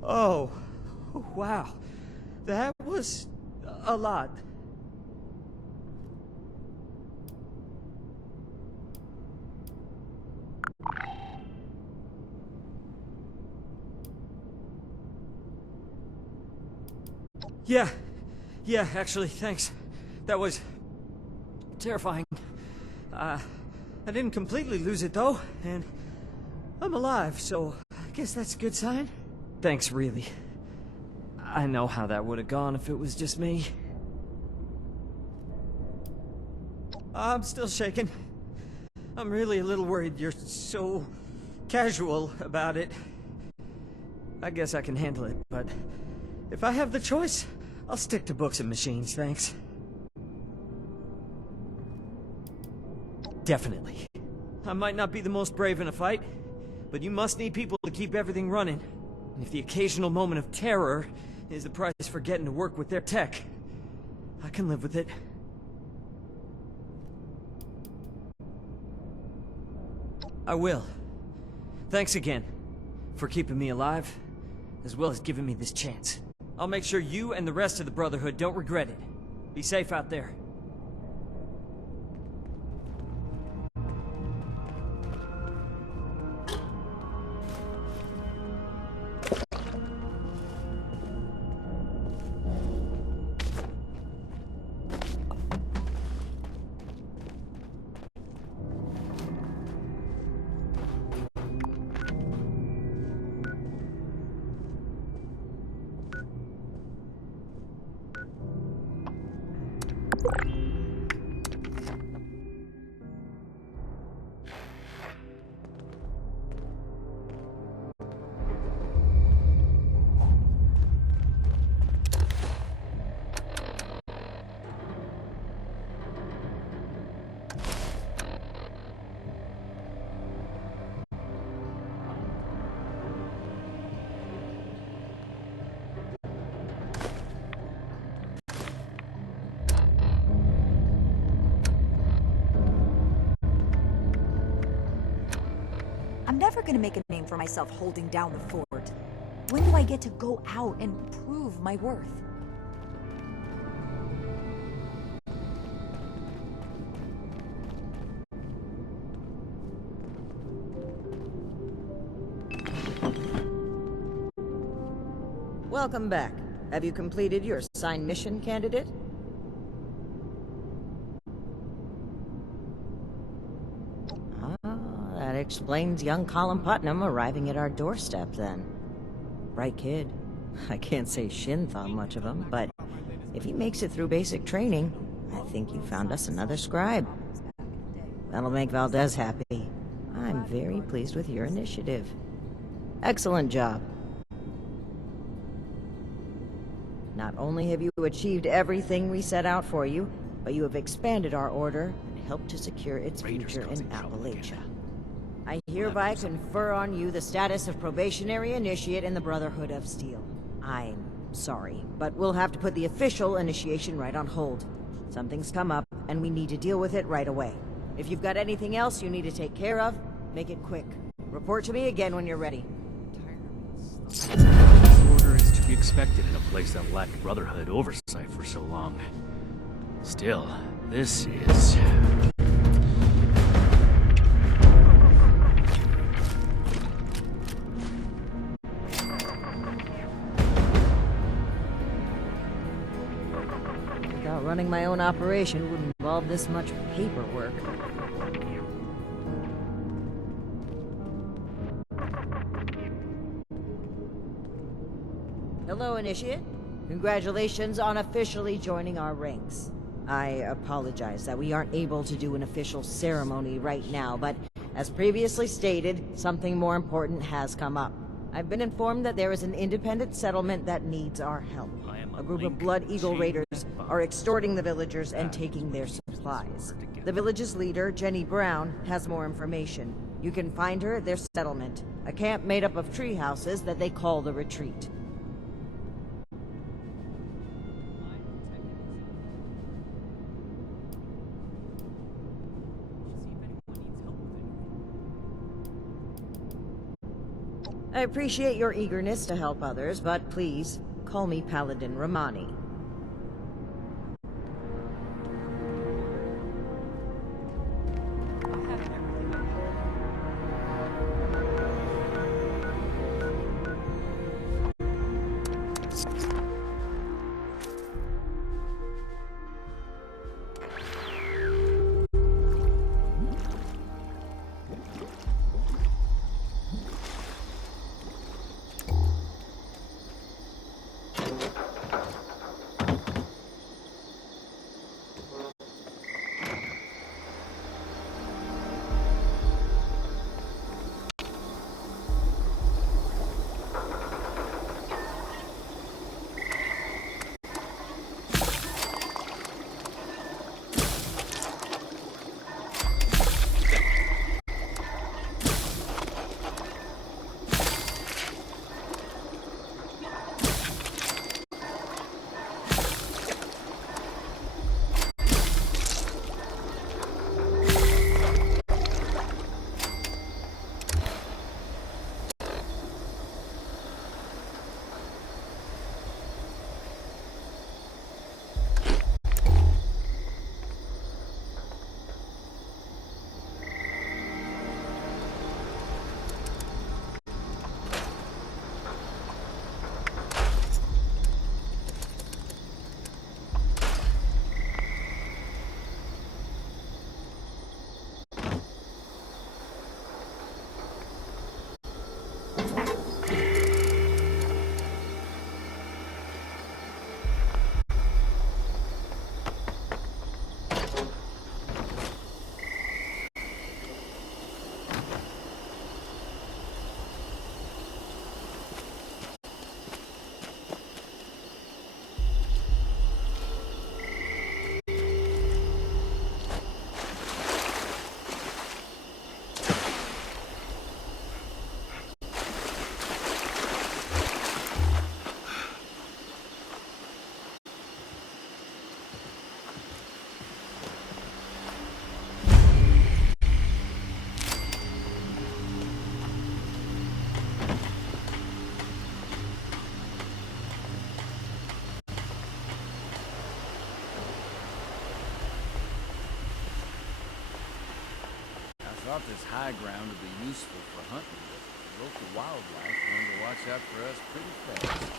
Oh, wow. That was a lot. Yeah, actually, thanks. That was terrifying. I didn't completely lose it though, and I'm alive, so I guess that's a good sign. Thanks, really. I know how that would have gone if it was just me. I'm still shaking. I'm really a little worried you're so casual about it. I guess I can handle it, but if I have the choice, I'll stick to books and machines, thanks. Definitely. I might not be the most brave in a fight, but you must need people to keep everything running. And if the occasional moment of terror is the price for getting to work with their tech, I can live with it. I will. Thanks again for keeping me alive, as well as giving me this chance. I'll make sure you and the rest of the Brotherhood don't regret it. Be safe out there. I'm never gonna make a name for myself holding down the fort. When do I get to go out and prove my worth? Welcome back. Have you completed your assigned mission, candidate? That explains young Colin Putnam arriving at our doorstep, then. Bright kid. I can't say Shin thought much of him, but if he makes it through basic training, I think you found us another scribe. That'll make Valdez happy. I'm very pleased with your initiative. Excellent job. Not only have you achieved everything we set out for you, but you have expanded our order and helped to secure its future in Appalachia. I hereby confer on you the status of probationary initiate in the Brotherhood of Steel. I'm sorry, but we'll have to put the official initiation right on hold. Something's come up, and we need to deal with it right away. If you've got anything else you need to take care of, make it quick. Report to me again when you're ready. Order is to be expected in a place that lacked Brotherhood oversight for so long. Still, this is... Without running my own operation would involve this much paperwork. Hello, Initiate. Congratulations on officially joining our ranks. I apologize that we aren't able to do an official ceremony right now, but as previously stated, something more important has come up. I've been informed that there is an independent settlement that needs our help. A group of Blood Eagle raiders are extorting the villagers and taking their supplies. The village's leader, Jenny Brown, has more information. You can find her at their settlement, a camp made up of tree houses that they call the Retreat. I appreciate your eagerness to help others, but please, call me Paladin Romani. I thought this high ground would be useful for hunting, but local wildlife learned to watch out for us pretty fast.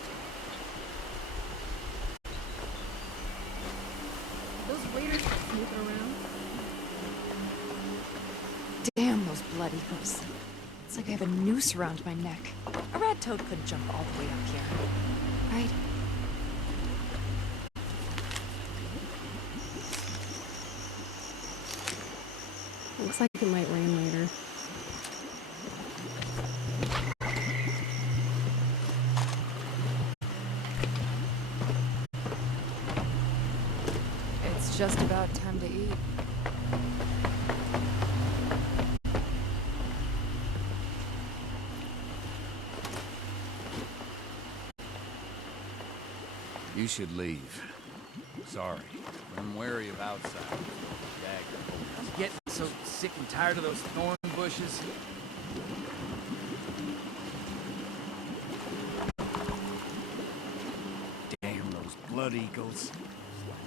Those raiders snooping around. Damn those blood eagles. It's like I have a noose around my neck. A rat toad couldn't jump all the way up here. Right? Looks like it might rain later. It's just about time to eat. You should leave. Sorry. I'm wary of outsiders. I'm getting so sick and tired of those thorn bushes. Damn those blood eagles.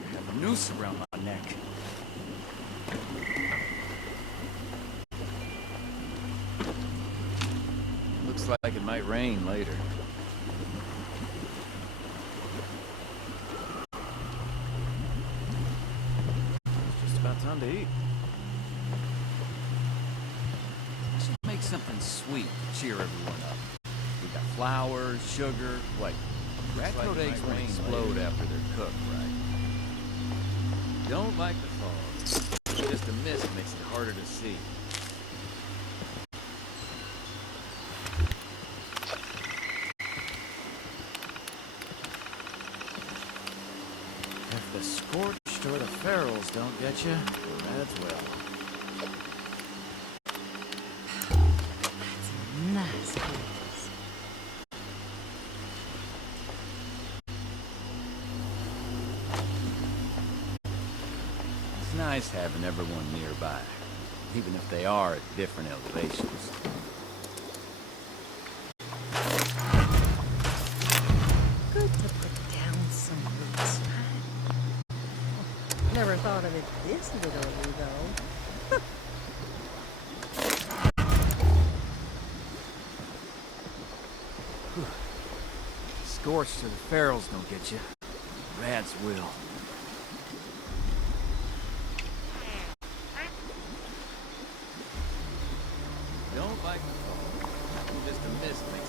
I have a noose around my neck. Looks like it might rain later. Just about time to eat. Should make something sweet to cheer everyone up. We got flour, sugar, wait. Rat coat eggs won't explode after they're cooked, right? Don't like the fog. Just a mist makes it harder to see. If the scorched or the ferals don't get you, that's well. Nice place. It's nice having everyone nearby, even if they are at different elevations. thought of it this literally, though. Scorched so the ferals don't get you. Rats will. Don't like the fall. I'm just a mist man.